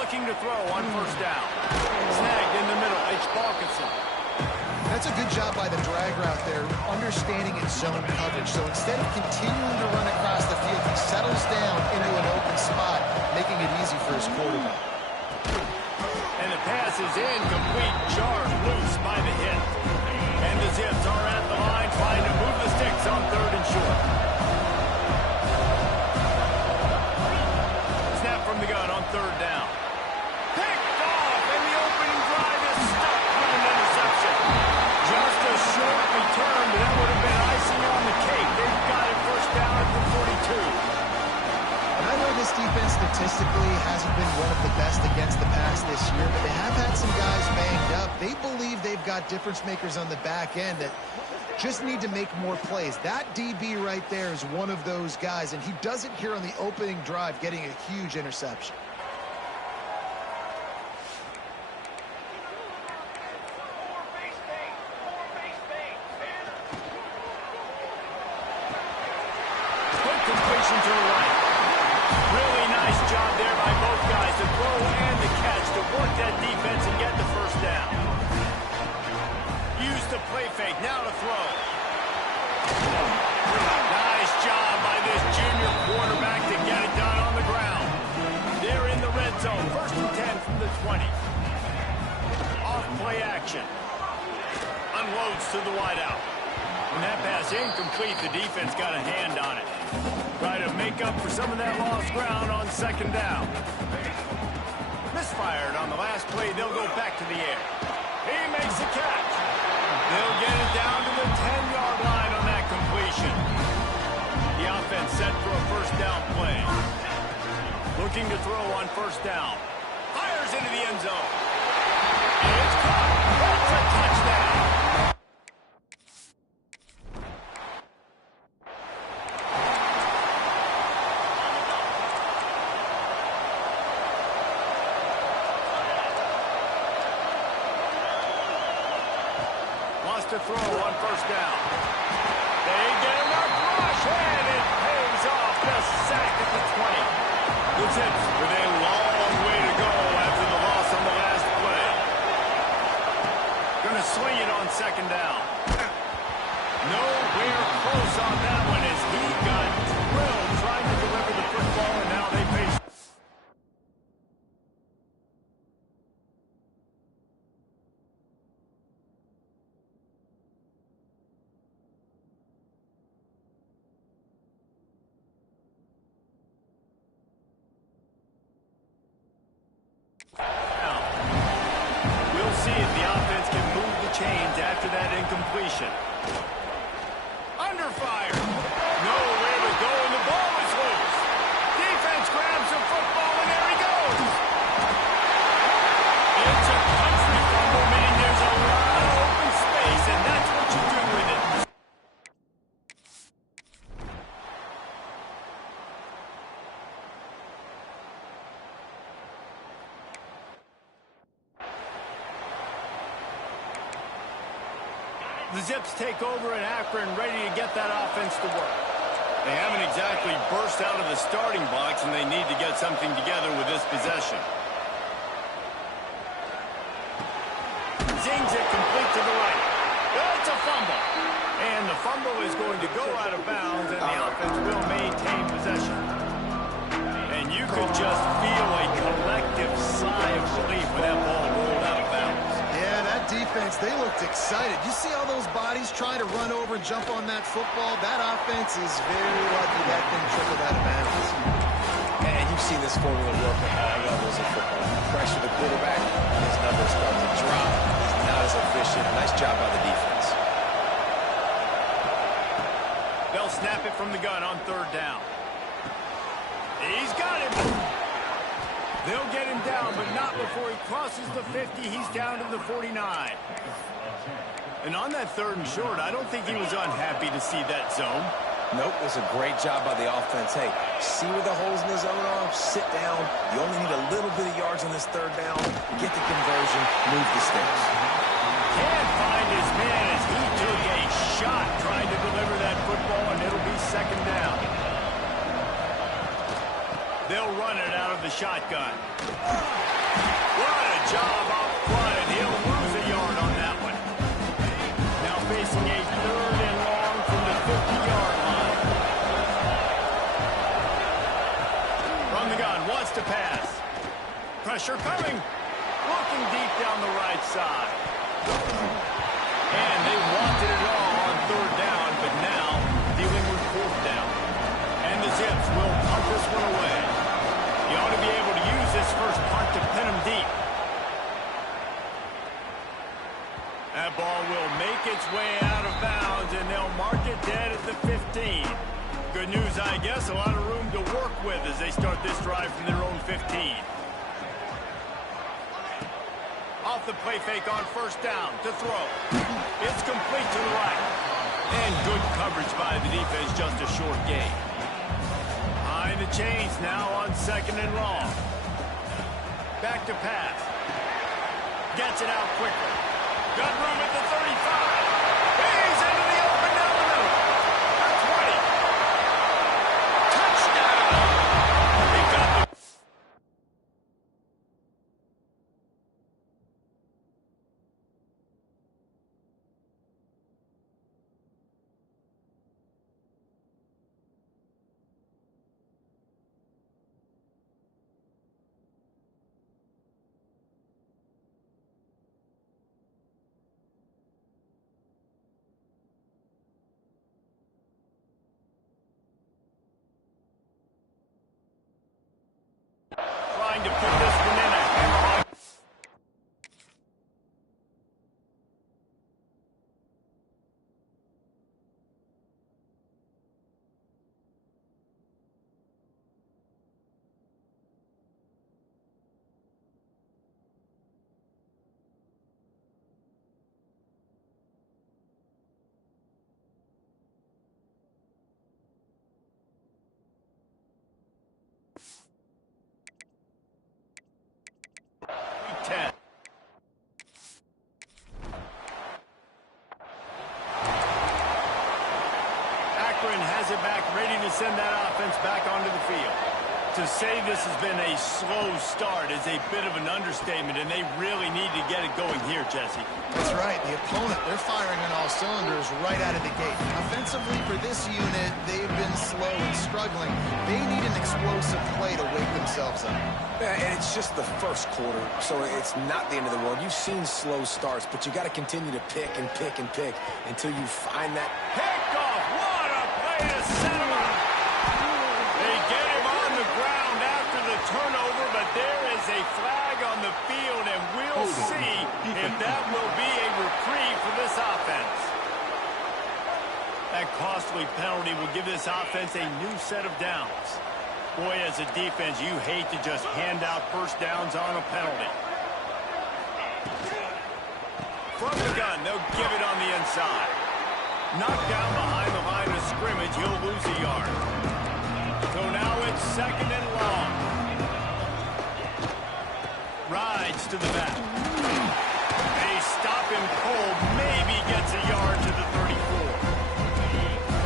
Looking to throw on first down. Snagged in the middle. It's Balkinson. That's a good job by the drag route there, understanding its zone coverage. So instead of continuing to run across the field, he settles down into an open spot, making it easy for his quarterback. And the pass is incomplete, jarred loose by the hit. And the Zips are at the line trying to move the sticks on 3rd and short. Snap from the gun on 3rd down. Picked off, and the opening drive is stopped with an interception. Just a short return, but that would have been icing on the cake. They've got it first down at the 42. And I know this defense statistically hasn't been one of the best against the pass this year, but they have had some guys banged up. They believe they've got difference makers on the back end that just need to make more plays. That DB right there is one of those guys, and he does it here on the opening drive, getting a huge interception. Completion to the right. Really nice job there by both guys to throw and to catch, to work that defense and get the first down. Use the play fake, now to throw. Nice job by this junior quarterback to get it done on the ground. They're in the red zone, 1st and 10 from the 20. Off play action. Unloads to the wideout. And that pass incomplete, the defense got a hand on it. Try to make up for some of that lost ground on 2nd down. Misfired on the last play, they'll go back to the air. He makes the catch. They'll get it down to the 10-yard line on that completion. The offense set for a first down play. Looking to throw on 1st down. Fires into the end zone. And it's caught. That's a touchdown. To throw on 1st down. They get enough rush, and it pays off. The sack at the 20. The Zips with a long way to go after the loss on the last play. Going to swing it on 2nd down. Nowhere close on that one as he got drilled trying to deliver the football, and now they face. Chains after that incompletion. Under fire. Nowhere to go, and the ball is loose. Defense grabs the football, and there he goes. It's a country fumble, meaning there's a lot of open space, and that's what you do with it. The Zips take over in Akron, ready to get that offense to work. They haven't exactly burst out of the starting box, and they need to get something together with this possession. Zings it complete to the right. It's a fumble. And the fumble is going to go out of bounds, and the offense will maintain possession. And you could just feel a collective sigh of relief when that ball rolled out of bounds. Yeah, that defense, they looked excited. You see all those bodies trying to run over and jump on that football? That offense is very lucky that thing trickled out of bounds. And you've seen this formula work at all levels of football. You pressure the quarterback, his numbers start to drop. He's not as efficient. Nice job by the defense. They'll snap it from the gun on 3rd down. He's got him. They'll get him down, but not before he crosses the 50. He's down to the 49. And on that 3rd and short, I don't think he was unhappy to see that zone. Nope, it was a great job by the offense. Hey, see where the holes in the zone are? Sit down. You only need a little bit of yards on this 3rd down. Get the conversion, move the sticks. Can't find his man as he took a shot trying to deliver that football, and it'll be 2nd down. They'll run it out of the shotgun. What a job up front, and he'll lose a yard on that one. Now facing a 3rd and long from the 50-yard line. From the gun, wants to pass. Pressure coming. Looking deep down the right side. And they wanted it all on 3rd down, but now dealing with 4th down. And the Zips will pump this one away. You ought to be able to use this first punt to pin them deep. That ball will make its way out of bounds, and they'll mark it dead at the 15. Good news, I guess, a lot of room to work with as they start this drive from their own 15. Off the play fake on 1st down to throw. It's complete to the right. And good coverage by the defense, just a short gain. Behind the chains now on 2nd and long. Back to pass. Gets it out quickly. Got room at the 35. He's into the open down the middle. The 20. Touchdown. He got the... Trying to put this one in a hammer. Akron has it back, ready to send that offense back onto the field. To say this has been a slow start is a bit of an understatement, and they really need to get it going here, Jesse. That's right. The opponent, they're firing on all cylinders right out of the gate. Offensively, for this unit, they've been slow and struggling. They need an explosive play to wake themselves up. Yeah, and it's just the first quarter, so it's not the end of the world. You've seen slow starts, but you got to continue to pick and pick and pick until you find that. Picked off. What a play to set him up. They get him on the ground after the turnover, but there is a flag on the field, and we'll see if that will be a reprieve for this offense. That costly penalty will give this offense a new set of downs. Boy, as a defense, you hate to just hand out 1st downs on a penalty. From the gun, they'll give it on the inside. Knocked down behind the line of scrimmage, he'll lose a yard. So now it's 2nd and long. Rides to the back. They stop him cold, maybe gets a yard to the 34.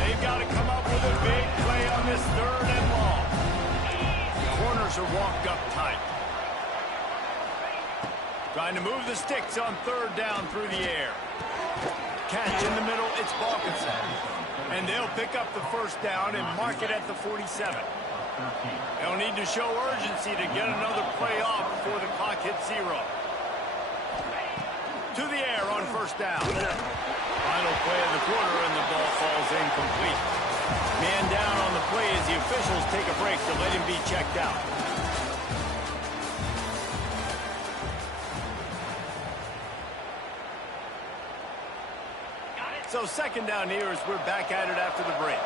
They've got to come up with a big play on this 3rd and long. Corners are walked up tight. Trying to move the sticks on 3rd down through the air. Catch in the middle, it's Balkinson. And they'll pick up the 1st down and mark it at the 47. They'll need to show urgency to get another play off before the clock hits 0. To the air on 1st down. Final play of the quarter, and the ball falls incomplete. Man down on the play as the officials take a break to let him be checked out. So 2nd down here as we're back at it after the break.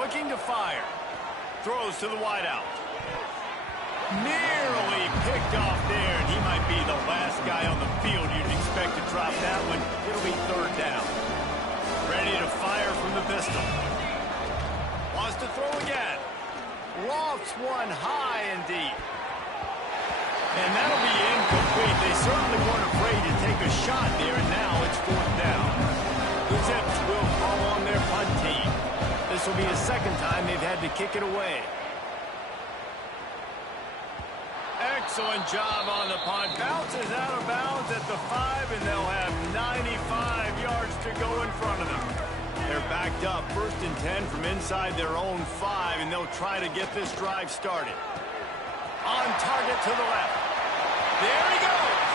Looking to fire. Throws to the wideout. Nearly picked off there, and he might be the last guy on the field you'd expect to drop that one. It'll be 3rd down. Ready to fire from the pistol. Wants to throw again. Lofts one high and deep. And that'll be incomplete. They certainly weren't afraid to take a shot there, and now it's 4th down. The Zips will call on their punt team. The This will be the second time they've had to kick it away. Excellent job on the punt. Bounces out of bounds at the 5, and they'll have 95 yards to go in front of them. They're backed up, 1st and 10 from inside their own 5, and they'll try to get this drive started. On target to the left. There he goes.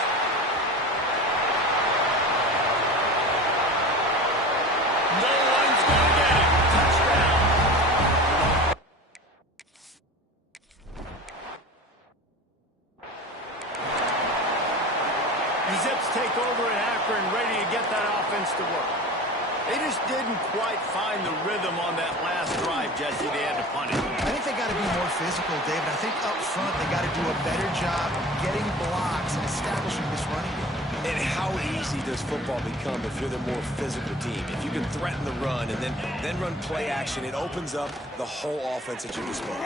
No one's going to get it. Touchdown. The Zips take over at Akron, ready to get that offense to work. They just didn't quite find the rhythm on that last drive, Jesse. They had to punt it. I think they got to be more physical, David. I think up front they got to do a better job getting blocks and establishing this running game. And how easy does football become if you're the more physical team? If you can threaten the run and then run play action, it opens up the whole offense at your disposal.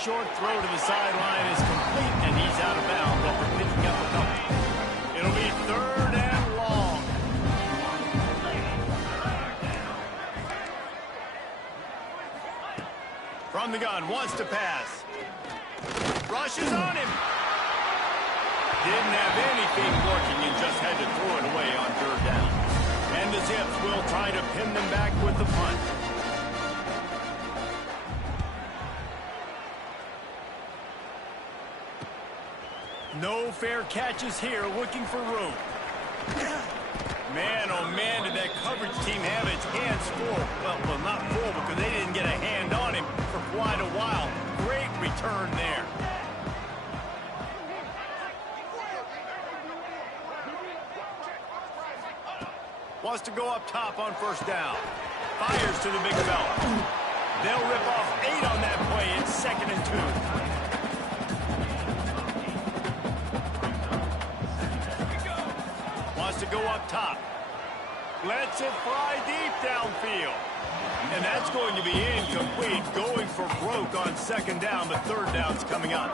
Short throw to the sideline is complete, and he's out of bounds after picking up a couple. It'll be 3rd and long. From the gun, wants to pass. Rushes on him. Didn't have anything working and just had to throw it away on 3rd down. And the Zips will try to pin them back with the punt. No fair catches here, looking for room. Man, oh man, did that coverage team have its hands full. Well, not full because they didn't get a hand on him for quite a while. Great return there. Wants to go up top on 1st down. Fires to the big fella. They'll rip off 8 on that play. It's 2nd and 2. To go up top. Lets it fly deep downfield. And that's going to be incomplete. Going for broke on 2nd down, but 3rd down's coming up.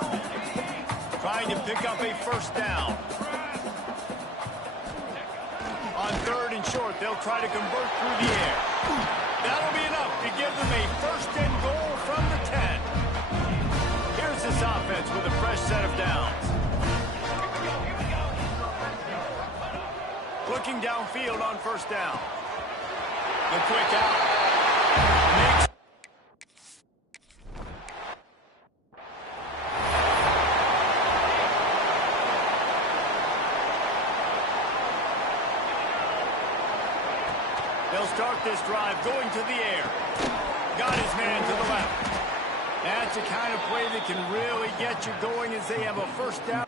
Trying to pick up a 1st down. On 3rd and short, they'll try to convert through the air. That'll be enough to give them a 1st and goal from the 10. Here's this offense with a fresh set of downs. Looking downfield on 1st down. The quick out. Makes They'll start this drive going to the air. Got his man to the left. That's the kind of play that can really get you going as they have a 1st down.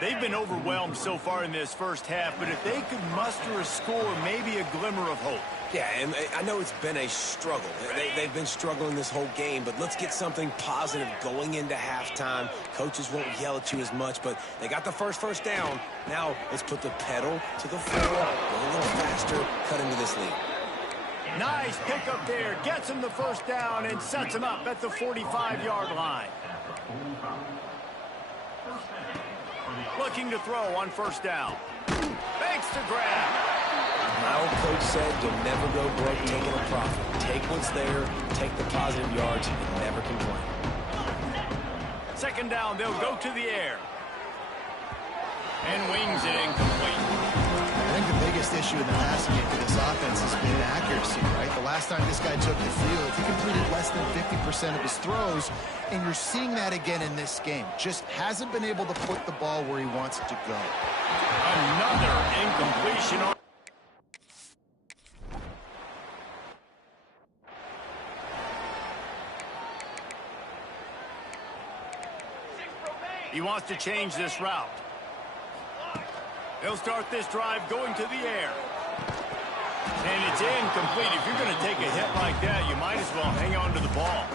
They've been overwhelmed so far in this 1st half, but if they could muster a score, maybe a glimmer of hope. Yeah, and I know it's been a struggle. They've been struggling this whole game, but let's get something positive going into halftime. Coaches won't yell at you as much, but they got the first down. Now let's put the pedal to the floor, go a little faster, cut into this lead. Nice pickup there. Gets him the 1st down and sets him up at the 45-yard line. Looking to throw on 1st down. Makes the grab. My old coach said you'll never go broke taking a profit. Take what's there, take the positive yards, and never complain. 2nd down, they'll go to the air. And wings it incomplete. I think the biggest issue in the passing game for this offense has been accuracy, right? The last time this guy took the field, he completed less than 50% of his throws, and you're seeing that again in this game. Just hasn't been able to put the ball where he wants it to go. Another incompletion on he wants to change this route. They'll start this drive going to the air. And it's incomplete. If you're going to take a hit like that, you might as well hang on to the ball.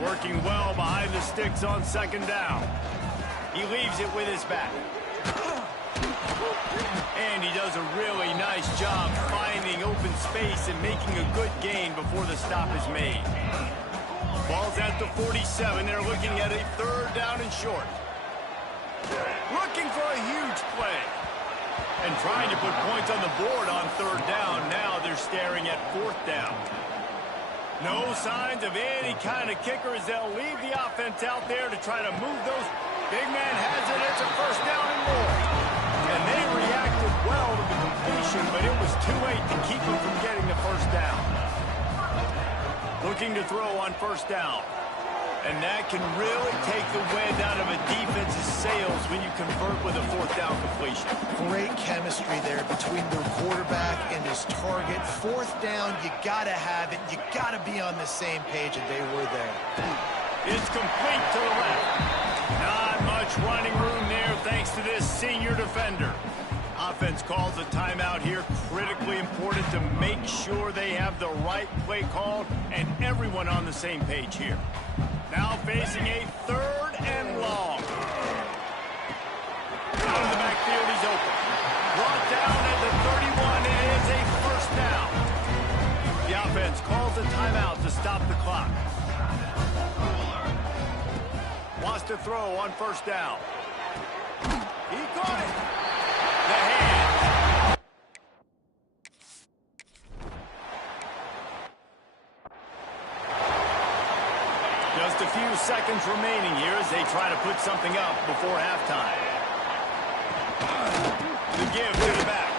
Working well behind the sticks on 2nd down. He leaves it with his back. And he does a really nice job finding open space and making a good gain before the stop is made. Ball's at the 47. They're looking at a 3rd down and short. Looking for a huge play. And trying to put points on the board on 3rd down. Now they're staring at 4th down. No signs of any kind of kicker as they'll leave the offense out there to try to move those. Big man has it. It's a 1st down and more. And they reacted well to the completion, but it was too late to keep them from getting the 1st down. Looking to throw on 1st down. And that can really take the wind out of a defense's sails when you convert with a 4th down completion. Great chemistry there between their quarterback and his target. 4th down, you got to have it. You got to be on the same page, and they were there. It's complete to the left. Not much running room there thanks to this senior defender. Offense calls a timeout here. Critically important to make sure they have the right play called and everyone on the same page here. Now facing a 3rd and long. Out of the backfield, he's open. Brought down at the 31. It is a 1st down. The offense calls a timeout to stop the clock. Wants to throw on 1st down. He caught it. The hand. Just a few seconds remaining here as they try to put something up before halftime. The give to the back.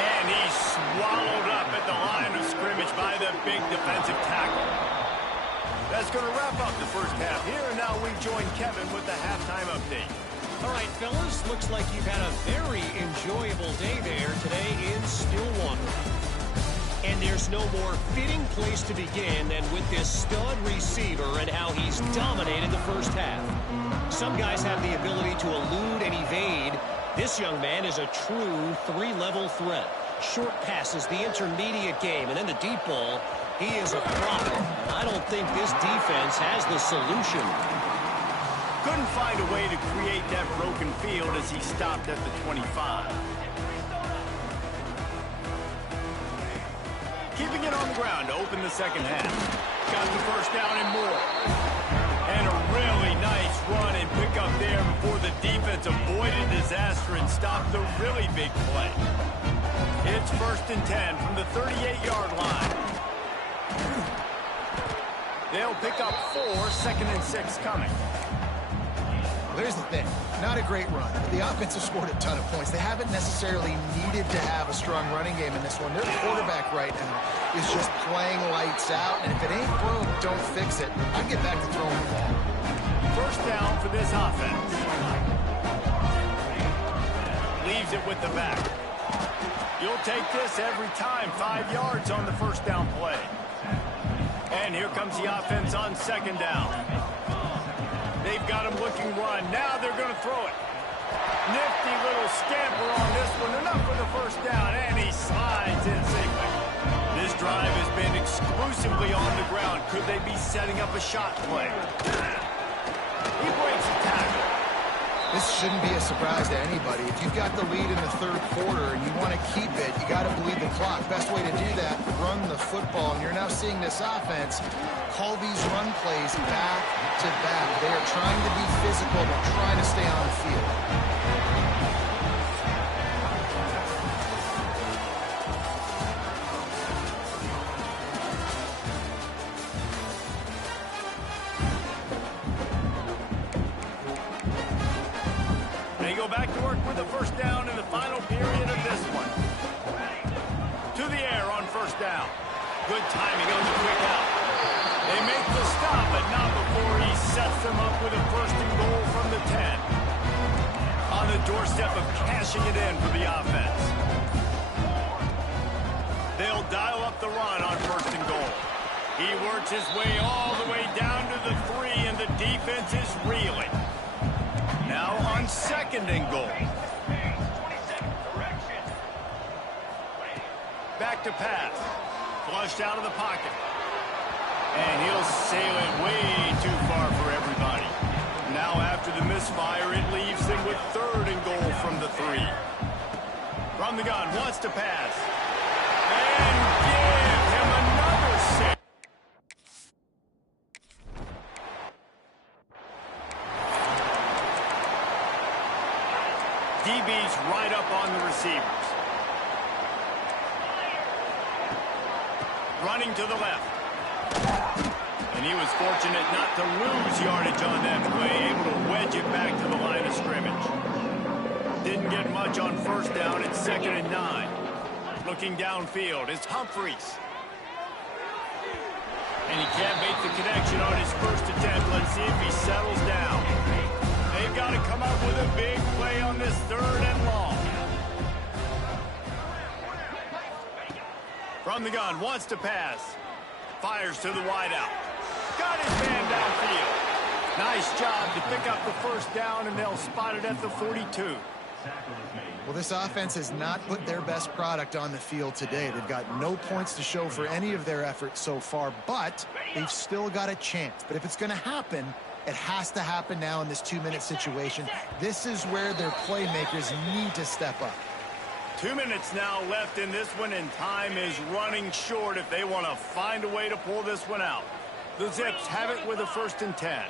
And he's swallowed up at the line of scrimmage by the big defensive tackle. That's going to wrap up the 1st half here, and now we join Kevin with the halftime update. All right, fellas, looks like you've had a very enjoyable day there today in Stillwater. And there's no more fitting place to begin than with this stud receiver and how he's dominated the 1st half. Some guys have the ability to elude and evade. This young man is a true 3-level threat. Short passes, the intermediate game, and then the deep ball. He is a problem. I don't think this defense has the solution. Couldn't find a way to create that broken field as he stopped at the 25. Keeping it on the ground to open the 2nd half. Got the 1st down and more. And a really nice run and pick up there before the defense avoided disaster and stopped the really big play. It's 1st and 10 from the 38-yard line. They'll pick up 4, 2nd and 6 coming. Well, here's the thing. Not a great run, but the offense has scored a ton of points. They haven't necessarily needed to have a strong running game in this one. Their quarterback right now is just playing lights out, and if it ain't broke, don't fix it. I'd get back to throwing the ball. 1st down for this offense. Leaves it with the back. You'll take this every time. 5 yards on the 1st down play. And here comes the offense on 2nd down. They've got him looking run. Now they're going to throw it. Nifty little scamper on this one. Enough for the 1st down, and he slides in safely. This drive has been exclusively on the ground. Could they be setting up a shot play? He breaks the tackle. This shouldn't be a surprise to anybody. If you've got the lead in the 3rd quarter and you want to keep it, you got to bleed the clock. Best way to do that, run the football. And you're now seeing this offense call these run plays back to back. They are trying to be physical, but trying to stay on the field. Back to work with the 1st down in the final period of this one. To the air on 1st down. Good timing on the quick out. They make the stop, but not before he sets them up with a 1st and goal from the 10. On the doorstep of cashing it in for the offense. They'll dial up the run on 1st and goal. He works his way all the way down to the 3, and the defense is reeling. Now on 2nd and goal. Back to pass. Flushed out of the pocket. And he'll sail it way too far for everybody. Now after the misfire, it leaves them with 3rd and goal From the gun, wants to pass. And give him another 6. DB's right up on the receivers. Running to the left. And he was fortunate not to lose yardage on that play, able to wedge it back to the line of scrimmage. Didn't get much on first down. It's 2nd and 9. Looking downfield is Humphries. And he can't make the connection on his first attempt. Let's see if he settles down. They've got to come up with a big play on this 3rd and long. From the gun, wants to pass. Fires to the wideout. Got his man downfield. Nice job to pick up the first down, and they'll spot it at the 42. Well, this offense has not put their best product on the field today. They've got no points to show for any of their efforts so far, but they've still got a chance. But if it's going to happen, it has to happen now in this 2-minute situation. This is where their playmakers need to step up. 2 minutes now left in this one, and time is running short if they want to find a way to pull this one out. The Zips have it with a 1st and 10.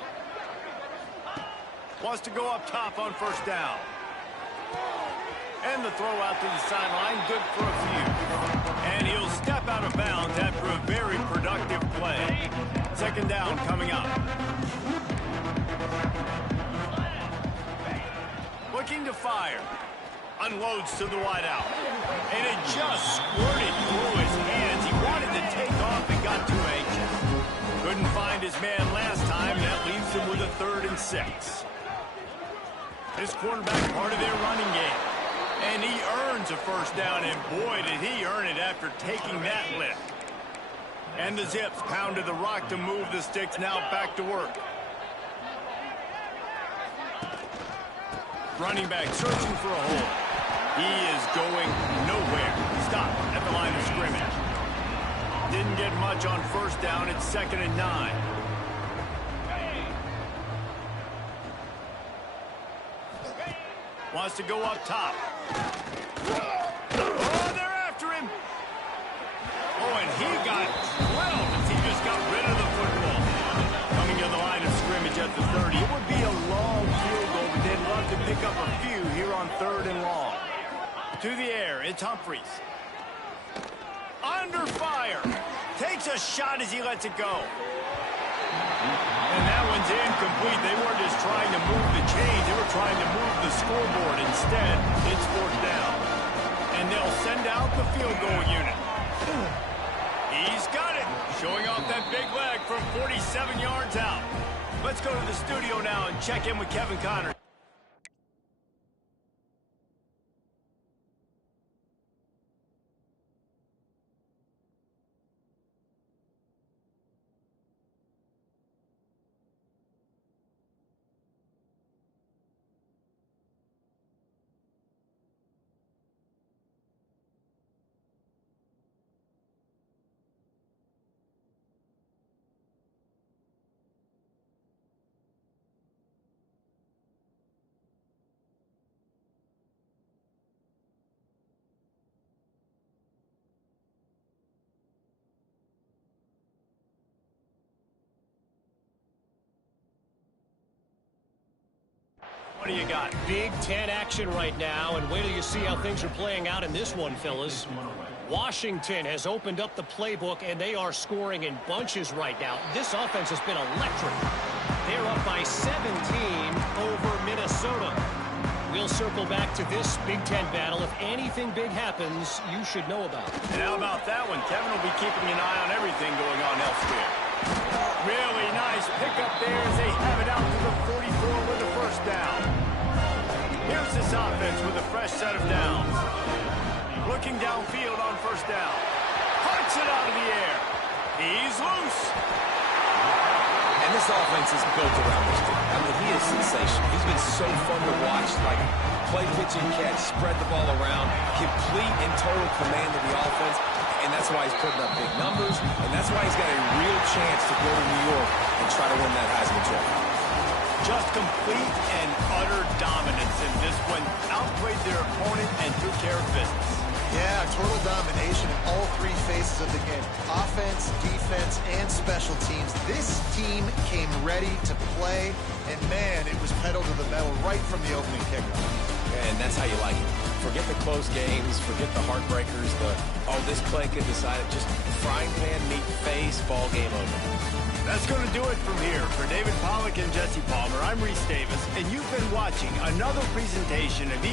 Wants to go up top on first down. And the throw out to the sideline, good for a few. And he'll step out of bounds after a very productive play. 2nd down coming up. Looking to fire. Unloads to the wideout. And it just squirted through his hands. He wanted to take off and got too anxious. Couldn't find his man last time. That leaves him with a 3rd and 6. This quarterback part of their running game. And he earns a first down, and boy, did he earn it after taking that lift. And the Zips pounded the rock to move the sticks, now back to work. Running back searching for a hole. He is going nowhere. Stop at the line of scrimmage. Didn't get much on first down. It's 2nd and 9. Wants to go up top. Oh, they're after him. Oh, and he got 12 as he just got rid of the football. Coming to the line of scrimmage at the 30. It would be a long field goal, but they'd love to pick up a few here on 3rd and long. To the air, it's Humphries. Under fire. Takes a shot as he lets it go. And that one's incomplete. They weren't just trying to move the chains. They were trying to move the scoreboard. Instead, it's 4th down. And they'll send out the field goal unit. He's got it. Showing off that big leg from 47 yards out. Let's go to the studio now and check in with Kevin Connors. What do you got? Big Ten action right now, and wait till you see how things are playing out in this one, fellas. Washington has opened up the playbook, and they are scoring in bunches right now. This offense has been electric. They're up by 17 over Minnesota. We'll circle back to this Big Ten battle. If anything big happens, you should know about it. And how about that one? Kevin will be keeping an eye on everything going on elsewhere. Really nice pickup there as they have it out to the 44 with the first down. Here's this offense with a fresh set of downs. Looking downfield on first down. Punts it out of the air. He's loose. And this offense is built around this dude. I mean, he is sensational. He's been so fun to watch. Like, play, pitch, and catch, spread the ball around, complete and total command of the offense. And that's why he's putting up big numbers. And that's why he's got a real chance to go to New York and try to win that Heisman Trophy. Just complete and utter dominance in this one. Outplayed their opponent and took care of business. Yeah, total domination in all three phases of the game. Offense, defense, and special teams. This team came ready to play, and man, it was pedal to the metal right from the opening kickoff. And that's how you like it. Forget the close games, forget the heartbreakers, this play could decide it. Just frying pan, meat face, ball game over. That's going to do it from here. For David Pollack and Jesse Palmer, I'm Reese Davis, and you've been watching another presentation of